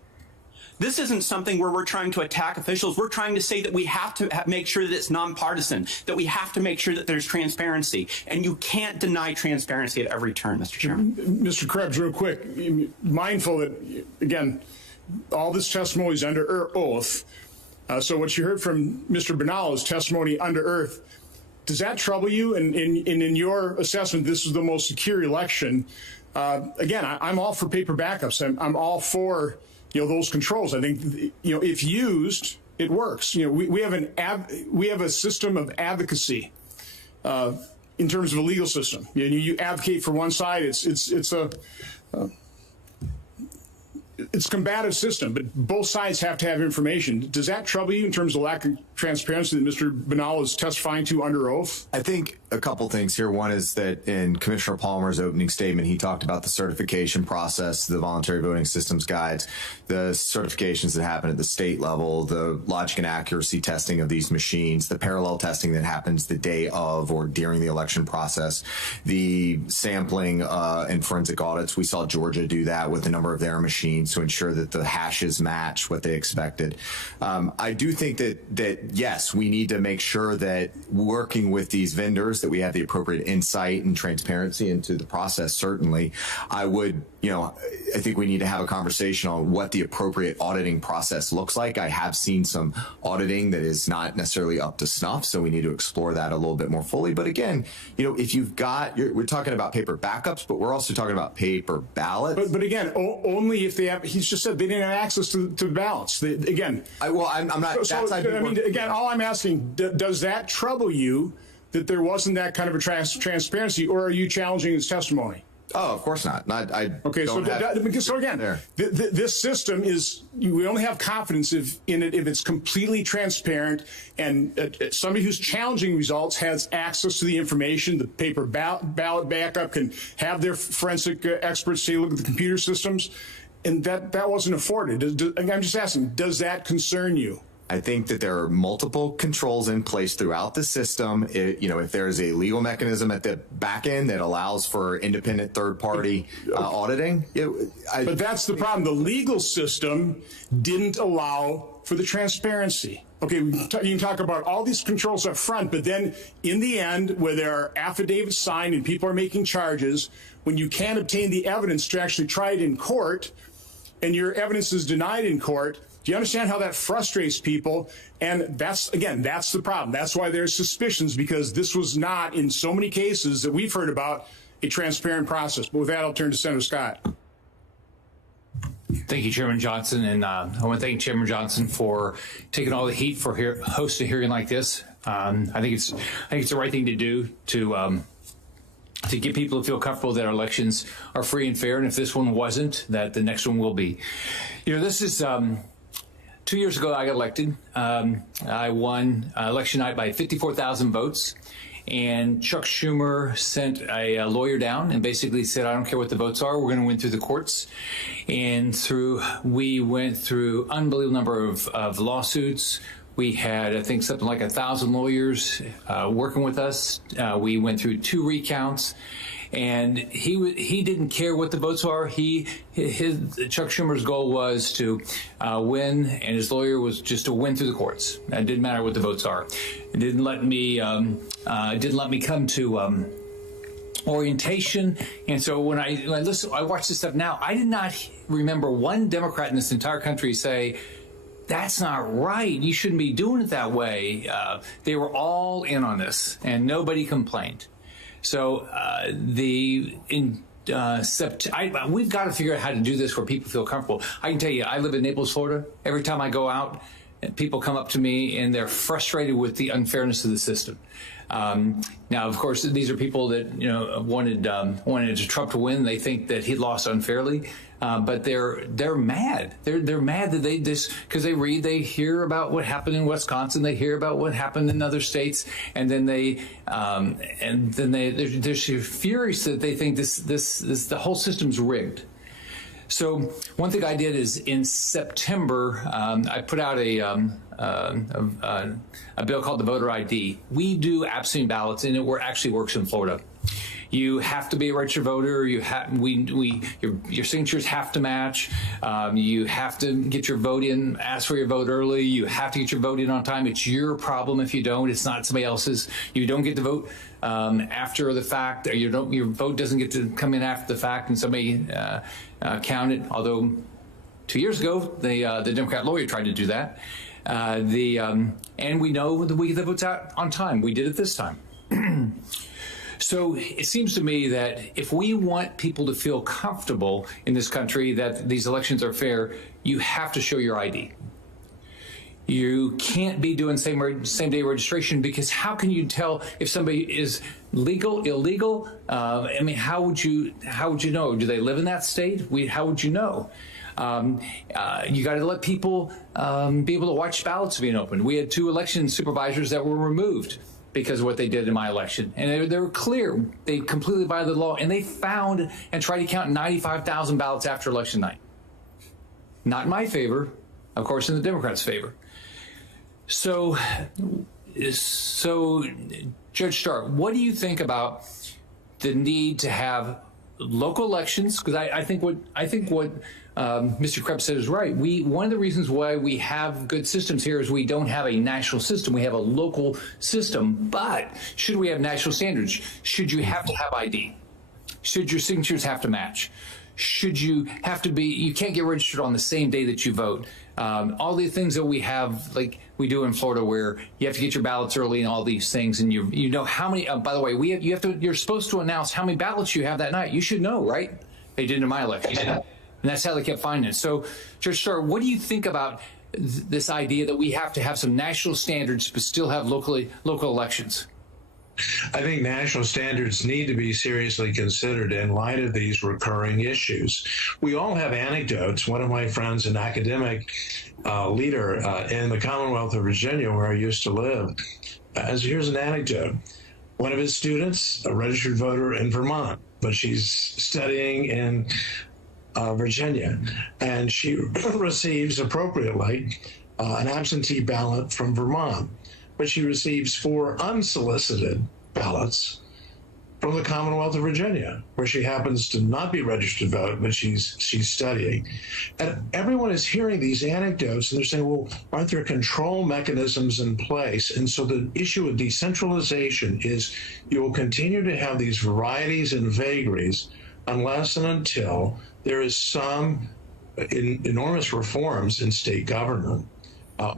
This isn't something where we're trying to attack officials. We're trying to say that we have to make sure that it's nonpartisan, that we have to make sure that there's transparency. And you can't deny transparency at every turn, Mr. Chairman. Mr. Krebs, real quick, mindful that, again, all this testimony is under oath. So what you heard from Mr. Binnall is testimony under oath. Does that trouble you? And in your assessment, this is the most secure election. Again, I'm all for paper backups. I'm all for those controls. I think if used, it works. We have a system of advocacy in terms of a legal system. You advocate for one side. It's a combative system, but both sides have to have information. Does that trouble you in terms of lack of transparency that Mr. Binnall is testifying to under oath? I think a couple things here. One is that in Commissioner Palmer's opening statement, he talked about the certification process, the voluntary voting systems guides, the certifications that happen at the state level, the logic and accuracy testing of these machines, the parallel testing that happens the day of or during the election process, the sampling and forensic audits. We saw Georgia do that with a number of their machines to ensure that the hashes match what they expected. I do think that yes, we need to make sure that working with these vendors that we have the appropriate insight and transparency into the process. Certainly, I think we need to have a conversation on what the appropriate auditing process looks like. I have seen some auditing that is not necessarily up to snuff, so we need to explore that a little bit more fully. But again, if you've got, we're talking about paper backups, but we're also talking about paper ballots. But again, only if they have. He's just said they didn't have access to the ballots. I'm not. Again, all I'm asking, does that trouble you that there wasn't that kind of a transparency, or are you challenging his testimony? Oh, of course not. So again, this system is, we only have confidence in it if it's completely transparent and somebody who's challenging results has access to the information. The paper ballot backup can have their forensic experts take a look at the computer systems, and that wasn't afforded. I'm just asking, does that concern you? I think that there are multiple controls in place throughout the system. If there's a legal mechanism at the back end that allows for independent third-party auditing. But that's the problem. The legal system didn't allow for the transparency. Okay, you can talk about all these controls up front, but then in the end, where there are affidavits signed and people are making charges, when you can't obtain the evidence to actually try it in court, and your evidence is denied in court, do you understand how that frustrates people? And that's the problem. That's why there's suspicions, because this was not, in so many cases that we've heard about, a transparent process. But with that, I'll turn to Senator Scott. Thank you, Chairman Johnson. And I want to thank Chairman Johnson for taking all the heat for hosting a hearing like this. I think it's the right thing to do to get people to feel comfortable that our elections are free and fair. And if this one wasn't, that the next one will be. This is 2 years ago, I got elected. I won election night by 54,000 votes. And Chuck Schumer sent a lawyer down and basically said, I don't care what the votes are, we're going to win through the courts. And we went through unbelievable number of lawsuits. We had, I think, something like 1,000 lawyers working with us. We went through 2 recounts. And he didn't care what the votes are. Chuck Schumer's goal was to win, and his lawyer was just to win through the courts. It didn't matter what the votes are. It didn't let me come to orientation. And so when I watch this stuff now, I did not remember one Democrat in this entire country say, that's not right. You shouldn't be doing it that way. They were all in on this, and nobody complained. So we've got to figure out how to do this where people feel comfortable. I can tell you, I live in Naples, Florida. Every time I go out, people come up to me and they're frustrated with the unfairness of the system. Now, of course, these are people that wanted Trump to win. They think that he lost unfairly, but they're mad. They're mad that because they hear about what happened in Wisconsin, they hear about what happened in other states, and then they're furious that they think the whole system's rigged. So one thing I did is in September, I put out a bill called the Voter ID. We do absentee ballots, and it actually works in Florida. You have to be a registered voter. Your signatures have to match. You have to get your vote in, ask for your vote early. You have to get your vote in on time. It's your problem if you don't. It's not somebody else's. You don't get to vote after the fact. Your vote doesn't get to come in after the fact and somebody count it. Although 2 years ago, the Democrat lawyer tried to do that. And we know that we get the votes out on time. We did it this time. So it seems to me that if we want people to feel comfortable in this country that these elections are fair, you have to show your ID. You can't be doing same day registration, because how can you tell if somebody is legal, illegal? I mean, how would you know? Do they live in that state? How would you know? You got to let people be able to watch ballots being opened. We had 2 election supervisors that were removed because of what they did in my election. And they were clear. They completely violated the law, and they found and tried to count 95,000 ballots after election night. Not in my favor, of course, in the Democrats' favor. So Judge Starr, what do you think about the need to have local elections? Because I think what Mr. Krebs said is right. One of the reasons why we have good systems here is we don't have a national system. We have a local system. But should we have national standards? Should you have to have ID? Should your signatures have to match? Should you have to be? You can't get registered on the same day that you vote. All the things that we have, like we do in Florida, where you have to get your ballots early and all these things, and you know how many. By the way, you're supposed to announce how many ballots you have that night. You should know, right? They did in my election, and that's how they kept finding it. So, Judge Starr, what do you think about this idea that we have to have some national standards but still have local elections? I think national standards need to be seriously considered in light of these recurring issues. We all have anecdotes. One of my friends, an academic leader in the Commonwealth of Virginia, where I used to live, here's an anecdote. One of his students, a registered voter in Vermont, but she's studying in Virginia, and she receives appropriately an absentee ballot from Vermont. But she receives 4 unsolicited ballots from the Commonwealth of Virginia, where she happens to not be registered to vote, but she's studying. And everyone is hearing these anecdotes, and they're saying, well, aren't there control mechanisms in place? And so the issue of decentralization is you will continue to have these varieties and vagaries unless and until there is some enormous reforms in state government.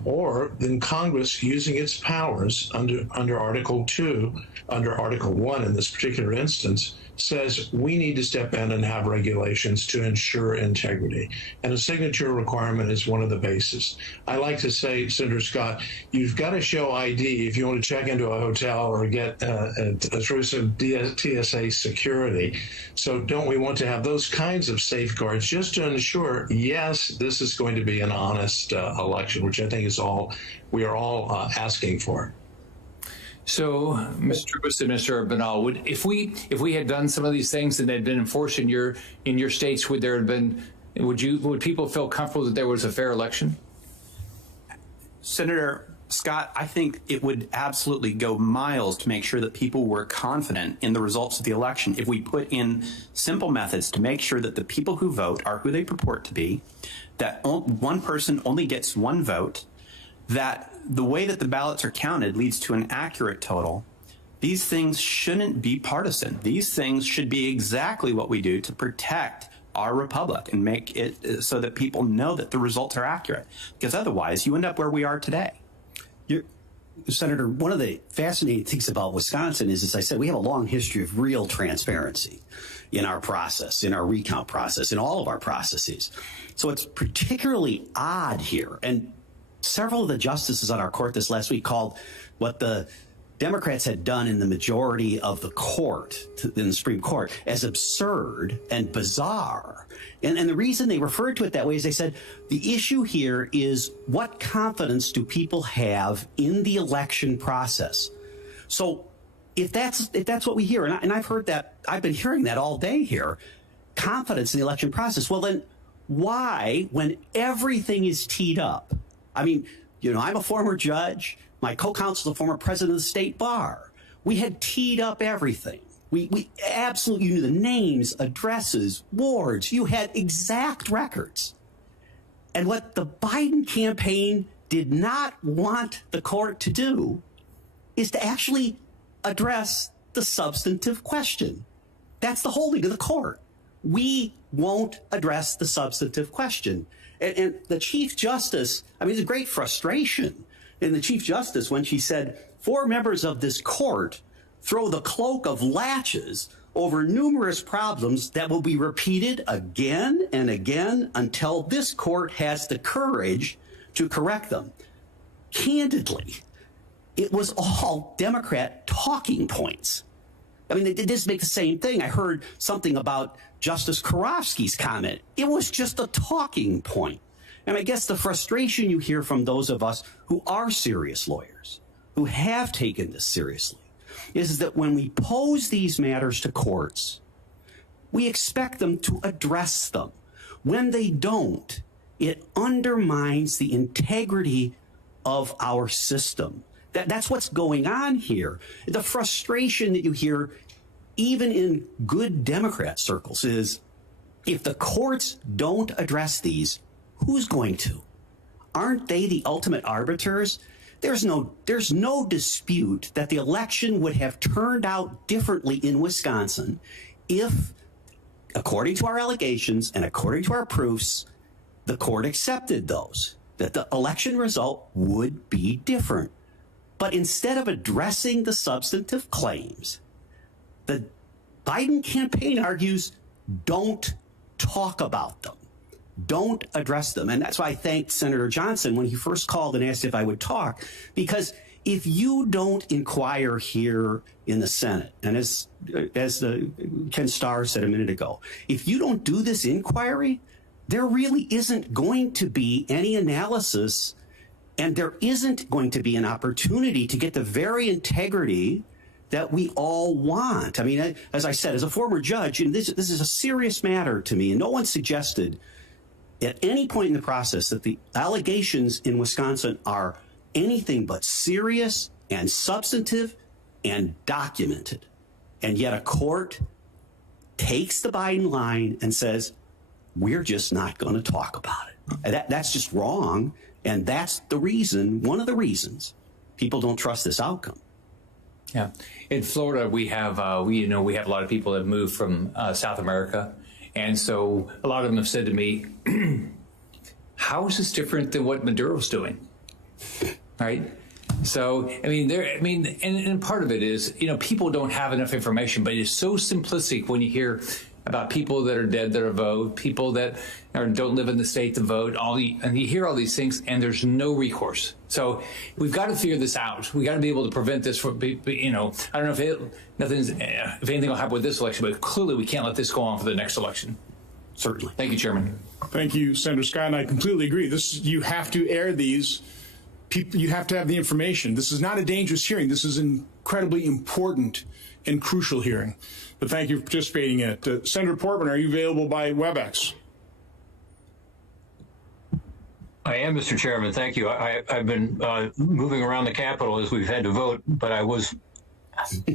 Or then Congress, using its powers under Article 2, under Article 1 in this particular instance, says we need to step in and have regulations to ensure integrity. And a signature requirement is one of the bases. I like to say, Senator Scott, you've got to show ID if you want to check into a hotel or get through some TSA security. So don't we want to have those kinds of safeguards just to ensure, yes, this is going to be an honest election, which I think is all we are all asking for. So, Mr. Troups and Mr. Binnall, if we had done some of these things and they'd been enforced in your states, would people feel comfortable that there was a fair election? Senator Scott, I think it would absolutely go miles to make sure that people were confident in the results of the election if we put in simple methods to make sure that the people who vote are who they purport to be, that one person only gets one vote, that the way that the ballots are counted leads to an accurate total. These things shouldn't be partisan. These things should be exactly what we do to protect our republic and make it so that people know that the results are accurate. Because otherwise, you end up where we are today. Senator, one of the fascinating things about Wisconsin is, as I said, we have a long history of real transparency in our process, in our recount process, in all of our processes. So it's particularly odd here. And several of the justices on our court this last week called what the Democrats had done in the majority of the court, in the Supreme Court, as absurd and bizarre. And the reason they referred to it that way is they said the issue here is what confidence do people have in the election process? So if that's what we hear, and I've heard that, I've been hearing that all day here, confidence in the election process. Well, then why, when everything is teed up? I mean, you know, I'm a former judge. My co-counsel is a former president of the state bar. We had teed up everything. We absolutely knew the names, addresses, wards. You had exact records. And what the Biden campaign did not want the court to do is to actually address the substantive question. That's the holding of the court. We won't address the substantive question. And the Chief Justice, I mean, it's a great frustration in the Chief Justice when she said, 4 members of this court throw the cloak of laches over numerous problems that will be repeated again and again until this court has the courage to correct them. Candidly, it was all Democrat talking points. I mean, they just make the same thing. I heard something about Justice Karofsky's comment. It was just a talking point. And I guess the frustration you hear from those of us who are serious lawyers, who have taken this seriously, is that when we pose these matters to courts, we expect them to address them. When they don't, it undermines the integrity of our system. That's what's going on here. The frustration that you hear, even in good Democrat circles, is if the courts don't address these, who's going to? Aren't they the ultimate arbiters? There's no dispute that the election would have turned out differently in Wisconsin if, according to our allegations and according to our proofs, the court accepted those, that the election result would be different. But instead of addressing the substantive claims, the Biden campaign argues, don't talk about them. Don't address them. And that's why I thanked Senator Johnson when he first called and asked if I would talk, because if you don't inquire here in the Senate, and as Ken Starr said a minute ago, if you don't do this inquiry, there really isn't going to be any analysis, and there isn't going to be an opportunity to get the very integrity that we all want. I mean, as I said, as a former judge, and this is a serious matter to me, and no one suggested at any point in the process that the allegations in Wisconsin are anything but serious and substantive and documented. And yet a court takes the Biden line and says, we're just not going to talk about it. And that's just wrong. And that's the reason, one of the reasons, people don't trust this outcome. Yeah. In Florida, we have a lot of people that moved from South America. And so a lot of them have said to me, how is this different than what Maduro's doing? Right? So, and part of it is, people don't have enough information, but it's so simplistic when you hear about people that are dead that are vote, people that don't live in the state to vote, and you hear all these things, and there's no recourse. So we've got to figure this out. We got to be able to prevent this from, I don't know if anything will happen with this election, but clearly we can't let this go on for the next election. Certainly. Thank you, Chairman. Thank you, Senator Scott, and I completely agree. You have to air these. You have to have the information. This is not a dangerous hearing. This is an incredibly important and crucial hearing. But thank you for participating in it. Senator Portman, are you available by WebEx? I am, Mr. Chairman. Thank you. I've been moving around the Capitol as we've had to vote, but I was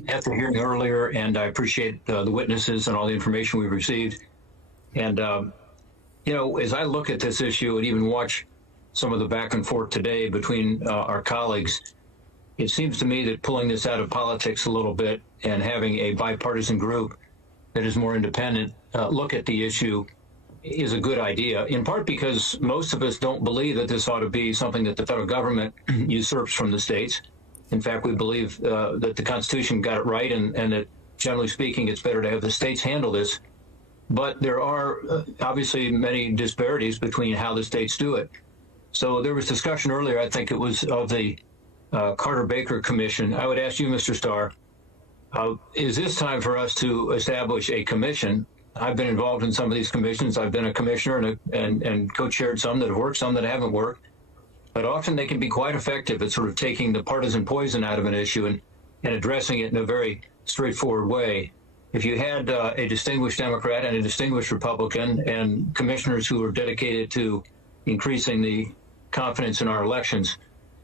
at the hearing earlier, and I appreciate the witnesses and all the information we've received. And, as I look at this issue and even watch some of the back and forth today between our colleagues, it seems to me that pulling this out of politics a little bit and having a bipartisan group that is more independent look at the issue is a good idea, in part because most of us don't believe that this ought to be something that the federal government usurps from the states. In fact, we believe that the Constitution got it right, and that, generally speaking, it's better to have the states handle this. But there are obviously many disparities between how the states do it. So there was discussion earlier, I think it was of the Carter-Baker Commission. I would ask you, Mr. Starr, is this time for us to establish a commission? I've been involved in some of these commissions. I've been a commissioner and co-chaired some that have worked, some that haven't worked. But often they can be quite effective at sort of taking the partisan poison out of an issue and addressing it in a very straightforward way. If you had a distinguished Democrat and a distinguished Republican and commissioners who are dedicated to increasing the confidence in our elections,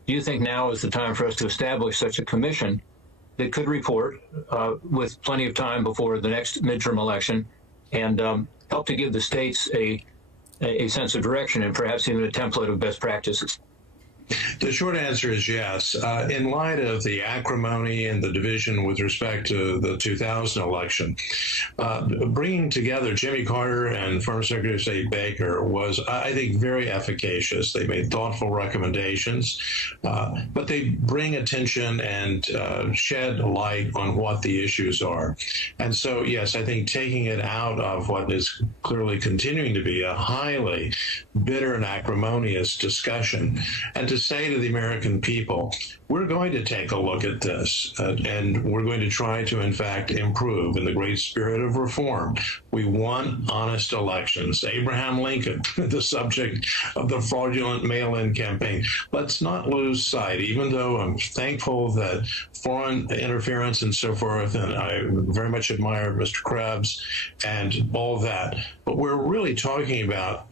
do you think now is the time for us to establish such a commission that could report with plenty of time before the next midterm election and help to give the states a sense of direction and perhaps even a template of best practices? The short answer is yes. In light of the acrimony and the division with respect to the 2000 election, bringing together Jimmy Carter and former Secretary of State Baker was, I think, very efficacious. They made thoughtful recommendations, but they bring attention and shed light on what the issues are. And so, yes, I think taking it out of what is clearly continuing to be a highly bitter and acrimonious discussion, and to say to the American people, we're going to take a look at this and we're going to try to, in fact, improve in the great spirit of reform. We want honest elections. Abraham Lincoln, the subject of the fraudulent mail-in campaign. Let's not lose sight, even though I'm thankful that foreign interference and so forth, and I very much admire Mr. Krebs and all that, but we're really talking about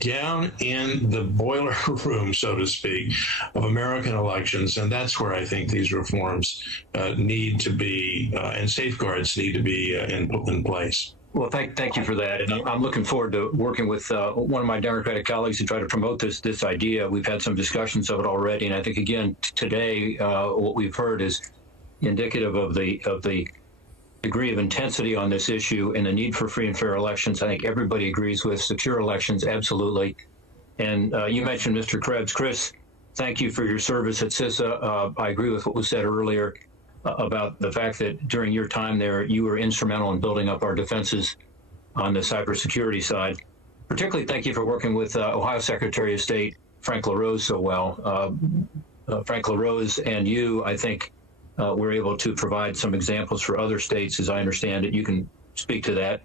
down in the boiler room, so to speak, of American elections. And that's where I think these reforms need to be and safeguards need to be in place. Well, thank you for that. And I'm looking forward to working with one of my Democratic colleagues to try to promote this idea. We've had some discussions of it already. And I think, again, today, what we've heard is indicative of the degree of intensity on this issue and the need for free and fair elections. I think everybody agrees with secure elections, absolutely. And you mentioned Mr. Krebs. Chris, thank you for your service at CISA. I agree with what was said earlier about the fact that during your time there, you were instrumental in building up our defenses on the cybersecurity side. Particularly, thank you for working with Ohio Secretary of State Frank LaRose so well. Frank LaRose and you, I think, we're able to provide some examples for other states, as I understand it. You can speak to that.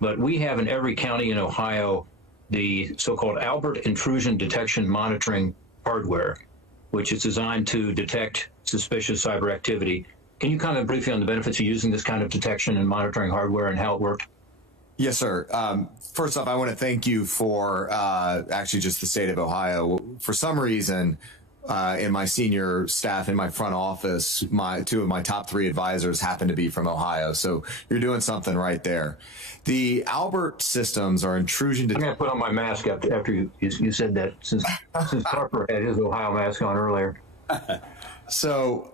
But we have in every county in Ohio the so-called Albert Intrusion Detection Monitoring hardware, which is designed to detect suspicious cyber activity. Can you comment briefly on the benefits of using this kind of detection and monitoring hardware and how it worked? Yes, sir. First off, I want to thank you for actually just the state of Ohio. For some reason, in my senior staff in my front office, two of my top 3 advisors happen to be from Ohio. So you're doing something right there. The Albert systems are intrusion detection. I'm going to put on my mask after you said that, since Harper had his Ohio mask on earlier. So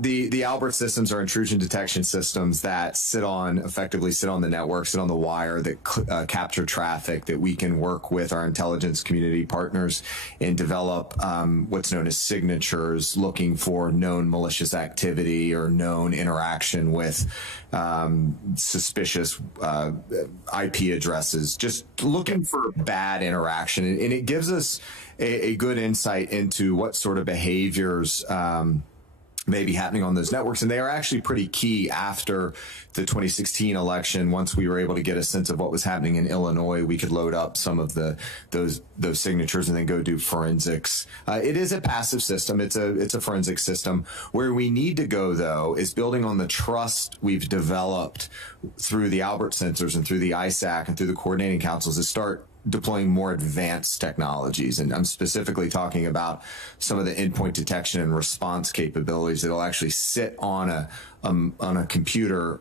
the Albert systems are intrusion detection systems that effectively sit on the network, sit on the wire, that capture traffic, that we can work with our intelligence community partners and develop what's known as signatures, looking for known malicious activity or known interaction with suspicious IP addresses, just looking for bad interaction. And it gives us a good insight into what sort of behaviors may be happening on those networks. And they are actually pretty key after the 2016 election. Once we were able to get a sense of what was happening in Illinois, we could load up some of those signatures and then go do forensics. It is a passive system. It's a forensic system. Where we need to go, though, is building on the trust we've developed through the Albert sensors and through the ISAC and through the coordinating councils to start deploying more advanced technologies. And I'm specifically talking about some of the endpoint detection and response capabilities that'll actually sit on a computer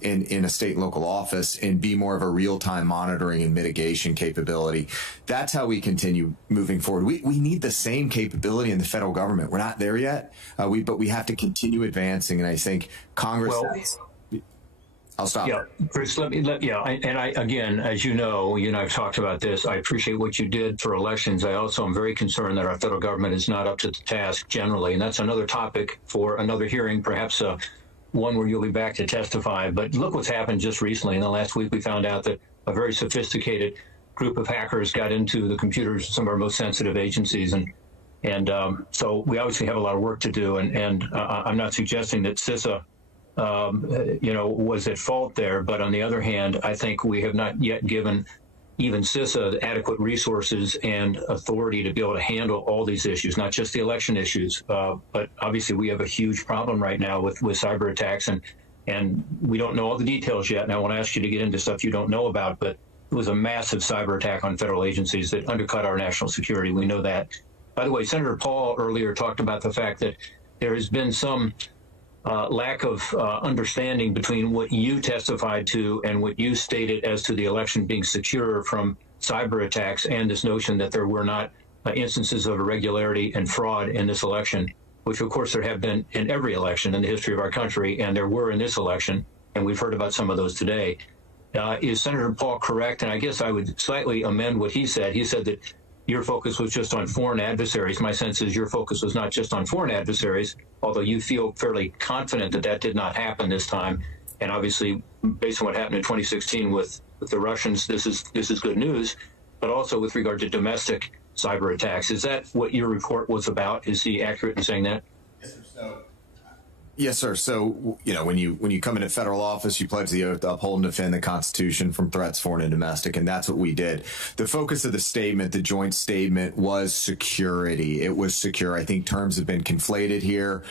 in a state and local office and be more of a real-time monitoring and mitigation capability. That's how we continue moving forward. We need the same capability in the federal government. We're not there yet, but we have to continue advancing. And I think Congress... I'll stop. Yeah, Chris, and I, again, as you know, you and I have talked about this. I appreciate what you did for elections. I also am very concerned that our federal government is not up to the task generally. And that's another topic for another hearing, perhaps one where you'll be back to testify. But look what's happened just recently. In the last week, we found out that a very sophisticated group of hackers got into the computers of some of our most sensitive agencies. And so we obviously have a lot of work to do. And I'm not suggesting that CISA was at fault there. But on the other hand, I think we have not yet given even CISA adequate resources and authority to be able to handle all these issues, not just the election issues. But obviously, we have a huge problem right now with cyber attacks, and we don't know all the details yet. And I want to ask you to get into stuff you don't know about, but it was a massive cyber attack on federal agencies that undercut our national security. We know that. By the way, Senator Paul earlier talked about the fact that there has been some lack of understanding between what you testified to and what you stated as to the election being secure from cyber attacks, and this notion that there were not instances of irregularity and fraud in this election, which of course there have been in every election in the history of our country, and there were in this election, and we've heard about some of those today. Is Senator Paul correct? And I guess I would slightly amend what he said. He said that your focus was just on foreign adversaries. My sense is your focus was not just on foreign adversaries, although you feel fairly confident that that did not happen this time. And obviously, based on what happened in 2016 with the Russians, this is good news. But also with regard to domestic cyber attacks, is that what your report was about? Is he accurate in saying that? Yes, sir. So, you know, when you come into federal office, you pledge the oath to uphold and defend the Constitution from threats, foreign and domestic, and that's what we did. The focus of the statement, the joint statement, was security. It was secure. I think terms have been conflated here.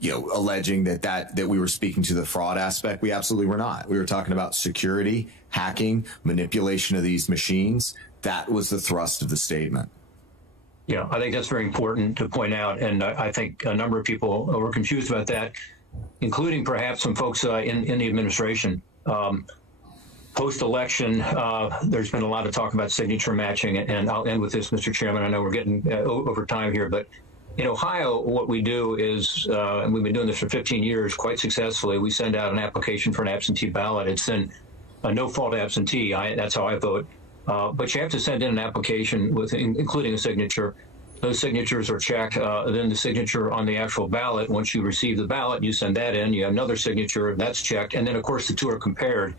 You know, alleging that we were speaking to the fraud aspect. We absolutely were not. We were talking about security, hacking, manipulation of these machines. That was the thrust of the statement. Yeah, I think that's very important to point out, and I think a number of people were confused about that, including perhaps some folks in the administration. Post-election, there's been a lot of talk about signature matching, and I'll end with this, Mr. Chairman. I know we're getting over time here, but in Ohio, what we do is, and we've been doing this for 15 years quite successfully, we send out an application for an absentee ballot. It's then a no-fault absentee. That's how I vote. But you have to send in an application with including a signature. Those signatures are checked. Then the signature on the actual ballot, once you receive the ballot, you send that in. You have another signature, that's checked. And then, of course, the two are compared.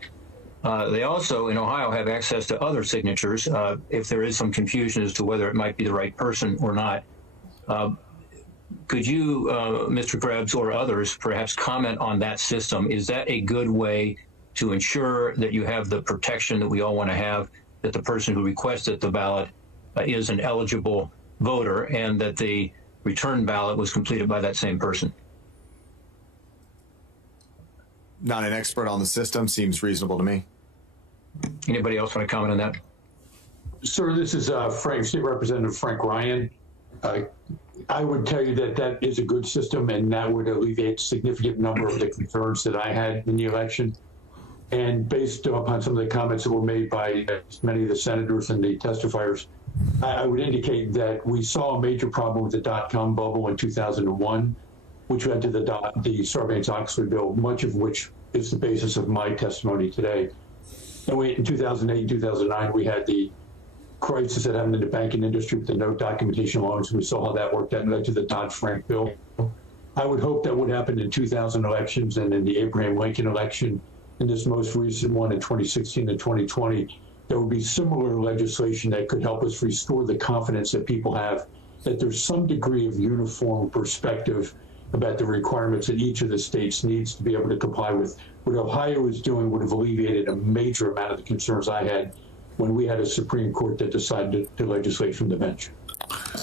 They also, in Ohio, have access to other signatures if there is some confusion as to whether it might be the right person or not. Could you, Mr. Krebs, or others, perhaps comment on that system? Is that a good way to ensure that you have the protection that we all want to have, that the person who requested the ballot is an eligible voter, and that the return ballot was completed by that same person? Not an expert on the system. Seems reasonable to me. Anybody else want to comment on that? Sir, this is State Representative Frank Ryan. I would tell you that is a good system, and that would alleviate a significant number of the concerns that I had in the election. And based upon some of the comments that were made by many of the senators and the testifiers, I would indicate that we saw a major problem with the dot-com bubble in 2001, which led to the Sarbanes-Oxley bill, much of which is the basis of my testimony today. And in 2008 and 2009, we had the crisis that happened in the banking industry with the no documentation loans. We saw how that worked out and led to the Dodd-Frank bill. I would hope that would happen in 2000 elections and in the Abraham Lincoln election, in this most recent one in 2016 and 2020, there would be similar legislation that could help us restore the confidence that people have that there's some degree of uniform perspective about the requirements that each of the states needs to be able to comply with. What Ohio is doing would have alleviated a major amount of the concerns I had when we had a Supreme Court that decided to legislate from the bench.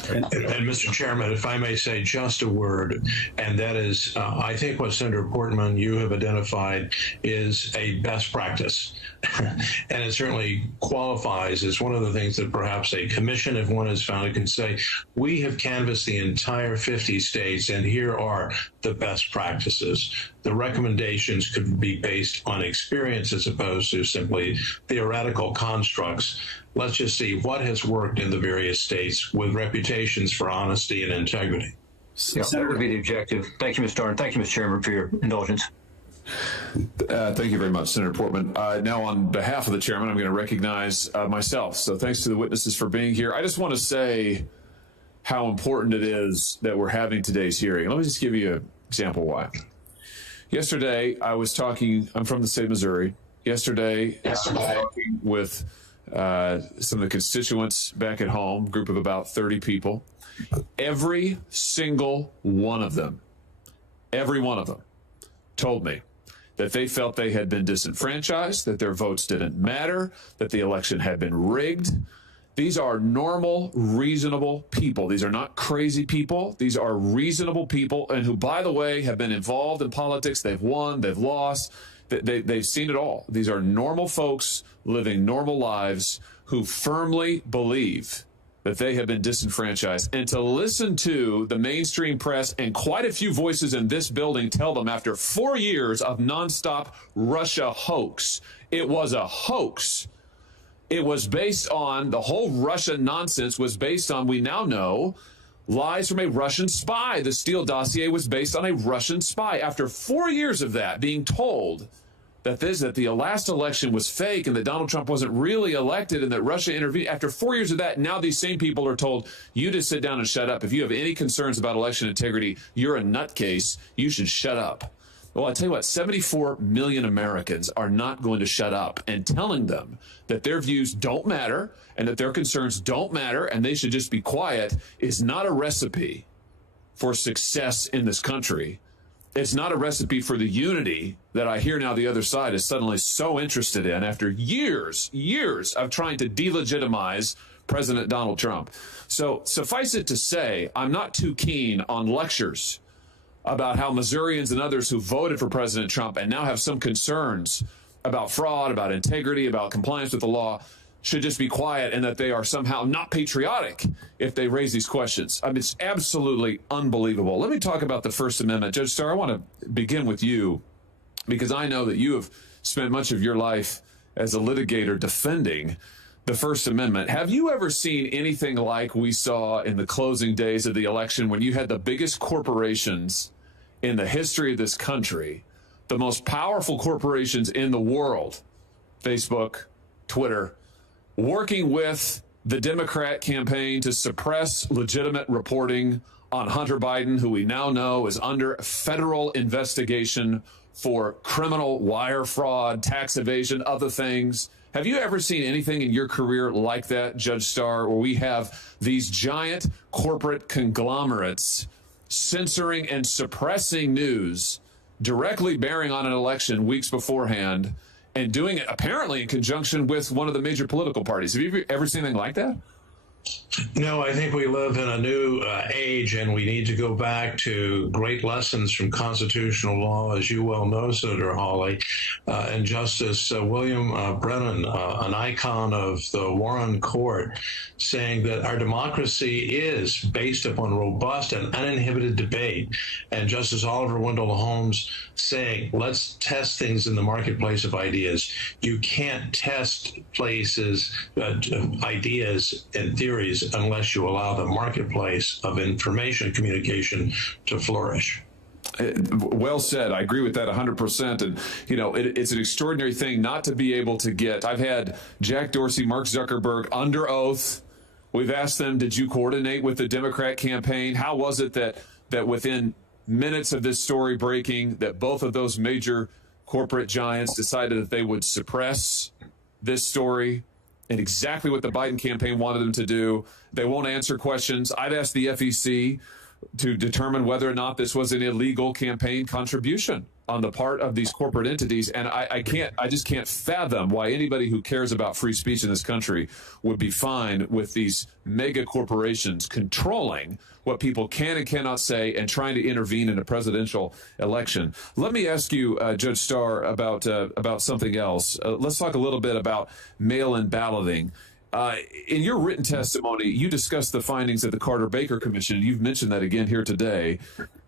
And Mr. Chairman, if I may say just a word, and that is, I think what Senator Portman, you have identified is a best practice. And it certainly qualifies as one of the things that perhaps a commission, if one is founded, can say, we have canvassed the entire 50 states, and here are the best practices. The recommendations could be based on experience as opposed to simply theoretical constructs. Let's just see what has worked in the various states with reputations for honesty and integrity. Yeah, that would be the objective. Thank you, Mr. Starr, and thank you, Mr. Chairman, for your indulgence. Thank you very much, Senator Portman. Now, on behalf of the chairman, I'm going to recognize myself. So thanks to the witnesses for being here. I just want to say how important it is that we're having today's hearing. Let me just give you an example why. Yesterday, I'm from the state of Missouri. Yesterday, I was talking with some of the constituents back at home, group of about 30 people. Every single one of them told me that they felt they had been disenfranchised, that their votes didn't matter, that the election had been rigged. These are normal, reasonable people. These are not crazy people. These are reasonable people, and who, by the way, have been involved in politics. They've won, they've lost. They've seen it all. These are normal folks living normal lives who firmly believe that they have been disenfranchised, and to listen to the mainstream press and quite a few voices in this building tell them after 4 years of nonstop Russia hoax, it was a hoax. It was based on, the whole Russia nonsense was based on, we now know, lies from a Russian spy. The Steele dossier was based on a Russian spy. After 4 years of that, being told that the last election was fake and that Donald Trump wasn't really elected and that Russia intervened, after 4 years of that, now these same people are told, you just sit down and shut up. If you have any concerns about election integrity, you're a nutcase. You should shut up. Well, I tell you what, 74 million Americans are not going to shut up, and telling them that their views don't matter and that their concerns don't matter and they should just be quiet is not a recipe for success in this country. It's not a recipe for the unity that I hear now the other side is suddenly so interested in after years of trying to delegitimize President Donald Trump. So suffice it to say, I'm not too keen on lectures about how Missourians and others who voted for President Trump and now have some concerns about fraud, about integrity, about compliance with the law should just be quiet, and that they are somehow not patriotic if they raise these questions. I mean, it's absolutely unbelievable. Let me talk about the First Amendment. Judge Starr, I want to begin with you because I know that you have spent much of your life as a litigator defending the First Amendment. Have you ever seen anything like we saw in the closing days of the election when you had the biggest corporations in the history of this country, the most powerful corporations in the world, Facebook, Twitter, working with the Democrat campaign to suppress legitimate reporting on Hunter Biden, who we now know is under federal investigation for criminal wire fraud, tax evasion, other things? Have you ever seen anything in your career like that, Judge Starr, where we have these giant corporate conglomerates censoring and suppressing news directly bearing on an election weeks beforehand and doing it apparently in conjunction with one of the major political parties? Have you ever seen anything like that? No, I think we live in a new age, and we need to go back to great lessons from constitutional law, as you well know, Senator Hawley, and Justice William Brennan, an icon of the Warren Court, saying that our democracy is based upon robust and uninhibited debate. And Justice Oliver Wendell Holmes saying, let's test things in the marketplace of ideas. You can't test ideas and theories unless you allow the marketplace of information communication to flourish. Well said. I agree with that 100%. And, you know, it's an extraordinary thing not to be able to get. I've had Jack Dorsey, Mark Zuckerberg under oath. We've asked them, did you coordinate with the Democrat campaign? How was it that within minutes of this story breaking, that both of those major corporate giants decided that they would suppress this story? And exactly what the Biden campaign wanted them to do. They won't answer questions. I've asked the FEC to determine whether or not this was an illegal campaign contribution on the part of these corporate entities. And I just can't fathom why anybody who cares about free speech in this country would be fine with these mega corporations controlling what people can and cannot say and trying to intervene in a presidential election. Let me ask you, Judge Starr, about something else. Let's talk a little bit about mail-in balloting. In your written testimony, you discussed the findings of the Carter-Baker Commission. You've mentioned that again here today.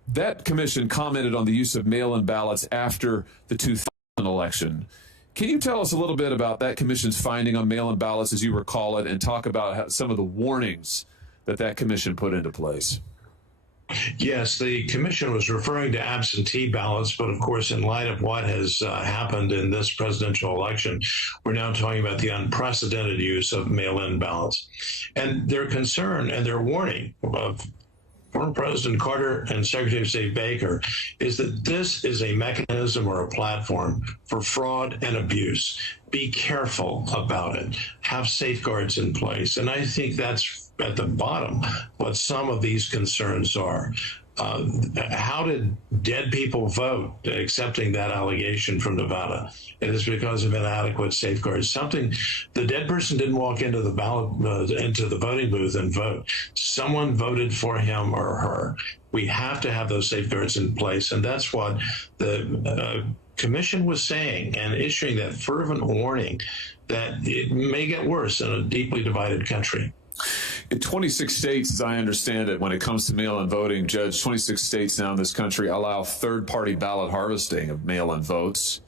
That commission commented on the use of mail-in ballots after the 2000 election. Can you tell us a little bit about that commission's finding on mail-in ballots, as you recall it, and talk about some of the warnings that commission put into place? Yes, the commission was referring to absentee ballots, but of course, in light of what has happened in this presidential election, we're now talking about the unprecedented use of mail-in ballots. And their concern and their warning of former President Carter and Secretary of State Baker is that this is a mechanism or a platform for fraud and abuse. Be careful about it. Have safeguards in place. And I think that's at the bottom what some of these concerns are. How did dead people vote, accepting that allegation from Nevada? It is because of inadequate safeguards. The dead person didn't walk into the into the voting booth and vote. Someone voted for him or her. We have to have those safeguards in place, and that's what the commission was saying and issuing that fervent warning that it may get worse in a deeply divided country. In 26 states, as I understand it, when it comes to mail-in voting, Judge, 26 states now in this country allow third-party ballot harvesting of mail-in votes.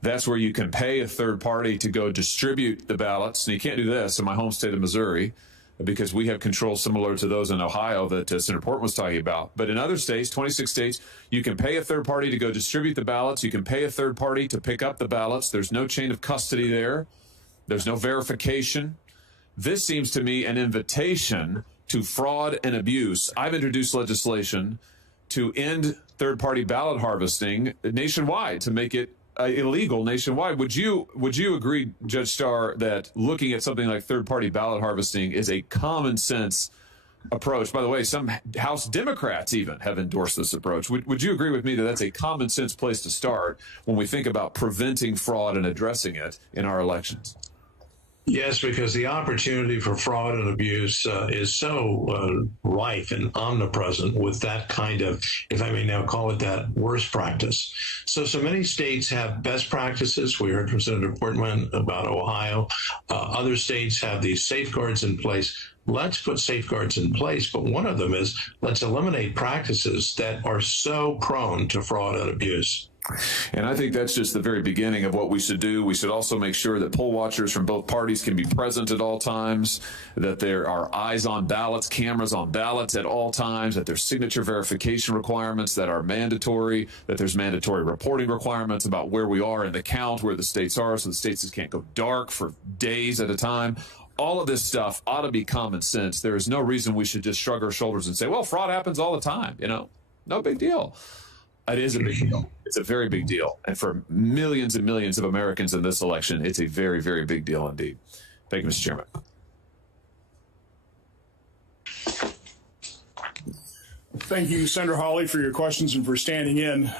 That's where you can pay a third party to go distribute the ballots. And you can't do this in my home state of Missouri because we have control similar to those in Ohio that Senator Portman was talking about. But in other states, 26 states, you can pay a third party to go distribute the ballots. You can pay a third party to pick up the ballots. There's no chain of custody there. There's no verification. This seems to me an invitation to fraud and abuse. I've introduced legislation to end third-party ballot harvesting nationwide, to make it illegal nationwide. Would you agree, Judge Starr, that looking at something like third-party ballot harvesting is a common sense approach? By the way, some House Democrats even have endorsed this approach. Would you agree with me that that's a common sense place to start when we think about preventing fraud and addressing it in our elections? Yes, because the opportunity for fraud and abuse is so rife and omnipresent with that kind of, if I may now call it that, worst practice. So many states have best practices. We heard from Senator Portman about Ohio. Other states have these safeguards in place. Let's put safeguards in place, but one of them is let's eliminate practices that are so prone to fraud and abuse. And I think that's just the very beginning of what we should do. We should also make sure that poll watchers from both parties can be present at all times, that there are eyes on ballots, cameras on ballots at all times, that there's signature verification requirements that are mandatory, that there's mandatory reporting requirements about where we are in the count, where the states are, so the states can't go dark for days at a time. All of this stuff ought to be common sense. There is no reason we should just shrug our shoulders and say, well, fraud happens all the time. No big deal. It is a big deal. It's a very big deal. And for millions and millions of Americans in this election, it's a very, very big deal indeed. Thank you, Mr. Chairman. Thank you, Senator Hawley, for your questions and for standing in.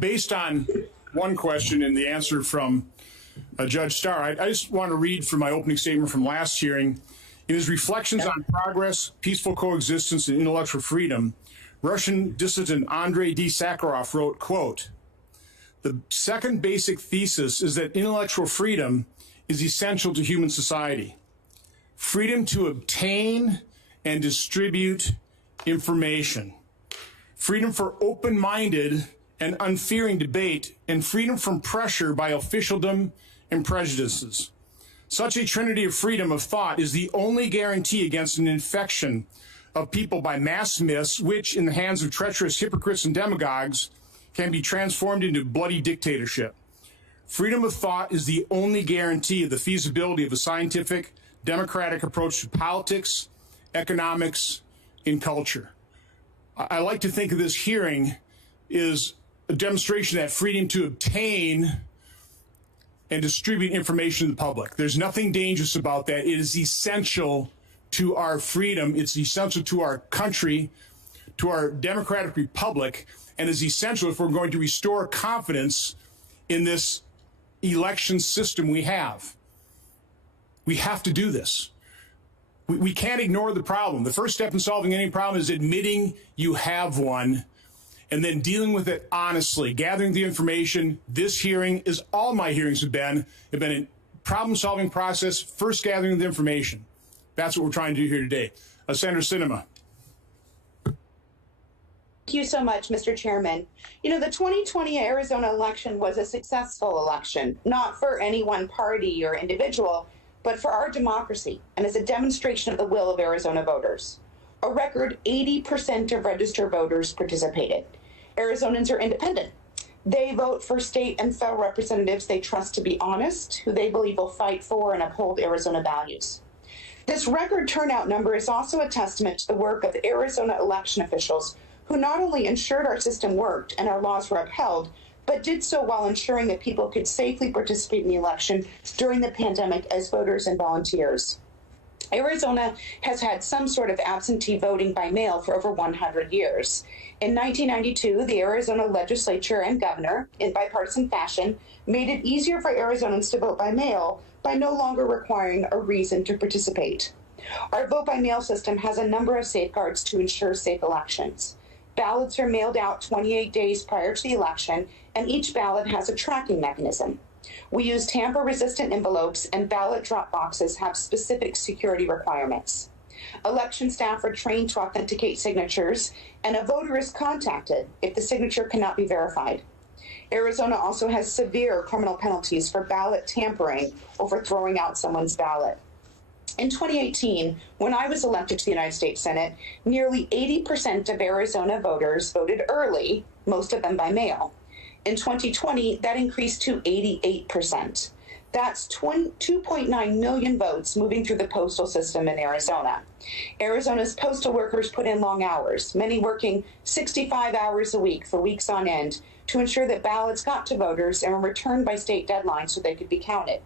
Based on one question and the answer from Judge Starr, I just want to read from my opening statement from last hearing. In his reflections on progress, peaceful coexistence, and intellectual freedom, Russian dissident Andrei D. Sakharov wrote, quote, "The second basic thesis is that intellectual freedom is essential to human society. Freedom to obtain and distribute information, freedom for open-minded and unfearing debate, and freedom from pressure by officialdom and prejudices. Such a trinity of freedom of thought is the only guarantee against an infection of people by mass myths, which, in the hands of treacherous hypocrites and demagogues, can be transformed into bloody dictatorship. Freedom of thought is the only guarantee of the feasibility of a scientific, democratic approach to politics, economics, and culture." I like to think of this hearing as a demonstration of that freedom to obtain and distribute information to the public. There's nothing dangerous about that. It is essential to our freedom. It's essential to our country, to our democratic republic, and is essential if we're going to restore confidence in this election system we have. We have to do this. We can't ignore the problem. The first step in solving any problem is admitting you have one and then dealing with it honestly, gathering the information. This hearing, as all my hearings have been a problem-solving process, first gathering the information. That's what we're trying to do here today. Senator Sinema. Thank you so much, Mr. Chairman. The 2020 Arizona election was a successful election, not for any one party or individual, but for our democracy, and as a demonstration of the will of Arizona voters. A record 80% of registered voters participated. Arizonans are independent. They vote for state and federal representatives they trust to be honest, who they believe will fight for and uphold Arizona values. This record turnout number is also a testament to the work of Arizona election officials who not only ensured our system worked and our laws were upheld, but did so while ensuring that people could safely participate in the election during the pandemic as voters and volunteers. Arizona has had some sort of absentee voting by mail for over 100 years. In 1992, the Arizona legislature and governor, in bipartisan fashion, made it easier for Arizonans to vote by mail by no longer requiring a reason to participate. Our vote by mail system has a number of safeguards to ensure safe elections. Ballots are mailed out 28 days prior to the election, and each ballot has a tracking mechanism. We use tamper-resistant envelopes, and ballot drop boxes have specific security requirements. Election staff are trained to authenticate signatures, and a voter is contacted if the signature cannot be verified. Arizona also has severe criminal penalties for ballot tampering or for throwing out someone's ballot. In 2018, when I was elected to the United States Senate, nearly 80% of Arizona voters voted early, most of them by mail. In 2020, that increased to 88%. That's 2.9 million votes moving through the postal system in Arizona. Arizona's postal workers put in long hours, many working 65 hours a week for weeks on end to ensure that ballots got to voters and were returned by state deadlines so they could be counted.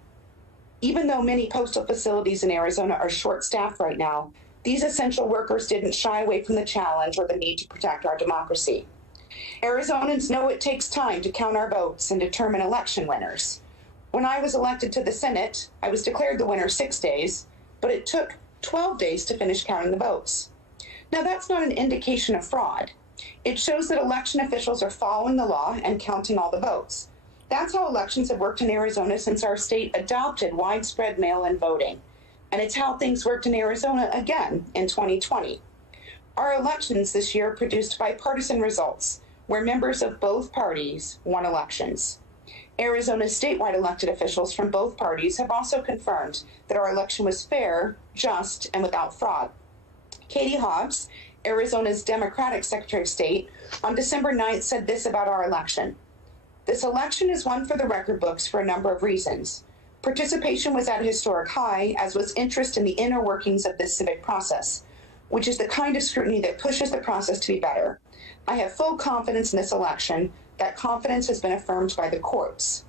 Even though many postal facilities in Arizona are short-staffed right now, these essential workers didn't shy away from the challenge or the need to protect our democracy. Arizonans know it takes time to count our votes and determine election winners. When I was elected to the Senate, I was declared the winner 6 days, but it took 12 days to finish counting the votes. Now, that's not an indication of fraud. It shows that election officials are following the law and counting all the votes. That's how elections have worked in Arizona since our state adopted widespread mail-in voting. And it's how things worked in Arizona again in 2020. Our elections this year produced bipartisan results, where members of both parties won elections. Arizona's statewide elected officials from both parties have also confirmed that our election was fair, just, and without fraud. Katie Hobbs, Arizona's Democratic Secretary of State, on December 9th said this about our election. This election is one for the record books for a number of reasons. Participation was at a historic high, as was interest in the inner workings of this civic process, which is the kind of scrutiny that pushes the process to be better. I have full confidence in this election. That confidence has been affirmed by the courts.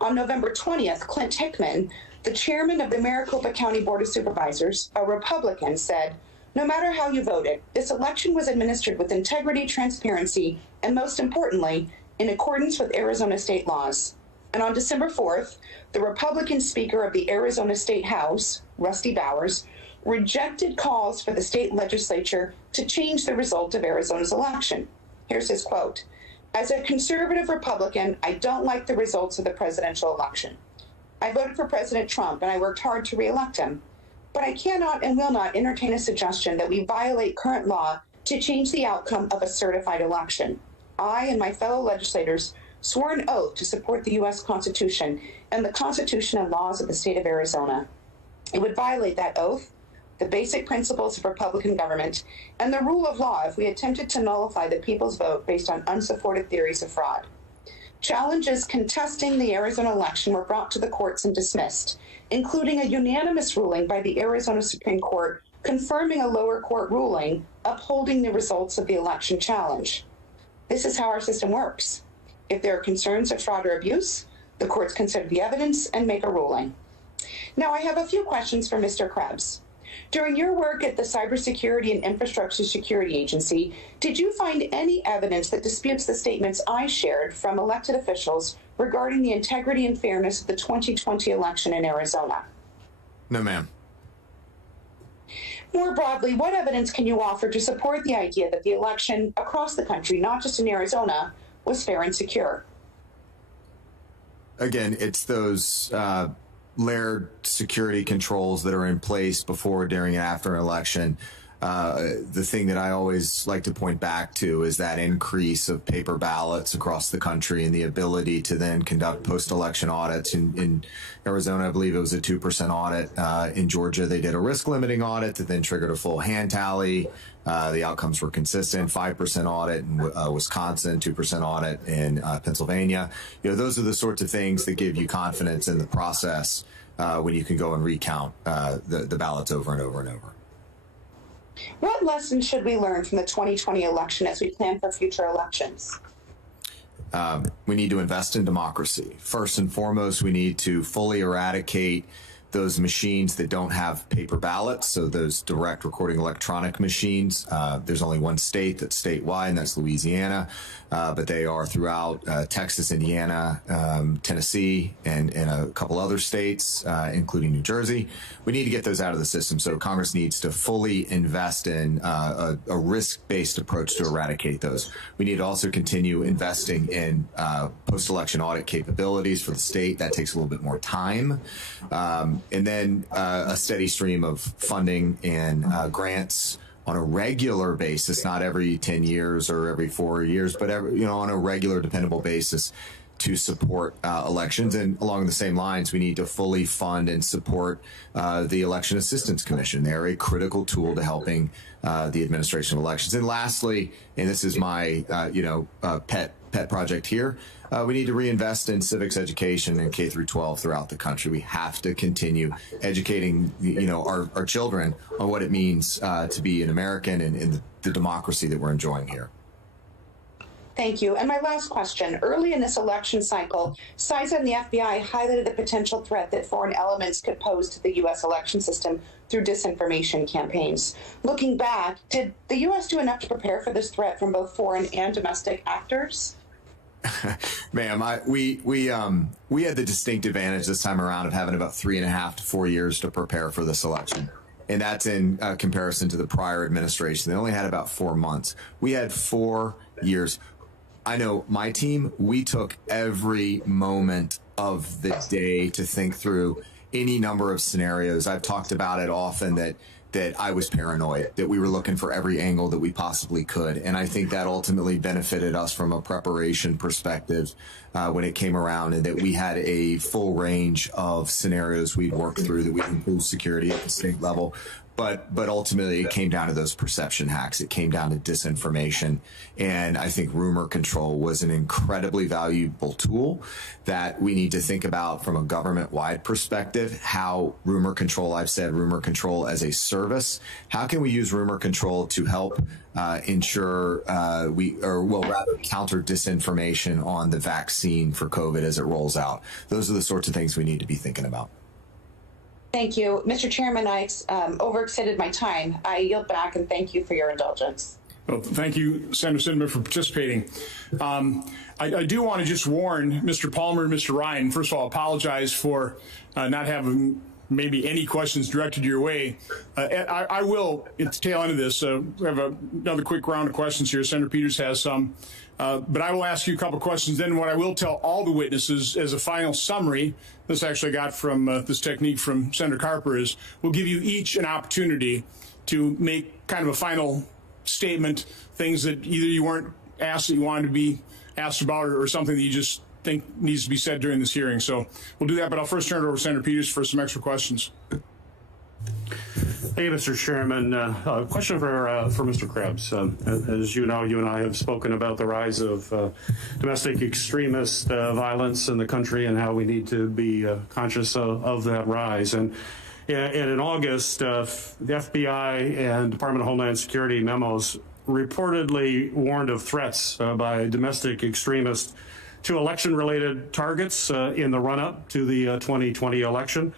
On November 20th, Clint Hickman, the chairman of the Maricopa County Board of Supervisors, a Republican, said, "No matter how you voted, this election was administered with integrity, transparency, and most importantly, in accordance with Arizona state laws." And on December 4th, the Republican Speaker of the Arizona State House, Rusty Bowers, rejected calls for the state legislature to change the result of Arizona's election. Here's his quote. "As a conservative Republican, I don't like the results of the presidential election. I voted for President Trump and I worked hard to re-elect him. But I cannot and will not entertain a suggestion that we violate current law to change the outcome of a certified election. I and my fellow legislators swore an oath to support the U.S. Constitution and the Constitution and laws of the state of Arizona. It would violate that oath, the basic principles of Republican government, and the rule of law if we attempted to nullify the people's vote based on unsupported theories of fraud. Challenges contesting the Arizona election were brought to the courts and dismissed, including a unanimous ruling by the Arizona Supreme Court confirming a lower court ruling upholding the results of the election challenge. This is how our system works. If there are concerns of fraud or abuse, the courts consider the evidence and make a ruling. Now, I have a few questions for Mr. Krebs. During your work at the Cybersecurity and Infrastructure Security Agency, did you find any evidence that disputes the statements I shared from elected officials regarding the integrity and fairness of the 2020 election in Arizona? No, ma'am. More broadly, what evidence can you offer to support the idea that the election across the country, not just in Arizona, was fair and secure? Again, it's those layered security controls that are in place before, during, and after an election. The thing that I always like to point back to is that increase of paper ballots across the country and the ability to then conduct post-election audits. In Arizona, I believe it was a 2% audit. In Georgia, they did a risk limiting audit that then triggered a full hand tally. The outcomes were consistent. 5% audit in Wisconsin, 2% audit in Pennsylvania. You know, those are the sorts of things that give you confidence in the process when you can go and recount the ballots over and over and over. What lessons should we learn from the 2020 election as we plan for future elections? We need to invest in democracy. First and foremost, we need to fully eradicate those machines that don't have paper ballots, so those direct recording electronic machines. There's only one state that's statewide, and that's Louisiana, but they are throughout Texas, Indiana, Tennessee, and a couple other states, including New Jersey. We need to get those out of the system, so Congress needs to fully invest in a risk-based approach to eradicate those. We need to also continue investing in post-election audit capabilities for the state. That takes a little bit more time. and then a steady stream of funding and grants on a regular basis, not every 10 years or every 4 years, but on a regular, dependable basis to support elections. And along the same lines, we need to fully fund and support the Election Assistance Commission. They're a critical tool to helping the administration of elections. And lastly, and this is my pet project here, we need to reinvest in civics education and K through 12 throughout the country. We have to continue educating our children on what it means to be an American and in the democracy that we're enjoying here. Thank you. And my last question. Early in this election cycle, CISA and the FBI highlighted the potential threat that foreign elements could pose to the U.S. election system through disinformation campaigns. Looking back, did the U.S. do enough to prepare for this threat from both foreign and domestic actors? Ma'am, we had the distinct advantage this time around of having about 3.5 to 4 years to prepare for this election. And that's in comparison to the prior administration. They only had about 4 months. We had 4 years. I know my team, we took every moment of the day to think through any number of scenarios. I've talked about it often that I was paranoid, that we were looking for every angle that we possibly could. And I think that ultimately benefited us from a preparation perspective when it came around, and that we had a full range of scenarios we'd work through that would improve security at the state level. But ultimately, it came down to those perception hacks. It came down to disinformation. And I think rumor control was an incredibly valuable tool that we need to think about from a government-wide perspective, how rumor control, I've said rumor control as a service. How can we use rumor control to help ensure counter disinformation on the vaccine for COVID as it rolls out? Those are the sorts of things we need to be thinking about. Thank you. Mr. Chairman, I overextended my time. I yield back and thank you for your indulgence. Well, thank you, Senator Sinema, for participating. I do want to just warn Mr. Palmer and Mr. Ryan, first of all, apologize for not having maybe any questions directed your way. I will, at the tail end of this, we have another quick round of questions here. Senator Peters has some. But I will ask you a couple questions. Then what I will tell all the witnesses as a final summary, this actually got from this technique from Senator Carper, is we'll give you each an opportunity to make kind of a final statement, things that either you weren't asked that you wanted to be asked about, or something that you just think needs to be said during this hearing. So we'll do that, but I'll first turn it over to Senator Peters for some extra questions. Hey, Mr. Chairman. A question for Mr. Krebs. As you know, you and I have spoken about the rise of domestic extremist violence in the country and how we need to be conscious of that rise. And in August, the FBI and Department of Homeland Security memos reportedly warned of threats by domestic extremists to election-related targets in the run-up to the 2020 election.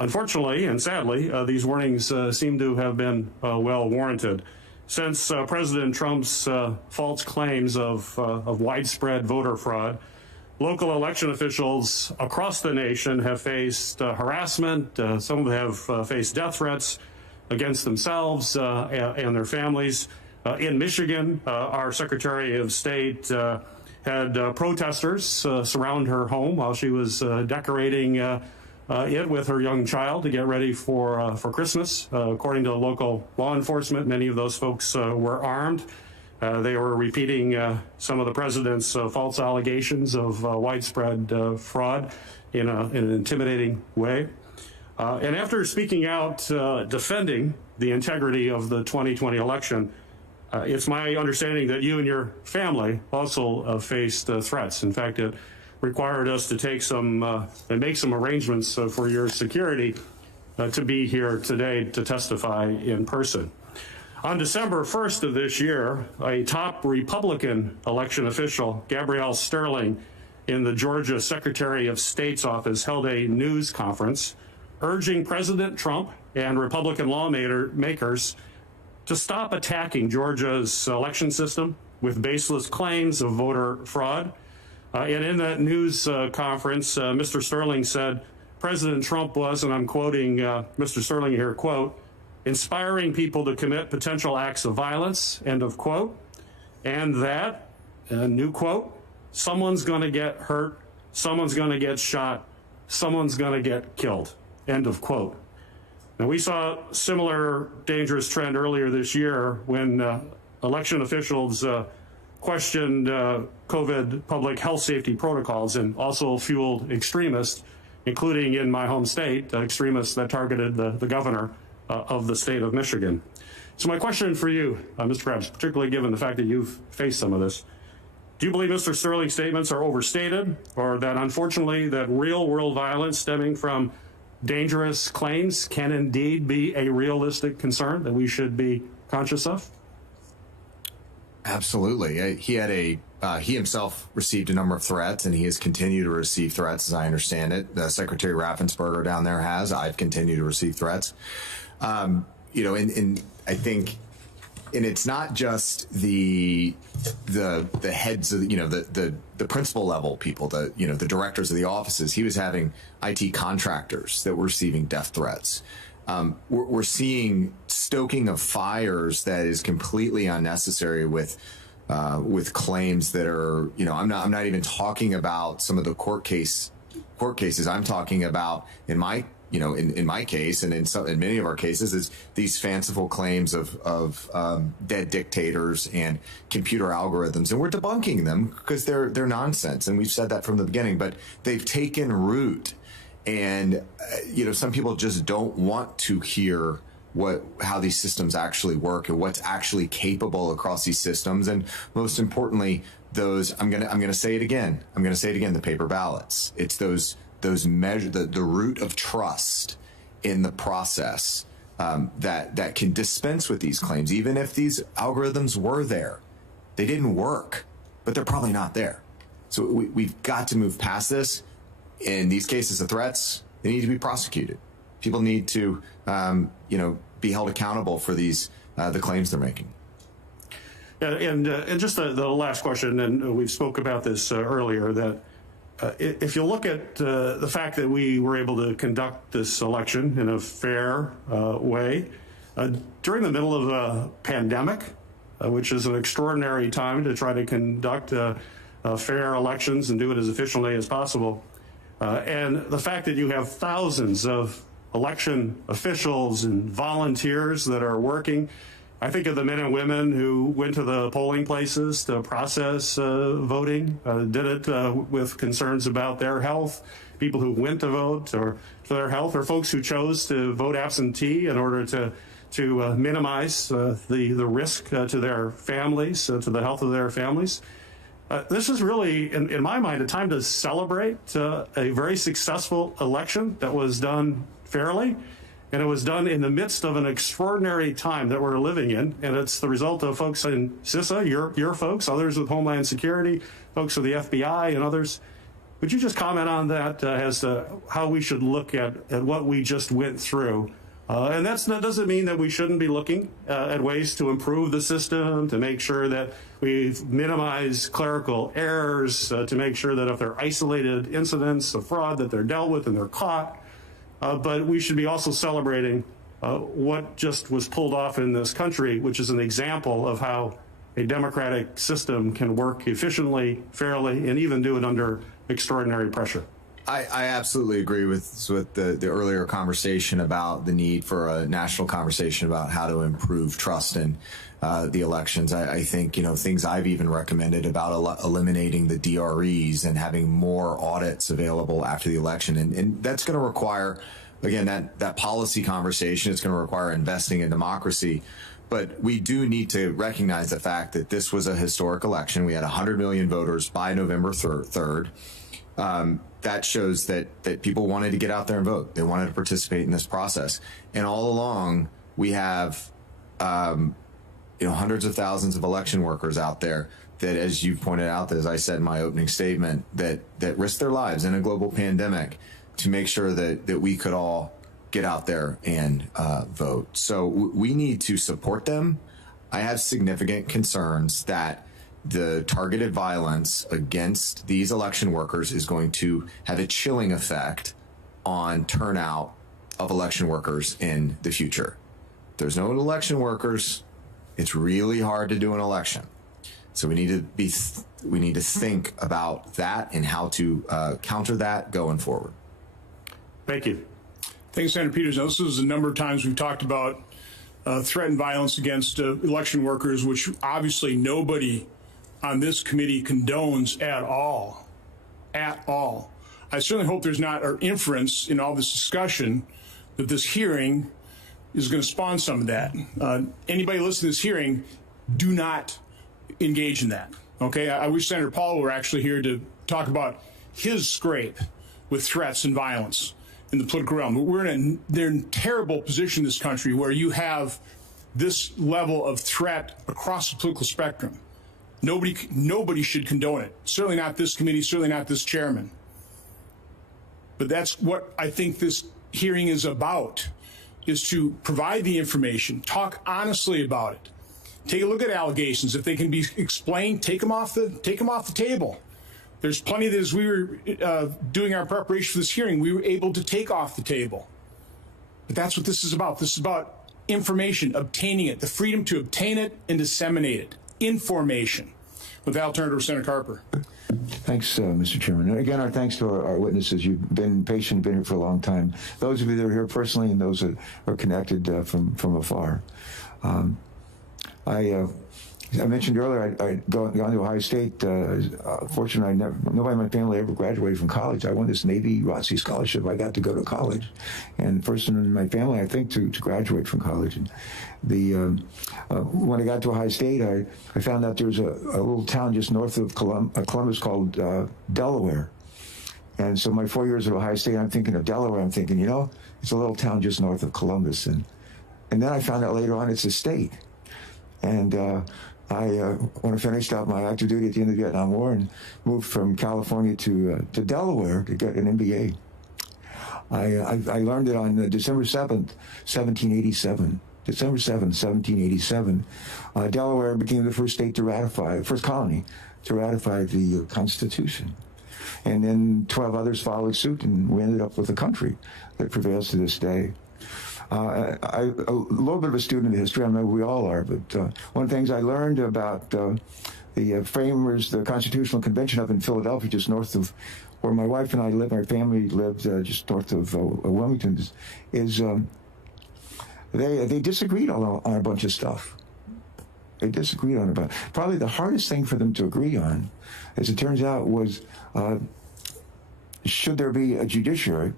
Unfortunately and sadly, these warnings seem to have been well warranted. Since President Trump's false claims of widespread voter fraud, local election officials across the nation have faced harassment. Some of them have faced death threats against themselves and their families. In Michigan, our Secretary of State had protesters surround her home while she was decorating it with her young child to get ready for Christmas. According to local law enforcement, many of those folks were armed. They were repeating some of the president's false allegations of widespread fraud in an intimidating way. And after speaking out defending the integrity of the 2020 election, it's my understanding that you and your family also faced threats. In fact, it required us to take some and make some arrangements for your security to be here today to testify in person. On December 1st of this year, a top Republican election official, Gabrielle Sterling, in the Georgia Secretary of State's office, held a news conference urging President Trump and Republican lawmakers to stop attacking Georgia's election system with baseless claims of voter fraud. And in that news conference, Mr. Sterling said President Trump was, and I'm quoting Mr. Sterling here, quote, inspiring people to commit potential acts of violence, end of quote, and that, new quote, someone's going to get hurt, someone's going to get shot, someone's going to get killed, end of quote. Now, we saw a similar dangerous trend earlier this year when election officials questioned COVID public health safety protocols and also fueled extremists, including in my home state, extremists that targeted the governor of the state of Michigan. So my question for you, Mr. Krebs, particularly given the fact that you've faced some of this, do you believe Mr. Sterling's statements are overstated, or that unfortunately that real world violence stemming from dangerous claims can indeed be a realistic concern that we should be conscious of? Absolutely. He himself received a number of threats, and he has continued to receive threats, as I understand it. Secretary Raffensperger down there has. I've continued to receive threats. You know, and I think, and it's not just the heads of, you know, the principal level people, the directors of the offices. He was having IT contractors that were receiving death threats. We're seeing stoking of fires that is completely unnecessary with claims that are, you know, I'm not even talking about some of the court cases. I'm talking about in my case and in many of our cases is these fanciful claims of dead dictators and computer algorithms, and we're debunking them because they're nonsense, and we've said that from the beginning. But they've taken root, and you know, some people just don't want to hear how these systems actually work and what's actually capable across these systems, and most importantly, those I'm gonna say it again. The paper ballots. It's those measure the root of trust in the process that can dispense with these claims. Even if these algorithms were there, they didn't work, but they're probably not there. So we've got to move past this. In these cases of threats, they need to be prosecuted. People need to be held accountable for these the claims they're making. Yeah, and just the last question, and we've spoke about this earlier, that if you look at the fact that we were able to conduct this election in a fair way during the middle of a pandemic, which is an extraordinary time to try to conduct fair elections and do it as efficiently as possible, and the fact that you have thousands of election officials and volunteers that are working. I think of the men and women who went to the polling places to process voting, did it with concerns about their health, people who went to vote or for their health, or folks who chose to vote absentee in order to minimize the risk to their families, to the health of their families. This is really, in my mind, a time to celebrate a very successful election that was done fairly. And it was done in the midst of an extraordinary time that we're living in. And it's the result of folks in CISA, your folks, others with Homeland Security, folks with the FBI and others. Would you just comment on that as to how we should look at what we just went through? And that doesn't mean that we shouldn't be looking at ways to improve the system, to make sure that we minimize clerical errors, to make sure that if there are isolated incidents of fraud that they're dealt with and they're caught. But we should be also celebrating what just was pulled off in this country, which is an example of how a democratic system can work efficiently, fairly, and even do it under extraordinary pressure. I absolutely agree with the earlier conversation about the need for a national conversation about how to improve trust in the elections. I think, you know, things I've even recommended about eliminating the DREs and having more audits available after the election. And that's going to require, again, that policy conversation. It's going to require investing in democracy. But we do need to recognize the fact that this was a historic election. We had 100 million voters by November 3rd. That shows that people wanted to get out there and vote. They wanted to participate in this process. And all along, we have hundreds of thousands of election workers out there that, as you pointed out, as I said in my opening statement, that risk their lives in a global pandemic to make sure that we could all get out there and vote. So we need to support them. I have significant concerns that the targeted violence against these election workers is going to have a chilling effect on turnout of election workers in the future. If there's no election workers, it's really hard to do an election. So we need to think about that and how to counter that going forward. Thank you. Thanks, Senator Peters. Now, this is a number of times we've talked about threat and violence against election workers, which obviously nobody on this committee condones at all. At all. I certainly hope there's not an inference in all this discussion that this hearing is going to spawn some of that. Anybody listening to this hearing, do not engage in that. Okay, I wish Senator Paul were actually here to talk about his scrape with threats and violence in the political realm. They're in a terrible position in this country where you have this level of threat across the political spectrum. Nobody should condone it. Certainly not this committee, certainly not this chairman. But that's what I think this hearing is about, is to provide the information, talk honestly about it. Take a look at allegations. If they can be explained, take them off the table. There's plenty that as we were doing our preparation for this hearing, we were able to take off the table. But that's what this is about. This is about information, obtaining it, the freedom to obtain it and disseminate it. Information. With that, I'll turn it over to Senator Carper. Thanks, Mr. Chairman. And again, our thanks to our witnesses. You've been patient, been here for a long time. Those of you that are here personally and those that are connected from afar. I mentioned earlier I'd gone to Ohio State. Fortunately, nobody in my family ever graduated from college. I won this Navy ROTC scholarship. I got to go to college, and first in my family, I think, to graduate from college. And when I got to Ohio State, I found out there was a little town just north of Columbus called Delaware. And so my 4 years at Ohio State, I'm thinking of Delaware. I'm thinking, it's a little town just north of Columbus. And then I found out later on it's a state. And when I finished out my active duty at the end of the Vietnam War and moved from California to Delaware to get an MBA, I learned it on December 7th, 1787. December 7th, 1787, Delaware became the first colony to ratify the Constitution. And then 12 others followed suit, and we ended up with a country that prevails to this day. A little bit of a student of history, I know we all are, but one of the things I learned about the framers, the Constitutional Convention up in Philadelphia, just north of where my wife and I lived, my family lived just north of Wilmington, is they disagreed on a bunch of stuff. They disagreed on about probably the hardest thing for them to agree on, as it turns out, was should there be a judiciary?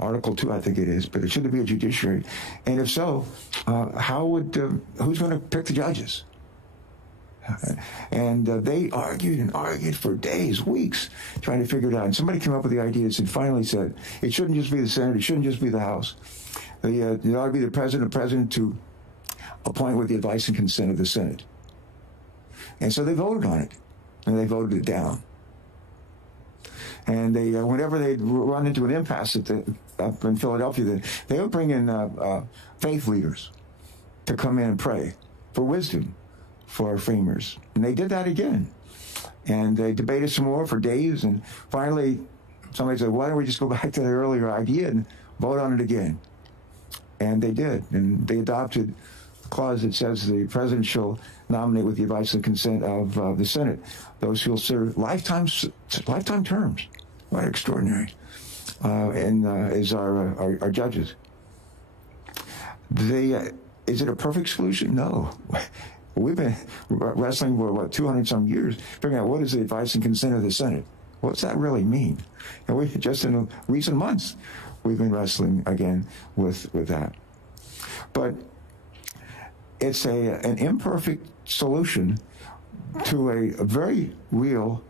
Article 2, I think it is, but should there be a judiciary? And if so, who's going to pick the judges? And they argued and argued for days, weeks, trying to figure it out. And somebody came up with the idea and finally said, it shouldn't just be the Senate, it shouldn't just be the House. It ought to be the president to appoint with the advice and consent of the Senate. And so they voted on it, and they voted it down. And they, whenever they'd run into an impasse up in Philadelphia, they would bring in faith leaders to come in and pray for wisdom for our framers. And they did that again. And they debated some more for days. And finally, somebody said, why don't we just go back to the earlier idea and vote on it again? And they did. And they adopted a clause that says the president shall nominate with the advice and consent of the Senate those who will serve lifetime terms. Quite extraordinary. As our judges. Is it a perfect solution? No. We've been wrestling for 200 some years, figuring out what is the advice and consent of the Senate. What's that really mean? And we just in recent months, we've been wrestling again with that. But it's an imperfect solution to a very real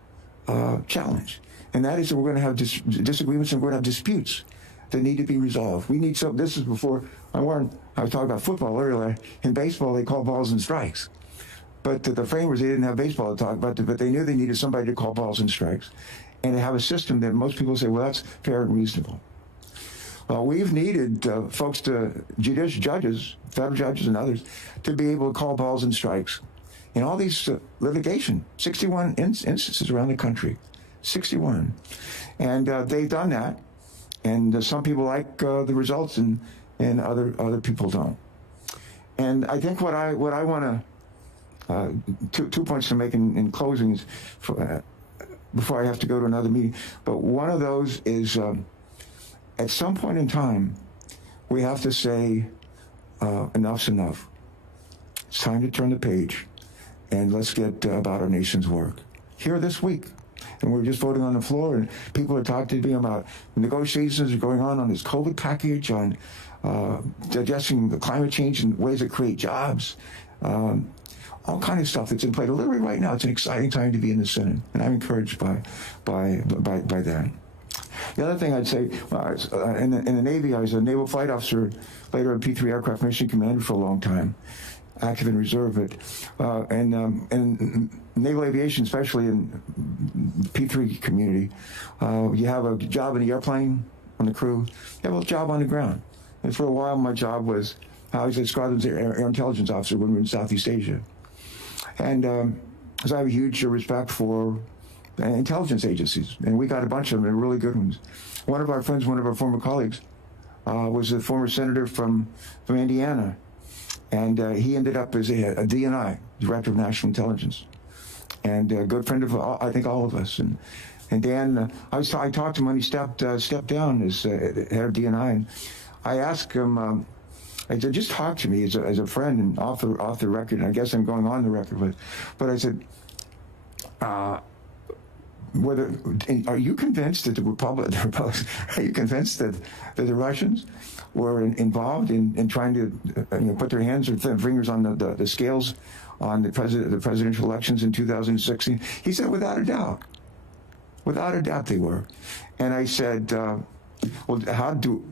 challenge. And that is that we're going to have disagreements and we're going to have disputes that need to be resolved. We need some. This is before I was talking about football earlier. In baseball, they call balls and strikes. But the framers, they didn't have baseball to talk about, but they knew they needed somebody to call balls and strikes and to have a system that most people say, well, that's fair and reasonable. Well, we've needed folks judges, federal judges and others, to be able to call balls and strikes. In all these litigation, 61 instances around the country. 61. And they've done that. And some people like the results and other people don't. And I think what I want to, 2 points to make in closing is before I have to go to another meeting. But one of those is at some point in time, we have to say, enough's enough. It's time to turn the page, and let's get about our nation's work. Here this week, and we're just voting on the floor, and people are talking to me about negotiations going on this COVID package, on addressing the climate change and ways that create jobs, all kind of stuff that's in play. Literally right now, it's an exciting time to be in the Senate, and I'm encouraged by that. The other thing I'd say, in the Navy, I was a naval flight officer, later a P-3 aircraft mission commander for a long time, active in reserve, but and naval aviation, especially in P-3 community, you have a job in the airplane on the crew, you have a job on the ground. And for a while, my job was, I was a squadron's air intelligence officer when we were in Southeast Asia. And so I have a huge respect for intelligence agencies, and we got a bunch of them, and really good ones. One of our friends, one of our former colleagues, was a former senator from Indiana, and he ended up as a DNI, Director of National Intelligence, and a good friend of, I think, all of us. And Dan, I talked to him when he stepped down as head of DNI, and I asked him, I said, just talk to me as a friend and off the record, and I guess I'm going on the record, but I said, are you convinced that the Republicans, are you convinced that the Russians were involved in trying to put their hands or fingers on the scales on the presidential elections in 2016? He said, without a doubt they were. And I said, well,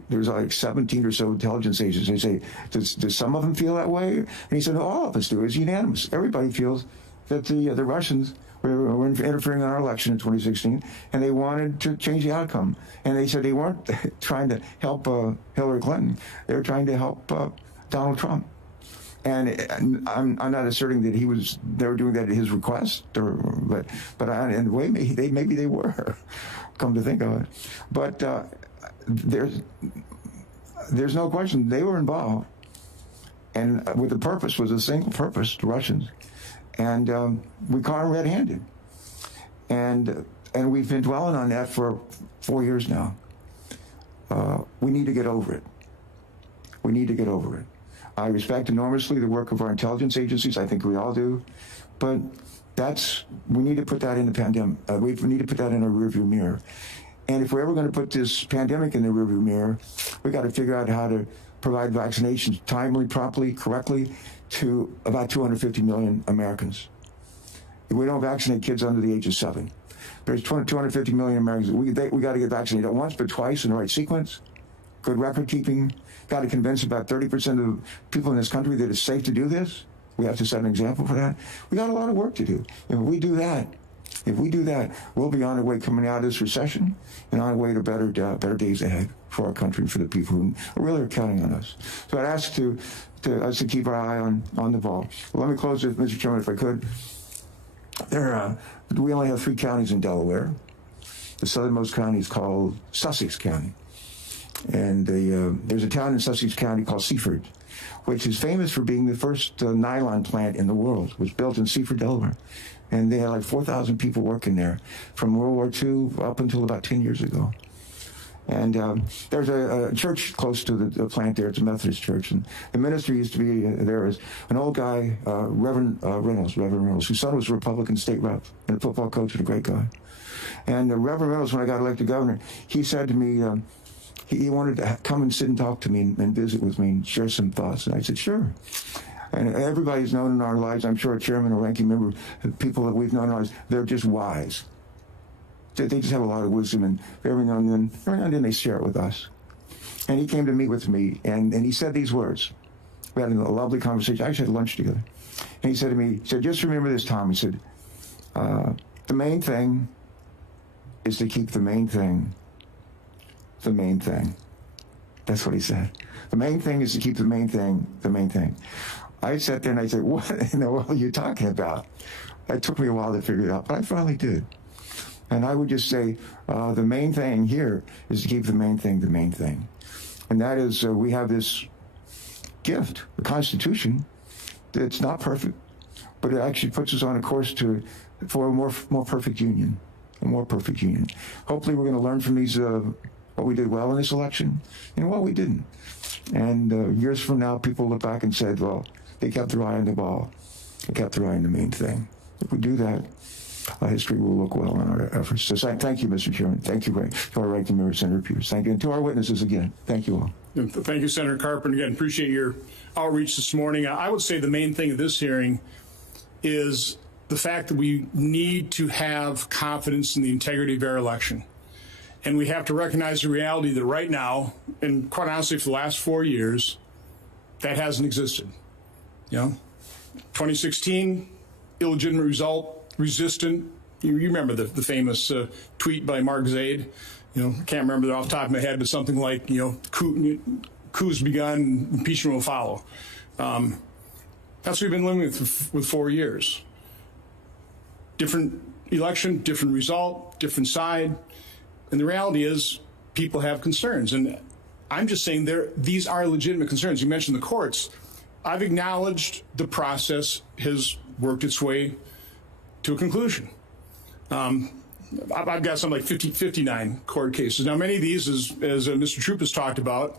there's like 17 or so intelligence agencies. I say, does some of them feel that way? And he said, no, all of us do. It's unanimous. Everybody feels that the Russians were interfering in our election in 2016, and they wanted to change the outcome. And they said they weren't trying to help Hillary Clinton. They were trying to help Donald Trump. And I'm not asserting that they were doing that at his request, but in a way, maybe they were, come to think of it. But there's no question they were involved, and with the purpose was a single purpose, the Russians. And we caught them red-handed. And we've been dwelling on that for 4 years now. We need to get over it. We need to get over it. I respect enormously the work of our intelligence agencies. I think we all do. But we need to put that in the pandemic. We need to put that in our rearview mirror. And if we're ever going to put this pandemic in the rearview mirror, we got to figure out how to provide vaccinations timely, properly, correctly to about 250 million Americans. If we don't vaccinate kids under the age of 7, there's 250 million Americans. We got to get vaccinated not once, but twice in the right sequence. Good record keeping. Got to convince about 30% of people in this country that it's safe to do this. We have to set an example for that. We got a lot of work to do. If we do that, we'll be on our way coming out of this recession and on our way to better days ahead for our country, for the people who really are counting on us. So I'd ask us to keep our eye on the ball. Well, let me close with, Mr. Chairman, if I could. We only have 3 counties in Delaware. The southernmost county is called Sussex County. And there's a town in Sussex County called Seaford, which is famous for being the first nylon plant in the world. It was built in Seaford, Delaware. And they had like 4,000 people working there from World War II up until about 10 years ago. And there's a church close to the plant there. It's a Methodist church. And the minister used to be there as an old guy, Reverend Reynolds, whose son was a Republican state rep and a football coach and a great guy. And Reverend Reynolds, when I got elected governor, he said to me, he wanted to come and sit and talk to me and visit with me and share some thoughts. And I said, sure. And everybody's known in our lives, I'm sure a chairman or ranking member, people that we've known in our lives, they're just wise. They just have a lot of wisdom, and every now and then they share it with us. And he came to meet with me, and he said these words. We had a lovely conversation. I actually had lunch together. And he said to me, just remember this, Tom. He said, the main thing is to keep the main thing the main thing. That's what he said. The main thing is to keep the main thing the main thing. I sat there and I said, what in the world are you talking about? It took me a while to figure it out, but I finally did. And I would just say, the main thing here is to keep the main thing the main thing. And that is, we have this gift, the Constitution, that's not perfect, but it actually puts us on a course for a more perfect union, a more perfect union. Hopefully we're going to learn from these what we did well in this election and what we didn't. And years from now, people look back and said, well, they kept their eye on the ball. They kept their eye on the main thing. If we do that, history will look well in our efforts. So thank you, Mr. Chairman. Thank you to our ranking member, Senator Peters. Thank you. And to our witnesses again, thank you all. Thank you, Senator Carper. And again, appreciate your outreach this morning. I would say the main thing of this hearing is the fact that we need to have confidence in the integrity of our election. And we have to recognize the reality that right now, and quite honestly, for the last 4 years, that hasn't existed. 2016, illegitimate result, resistant. You remember the famous tweet by Mark Zaid. I can't remember that off the top of my head, but something like, coups begun, impeachment will follow. That's what we've been living with 4 years. Different election, different result, different side. And the reality is people have concerns. And I'm just saying these are legitimate concerns. You mentioned the courts. I've acknowledged the process has worked its way to a conclusion. I've got something like 59 court cases. Now, many of these, as Mr. Troups has talked about,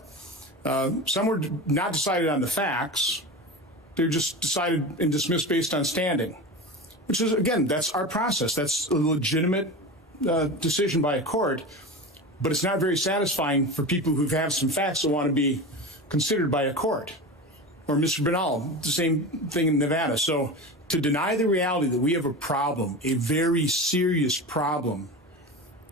some were not decided on the facts. They're just decided and dismissed based on standing, which is, again, that's our process. That's a legitimate decision by a court, but it's not very satisfying for people who have some facts that want to be considered by a court. Or Mr. Binnall, the same thing in Nevada. So to deny the reality that we have a problem, a very serious problem,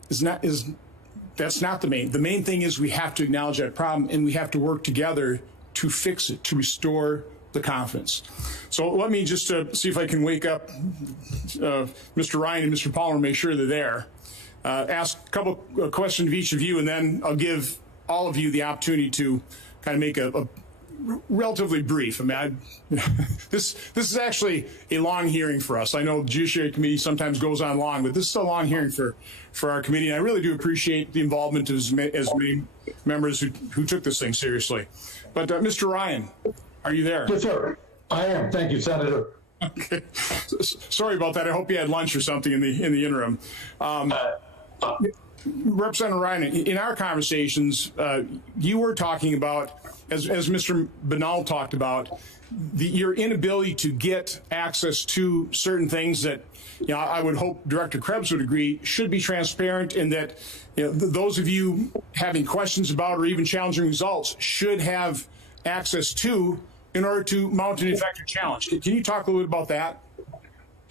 that's not the main. The main thing is we have to acknowledge that problem and we have to work together to fix it, to restore the confidence. So let me just see if I can wake up Mr. Ryan and Mr. Parler, make sure they're there. Ask a couple of questions of each of you, and then I'll give all of you the opportunity to kind of make a relatively brief. I mean, this is actually a long hearing for us. I know the Judiciary Committee sometimes goes on long, but this is a long hearing for our committee, and I really do appreciate the involvement of as many members who took this thing seriously. But Mr. Ryan, are you there? Yes, sir. I am. Thank you, Senator. Okay. Sorry about that. I hope you had lunch or something in the interim. Representative Ryan, in our conversations, you were talking about, as Mr. Binnall talked about, your inability to get access to certain things that, I would hope Director Krebs would agree should be transparent, and that those of you having questions about or even challenging results should have access to in order to mount an effective challenge. Can you talk a little bit about that?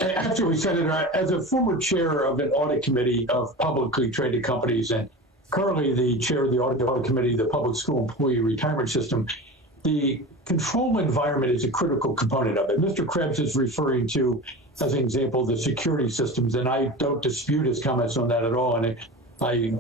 Absolutely, Senator. As a former chair of an audit committee of publicly traded companies and currently the chair of the audit committee of the public school employee retirement system, the control environment is a critical component of it. Mr. Krebs is referring to, as an example, the security systems, and I don't dispute his comments on that at all. And I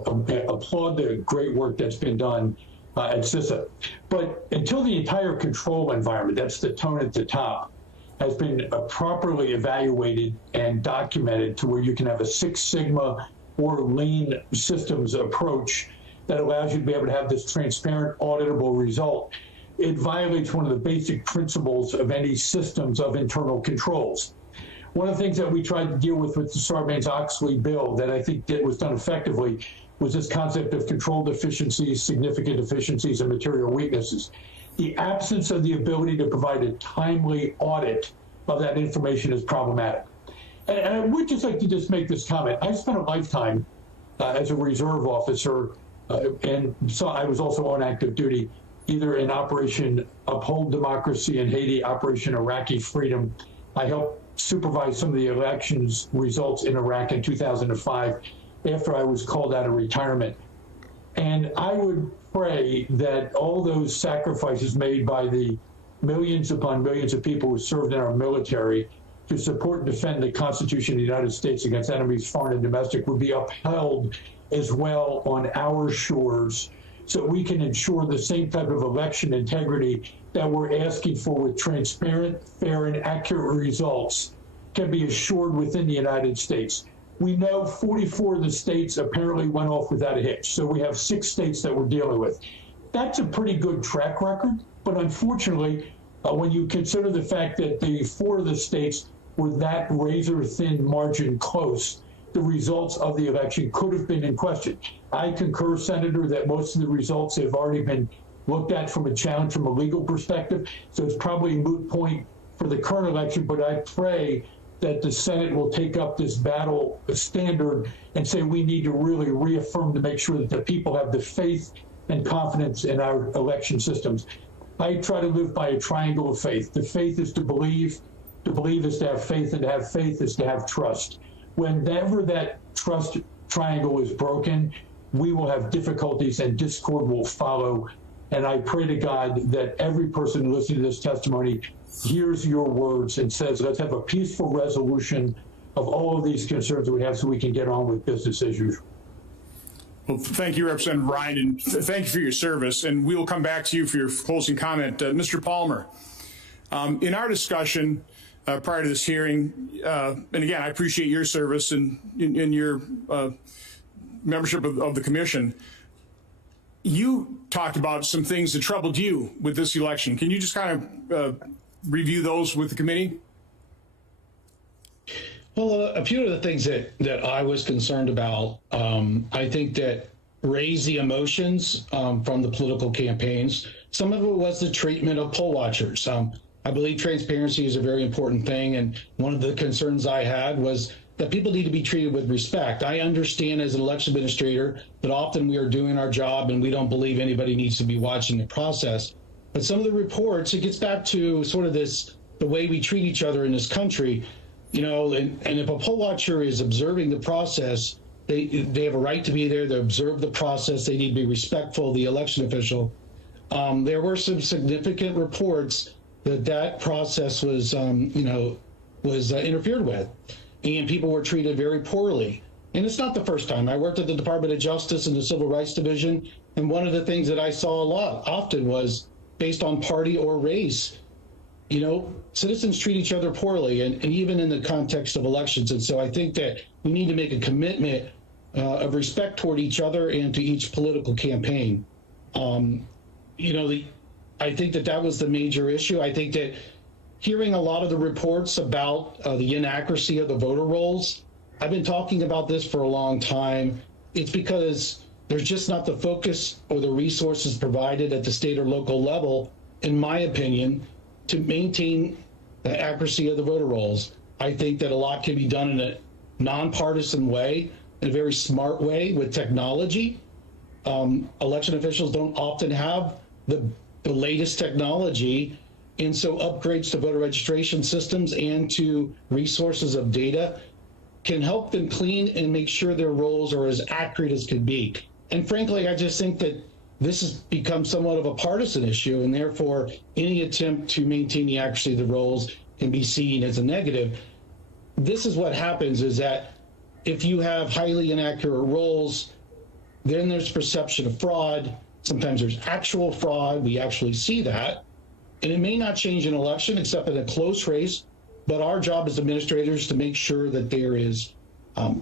applaud the great work that's been done at CISA. But until the entire control environment, that's the tone at the top, has been properly evaluated and documented to where you can have a Six Sigma or lean systems approach that allows you to be able to have this transparent, auditable result, it violates one of the basic principles of any systems of internal controls. One of the things that we tried to deal with the Sarbanes-Oxley bill that I think was done effectively was this concept of control deficiencies, significant deficiencies, and material weaknesses. The absence of the ability to provide a timely audit of that information is problematic. And I would just like to just make this comment. I spent a lifetime as a reserve officer, and so I was also on active duty, either in Operation Uphold Democracy in Haiti, Operation Iraqi Freedom. I helped supervise some of the elections results in Iraq in 2005 after I was called out of retirement. And I would pray that all those sacrifices made by the millions upon millions of people who served in our military to support and defend the Constitution of the United States against enemies, foreign and domestic, would be upheld as well on our shores, so we can ensure the same type of election integrity that we're asking for with transparent, fair, and accurate results can be assured within the United States. We know 44 of the states apparently went off without a hitch, so we have 6 states that we're dealing with. That's a pretty good track record, but unfortunately, when you consider the fact that the 4 of the states were that razor-thin margin close the results of the election could have been in question. I concur, Senator, that most of the results have already been looked at from a challenge from a legal perspective, so it's probably a moot point for the current election, but I pray that the Senate will take up this battle standard and say we need to really reaffirm to make sure that the people have the faith and confidence in our election systems. I try to live by a triangle of faith. The faith is to believe is to have faith, and to have faith is to have trust. Whenever that trust triangle is broken, we will have difficulties and discord will follow. And I pray to God that every person listening to this testimony hears your words and says, let's have a peaceful resolution of all of these concerns that we have so we can get on with business as usual. Well, thank you, Representative Ryan, and thank you for your service. And we will come back to you for your closing comment. Mr. Palmer, in our discussion prior to this hearing, and again, I appreciate your service and in your membership of the commission, you talked about some things that troubled you with this election. Can you just kind of review those with the committee? Well, a few of the things that I was concerned about, I think that raised the emotions from the political campaigns. Some of it was the treatment of poll watchers. I believe transparency is a very important thing, and one of the concerns I had was that people need to be treated with respect. I understand as an election administrator that often we are doing our job and we don't believe anybody needs to be watching the process. But some of the reports, it gets back to sort of the way we treat each other in this country. You know, and if a poll watcher is observing the process, they have a right to be there. They observe the process. They need to be respectful of the election official. There were some significant reports that process was, interfered with, and people were treated very poorly. And it's not the first time. I worked at the Department of Justice in the Civil Rights Division, and one of the things that I saw often was based on party or race. You know, citizens treat each other poorly, and even in the context of elections. And so I think that we need to make a commitment of respect toward each other and to each political campaign. I think that was the major issue. I think that hearing a lot of the reports about the inaccuracy of the voter rolls, I've been talking about this for a long time. It's because there's just not the focus or the resources provided at the state or local level, in my opinion, to maintain the accuracy of the voter rolls. I think that a lot can be done in a nonpartisan way, in a very smart way with technology. Election officials don't often have the latest technology, and so upgrades to voter registration systems and to resources of data can help them clean and make sure their rolls are as accurate as can be. And frankly, I just think that this has become somewhat of a partisan issue, and therefore any attempt to maintain the accuracy of the rolls can be seen as a negative. This is what happens, is that if you have highly inaccurate rolls, then there's perception of fraud. Sometimes there's actual fraud. We actually see that. And it may not change an election except in a close race, but our job as administrators to make sure that there is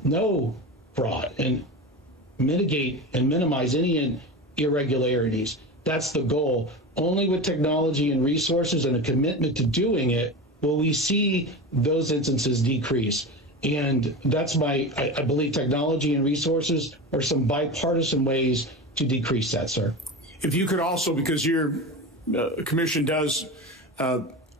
no fraud and mitigate and minimize any irregularities. That's the goal. Only with technology and resources and a commitment to doing it will we see those instances decrease. And that's I believe technology and resources are some bipartisan ways to decrease that, sir. If you could also, because your commission does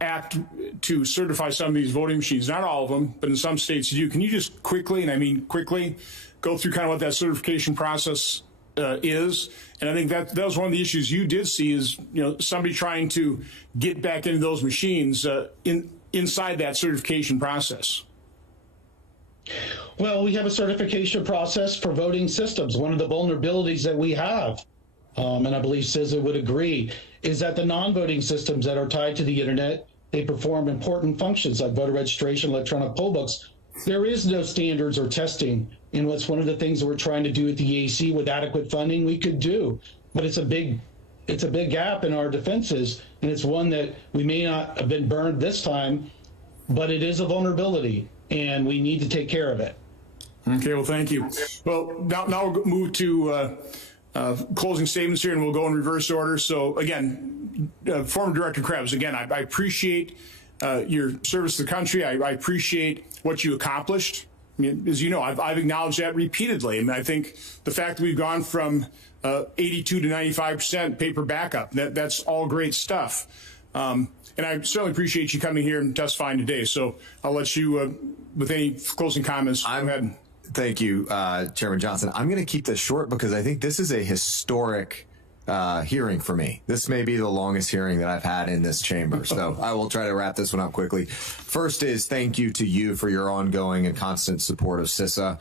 act to certify some of these voting machines, not all of them, but in some states you do, can you just quickly, and I mean quickly, go through kind of what that certification process is? And I think that was one of the issues you did see, is somebody trying to get back into those machines inside that certification process. Well, we have a certification process for voting systems. One of the vulnerabilities that we have, and I believe CISA would agree, is that the non-voting systems that are tied to the internet, they perform important functions like voter registration, electronic poll books. There is no standards or testing, and what's one of the things that we're trying to do at the EAC with adequate funding we could do, but it's a big gap in our defenses, and it's one that we may not have been burned this time, but it is a vulnerability, and we need to take care of it. Okay, well, thank you. Well, now we'll move to closing statements here, and we'll go in reverse order. So again, former Director Krebs, again, I appreciate your service to the country. I appreciate what you accomplished I mean, as you know, I've acknowledged that repeatedly. I mean, I think the fact that we've gone from 82 to 95% paper backup, that's all great stuff. And I certainly appreciate you coming here and testifying today. So I'll let you, with any closing comments, go ahead. Thank you, Chairman Johnson. I'm going to keep this short because I think this is a historic hearing for me. This may be the longest hearing that I've had in this chamber, so I will try to wrap this one up quickly. First is thank you to you for your ongoing and constant support of CISA.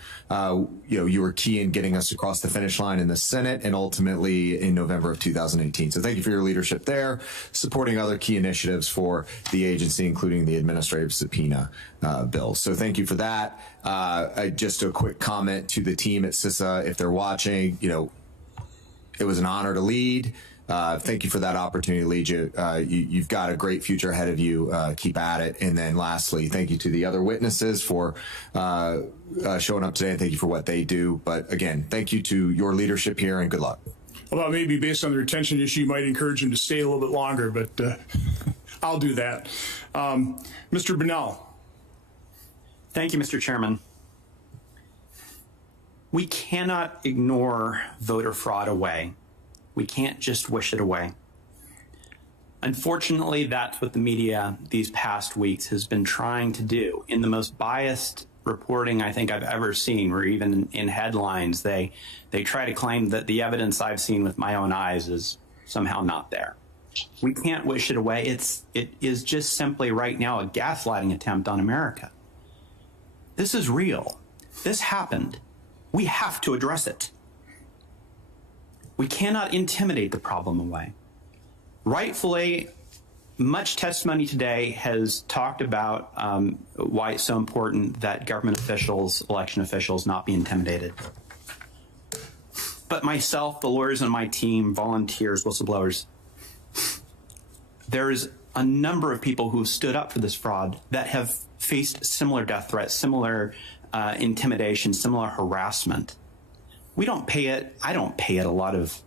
You were key in getting us across the finish line in the Senate and ultimately in November of 2018. So thank you for your leadership there, supporting other key initiatives for the agency, including the administrative subpoena bill. So thank you for that. Just a quick comment to the team at CISA, if they're watching, it was an honor to lead. Thank you for that opportunity to lead you. You've got a great future ahead of you. Keep at it. And then lastly, thank you to the other witnesses for showing up today, and thank you for what they do. But again, thank you to your leadership here, and good luck. Although maybe based on the retention issue, you might encourage them to stay a little bit longer, but I'll do that. Mr. Binnall. Thank you, Mr. Chairman. We cannot ignore voter fraud away. We can't just wish it away. Unfortunately, that's what the media these past weeks has been trying to do. In the most biased reporting I think I've ever seen, where even in headlines, they try to claim that the evidence I've seen with my own eyes is somehow not there. We can't wish it away. It is just simply right now a gaslighting attempt on America. This is real. This happened. We have to address it. We cannot intimidate the problem away. Rightfully, much testimony today has talked about why it's so important that government officials, election officials, not be intimidated. But myself, the lawyers on my team, volunteers, whistleblowers, there is a number of people who have stood up for this fraud that have faced similar death threats, similar intimidation, similar harassment. I don't pay it a lot of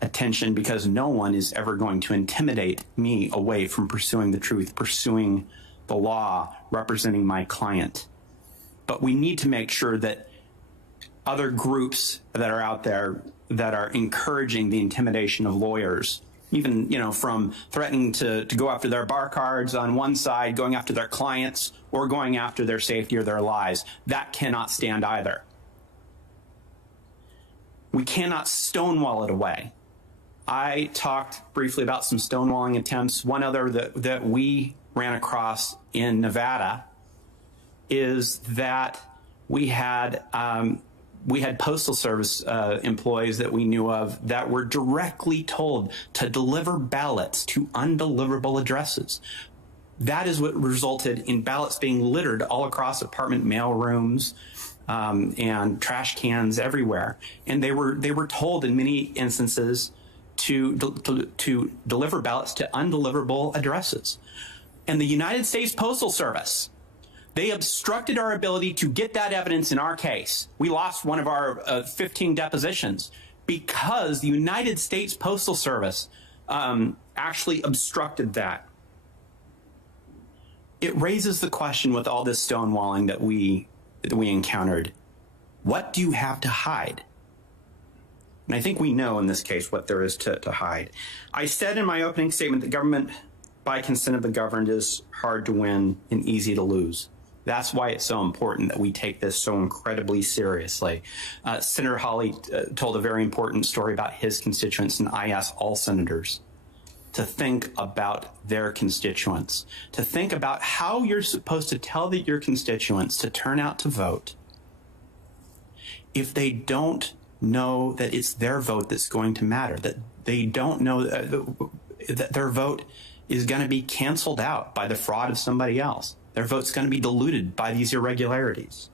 attention because no one is ever going to intimidate me away from pursuing the truth, pursuing the law, representing my client. But we need to make sure that other groups that are out there that are encouraging the intimidation of lawyers, even, from threatening to go after their bar cards on one side, going after their clients, or going after their safety or their lives. That cannot stand either. We cannot stonewall it away. I talked briefly about some stonewalling attempts. One other that we ran across in Nevada is that we had Postal Service employees that we knew of that were directly told to deliver ballots to undeliverable addresses. That is what resulted in ballots being littered all across apartment mail rooms and trash cans everywhere. And they were told in many instances to deliver ballots to undeliverable addresses. And the United States Postal Service, they obstructed our ability to get that evidence in our case. We lost one of our 15 depositions because the United States Postal Service actually obstructed that. It raises the question with all this stonewalling that we encountered. What do you have to hide? And I think we know in this case what there is to hide. I said in my opening statement that government by consent of the governed is hard to win and easy to lose. That's why it's so important that we take this so incredibly seriously. Senator Hawley told a very important story about his constituents, and I ask all senators to think about their constituents, to think about how you're supposed to tell your constituents to turn out to vote if they don't know that it's their vote that's going to matter, that they don't know that their vote is going to be canceled out by the fraud of somebody else. Their vote's going to be diluted by these irregularities.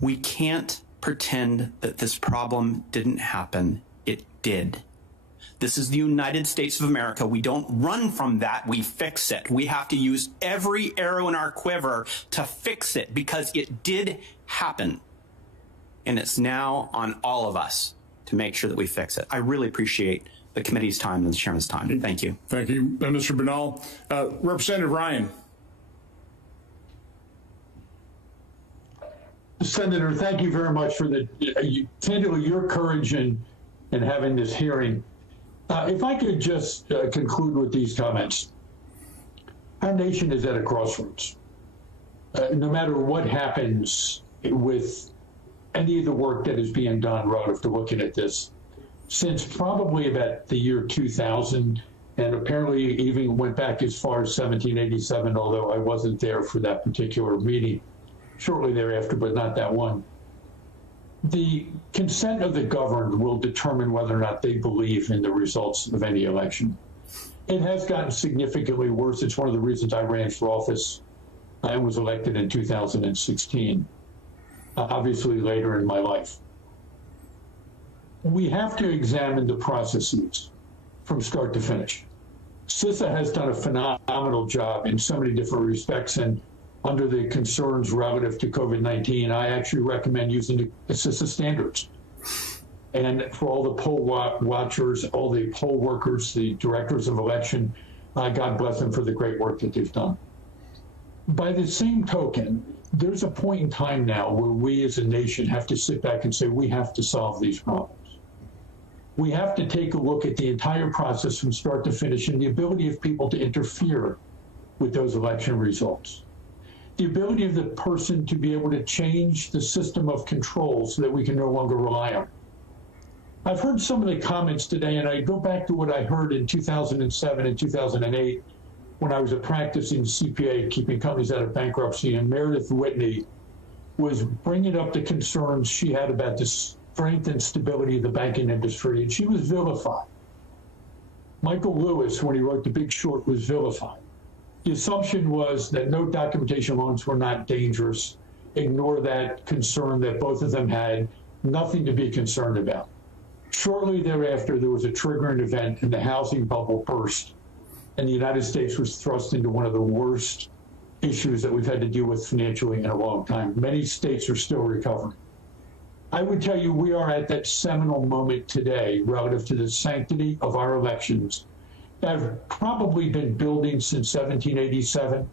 We can't pretend that this problem didn't happen. It did. This is the United States of America. We don't run from that. We fix it. We have to use every arrow in our quiver to fix it because it did happen. And it's now on all of us to make sure that we fix it. I really appreciate the committee's time and the chairman's time. Thank you. Thank you, Mr. Binnall. Representative Ryan. Senator, thank you very much for candidly your courage in having this hearing. If I could just conclude with these comments. Our nation is at a crossroads. No matter what happens with any of the work that is being done relative to looking at this, since probably about the year 2000, and apparently even went back as far as 1787, although I wasn't there for that particular meeting, shortly thereafter, but not that one. The consent of the governed will determine whether or not they believe in the results of any election. It has gotten significantly worse. It's one of the reasons I ran for office. I was elected in 2016, obviously later in my life. We have to examine the processes from start to finish. CISA has done a phenomenal job in so many different respects, and under the concerns relative to COVID-19, I actually recommend using the CISA standards. And for all the poll watchers, all the poll workers, the directors of election, God bless them for the great work that they've done. By the same token, there's a point in time now where we as a nation have to sit back and say, we have to solve these problems. We have to take a look at the entire process from start to finish and the ability of people to interfere with those election results. The ability of the person to be able to change the system of control so that we can no longer rely on it. I've heard some of the comments today, and I go back to what I heard in 2007 and 2008 when I was a practicing CPA, keeping companies out of bankruptcy, and Meredith Whitney was bringing up the concerns she had about the strength and stability of the banking industry, and she was vilified. Michael Lewis, when he wrote The Big Short, was vilified. The assumption was that no documentation loans were not dangerous. Ignore that concern that both of them had, nothing to be concerned about. Shortly thereafter, there was a triggering event and the housing bubble burst, and the United States was thrust into one of the worst issues that we've had to deal with financially in a long time. Many states are still recovering. I would tell you we are at that seminal moment today relative to the sanctity of our elections that have probably been building since 1787.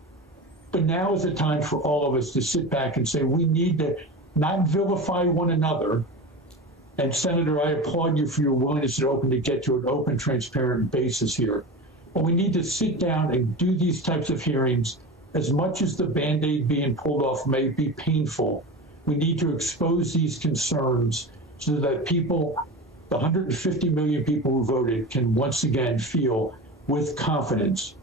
But now is the time for all of us to sit back and say we need to not vilify one another. And Senator, I applaud you for your willingness to get to an open, transparent basis here. But we need to sit down and do these types of hearings. As much as the Band-Aid being pulled off may be painful, we need to expose these concerns so that people, the 150 million people who voted, can once again feel with confidence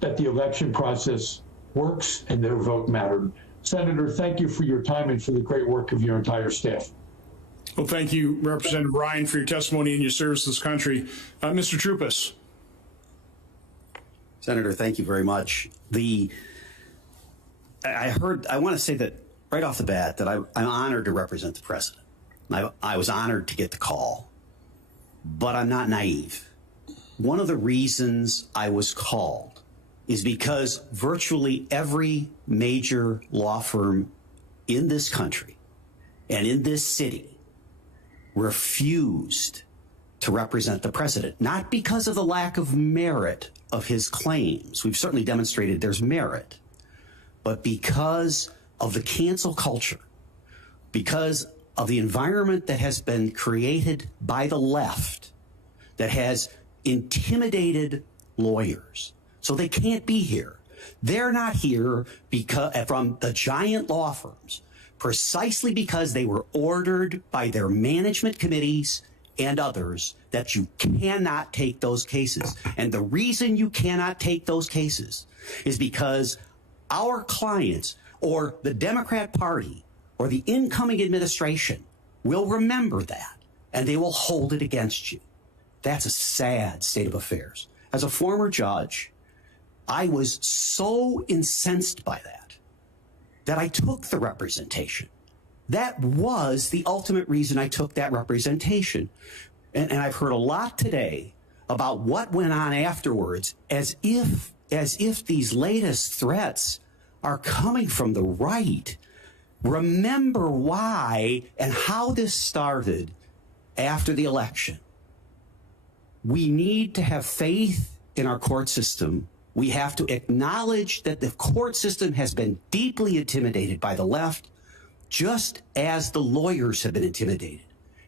that the election process works and their vote mattered. Senator, thank you for your time and for the great work of your entire staff. Well, thank you, Representative Ryan, for your testimony and your service to this country. Mr. Troups. Senator, thank you very much. I want to say that right off the bat that I'm honored to represent the president. I was honored to get the call, but I'm not naive. One of the reasons I was called is because virtually every major law firm in this country and in this city refused to represent the president, not because of the lack of merit of his claims. We've certainly demonstrated there's merit, but because of the cancel culture, because of the environment that has been created by the left that has intimidated lawyers. So they can't be here. They're not here because from the giant law firms, precisely because they were ordered by their management committees and others that you cannot take those cases. And the reason you cannot take those cases is because our clients or the Democrat Party or the incoming administration will remember that and they will hold it against you. That's a sad state of affairs. As a former judge, I was so incensed by that I took the representation. That was the ultimate reason I took that representation. And I've heard a lot today about what went on afterwards, as if these latest threats are coming from the right. Remember why and how this started after the election. We need to have faith in our court system. We have to acknowledge that the court system has been deeply intimidated by the left, just as the lawyers have been intimidated.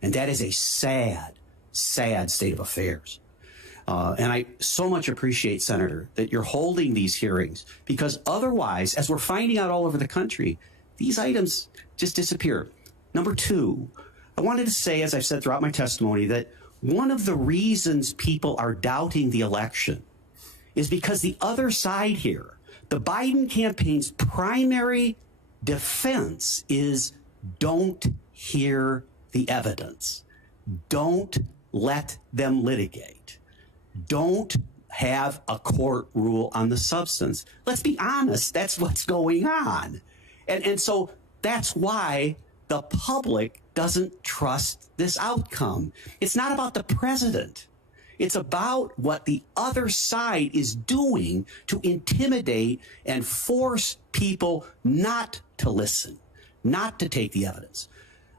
And that is a sad, sad state of affairs. And I so much appreciate, Senator, that you're holding these hearings, because otherwise, as we're finding out all over the country, these items just disappear. Number two, I wanted to say, as I've said throughout my testimony, that one of the reasons people are doubting the election is because the other side here, the Biden campaign's primary defense is don't hear the evidence. Don't let them litigate. Don't have a court rule on the substance. Let's be honest, that's what's going on. And so that's why the public doesn't trust this outcome. It's not about the president. It's about what the other side is doing to intimidate and force people not to listen, not to take the evidence.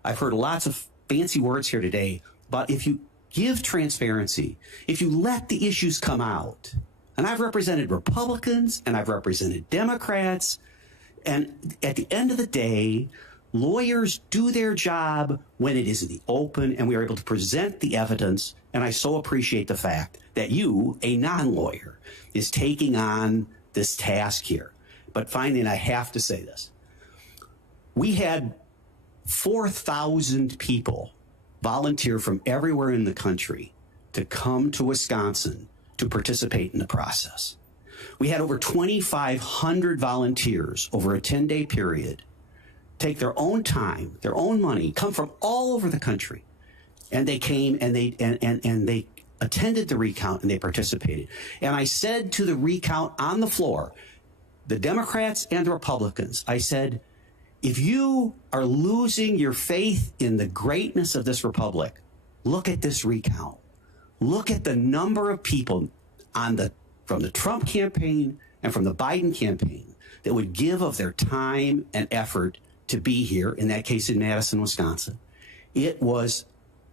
I've heard lots of fancy words here today, but if you give transparency, if you let the issues come out, and I've represented Republicans and I've represented Democrats, and at the end of the day, lawyers do their job when it is in the open and we are able to present the evidence. And I so appreciate the fact that you, a non-lawyer, is taking on this task here. But finally, and I have to say this, we had 4,000 people volunteer from everywhere in the country to come to Wisconsin to participate in the process. We had over 2,500 volunteers over a 10-day period take their own time, their own money, come from all over the country. And they came and they attended the recount and they participated. And I said to the recount on the floor, the Democrats and the Republicans, I said, if you are losing your faith in the greatness of this republic, look at this recount. Look at the number of people from the Trump campaign and from the Biden campaign that would give of their time and effort to be here, in that case in Madison, Wisconsin. It was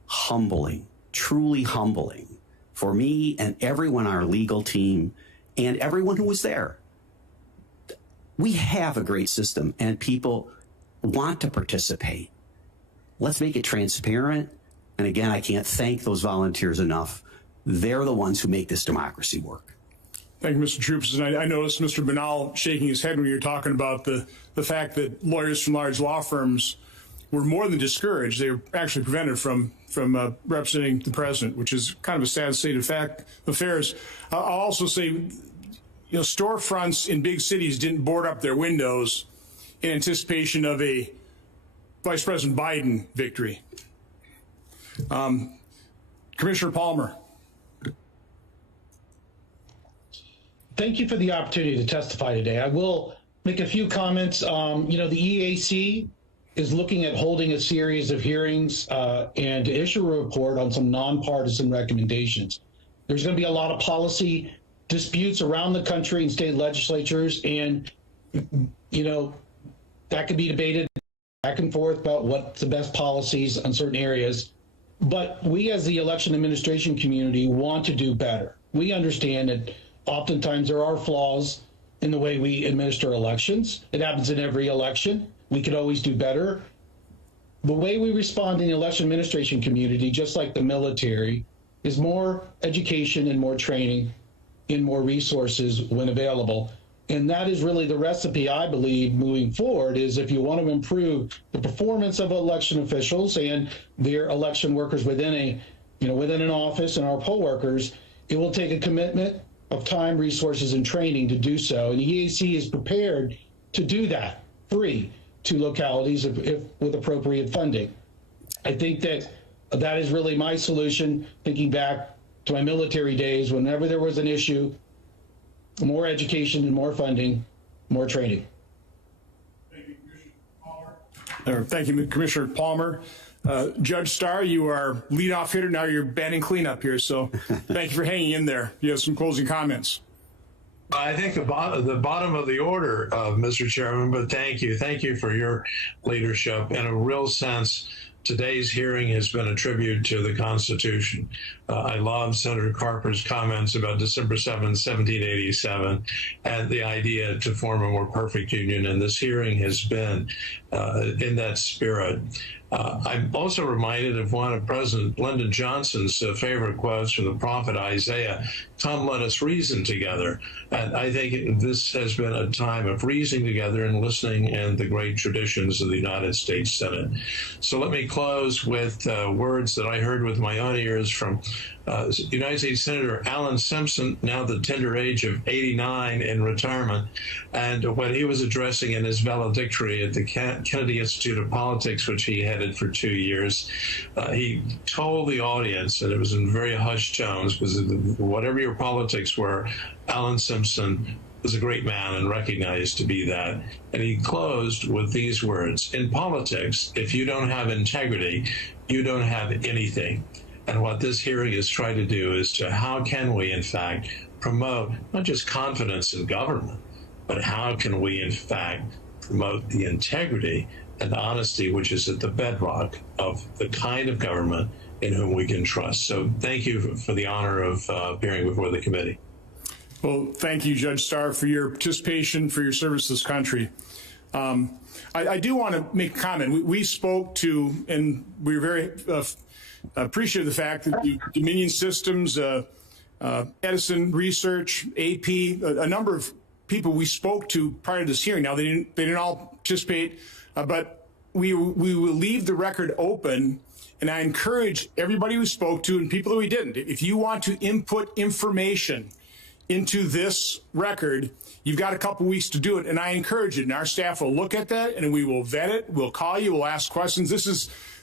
humbling, truly humbling for me and everyone on our legal team and everyone who was there. We have a great system and people want to participate. Let's make it transparent. And again, I can't thank those volunteers enough. They're the ones who make this democracy work. Thank you, Mr. Troups. And I noticed Mr. Binnall shaking his head when you were talking about the fact that lawyers from large law firms were more than discouraged. They were actually prevented from representing the president, which is kind of a sad state of affairs. I'll also say, storefronts in big cities didn't board up their windows in anticipation of a Vice President Biden victory. Commissioner Palmer. Thank you for the opportunity to testify today. I will make a few comments. The EAC is looking at holding a series of hearings and to issue a report on some nonpartisan recommendations. There's going to be a lot of policy disputes around the country in state legislatures, and that could be debated back and forth about what's the best policies on certain areas. But we as the election administration community want to do better. We understand that oftentimes there are flaws in the way we administer elections. It happens in every election. We could always do better. The way we respond in the election administration community, just like the military, is more education and more training and more resources when available. And that is really the recipe, I believe, moving forward, is if you want to improve the performance of election officials and their election workers within an office and our poll workers, it will take a commitment of time, resources, and training to do so. And the EAC is prepared to do that free to localities if with appropriate funding. I think that is really my solution, thinking back to my military days. Whenever there was an issue, more education and more funding, more training. Thank you, Commissioner Palmer. Thank you, Commissioner Palmer. Judge Starr, you are leadoff hitter. Now you're batting cleanup here. So thank you for hanging in there. You have some closing comments. I think the bottom of the order, Mr. Chairman, but thank you. Thank you for your leadership and a real sense Today's hearing has been a tribute to the Constitution. I love Senator Carper's comments about December 7, 1787, and the idea to form a more perfect union, and this hearing has been in that spirit. I'm also reminded of one of President Lyndon Johnson's favorite quotes from the prophet Isaiah, "Come, let us reason together." And I think this has been a time of reasoning together and listening in the great traditions of the United States Senate. So let me close with words that I heard with my own ears from United States Senator Alan Simpson, now the tender age of 89 in retirement. And when he was addressing in his valedictory at the Kennedy Institute of Politics, which he headed for 2 years, he told the audience, and it was in very hushed tones, because whatever your politics were, Alan Simpson was a great man and recognized to be that. And he closed with these words: in politics, if you don't have integrity, you don't have anything. And what this hearing is trying to do is to how can we, in fact, promote not just confidence in government, but how can we, in fact, promote the integrity and honesty, which is at the bedrock of the kind of government in whom we can trust. So thank you for the honor of appearing before the committee. Well, thank you, Judge Starr, for your participation, for your service to this country. I do want to make a comment. We spoke to, and we were very appreciative of the fact that the Dominion Systems, Edison Research, AP, a number of people we spoke to prior to this hearing. Now, they didn't all participate, but we will leave the record open. And I encourage everybody we spoke to and people that we didn't, if you want to input information into this record, you've got a couple weeks to do it. And I encourage it. And our staff will look at that and we will vet it. We'll call you. We'll ask questions.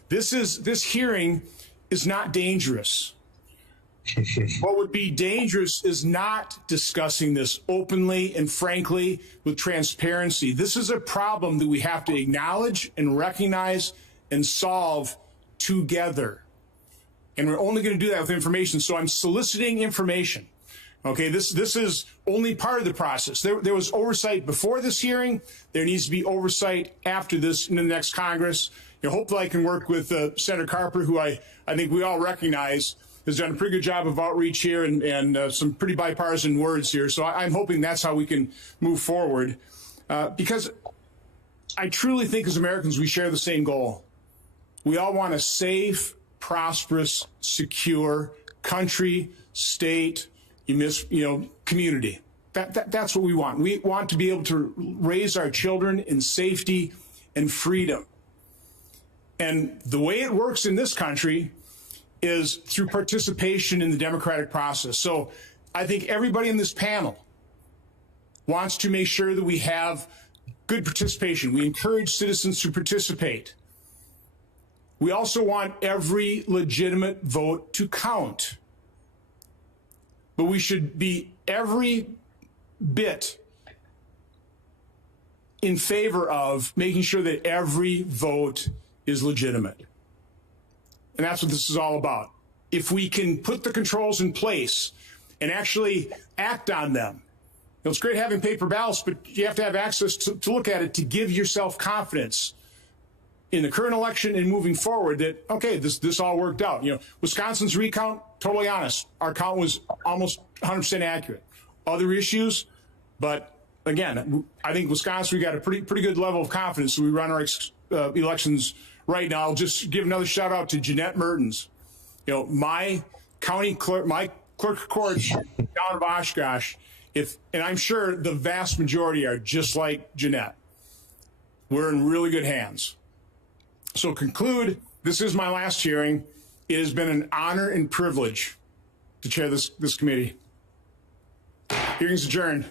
This hearing is not dangerous. What would be dangerous is not discussing this openly and frankly with transparency. This is a problem that we have to acknowledge and recognize and solve together. And we're only going to do that with information. So I'm soliciting information. Okay, this is only part of the process. There was oversight before this hearing. There needs to be oversight after this in the next Congress. Hopefully I can work with Senator Carper, who I think we all recognize has done a pretty good job of outreach here and some pretty bipartisan words here. So I'm hoping that's how we can move forward, because I truly think as Americans we share the same goal. We all want a safe, prosperous, secure country, state, community. That's what we want. We want to be able to raise our children in safety and freedom. And the way it works in this country is through participation in the democratic process. So I think everybody in this panel wants to make sure that we have good participation. We encourage citizens to participate. We also want every legitimate vote to count. But we should be every bit in favor of making sure that every vote is legitimate. And that's what this is all about. If we can put the controls in place and actually act on them. It's great having paper ballots, but you have to have access to look at it to give yourself confidence in the current election and moving forward that, okay, this all worked out. Wisconsin's recount, totally honest, our count was almost 100% accurate. Other issues, but again, I think Wisconsin, we got a pretty good level of confidence. So we run our elections right now. I'll just give another shout out to Jeanette Mertens. My county clerk, my clerk of court down of Oshkosh, and I'm sure the vast majority are just like Jeanette. We're in really good hands. So conclude, this is my last hearing. It has been an honor and privilege to chair this committee. Hearing's adjourned.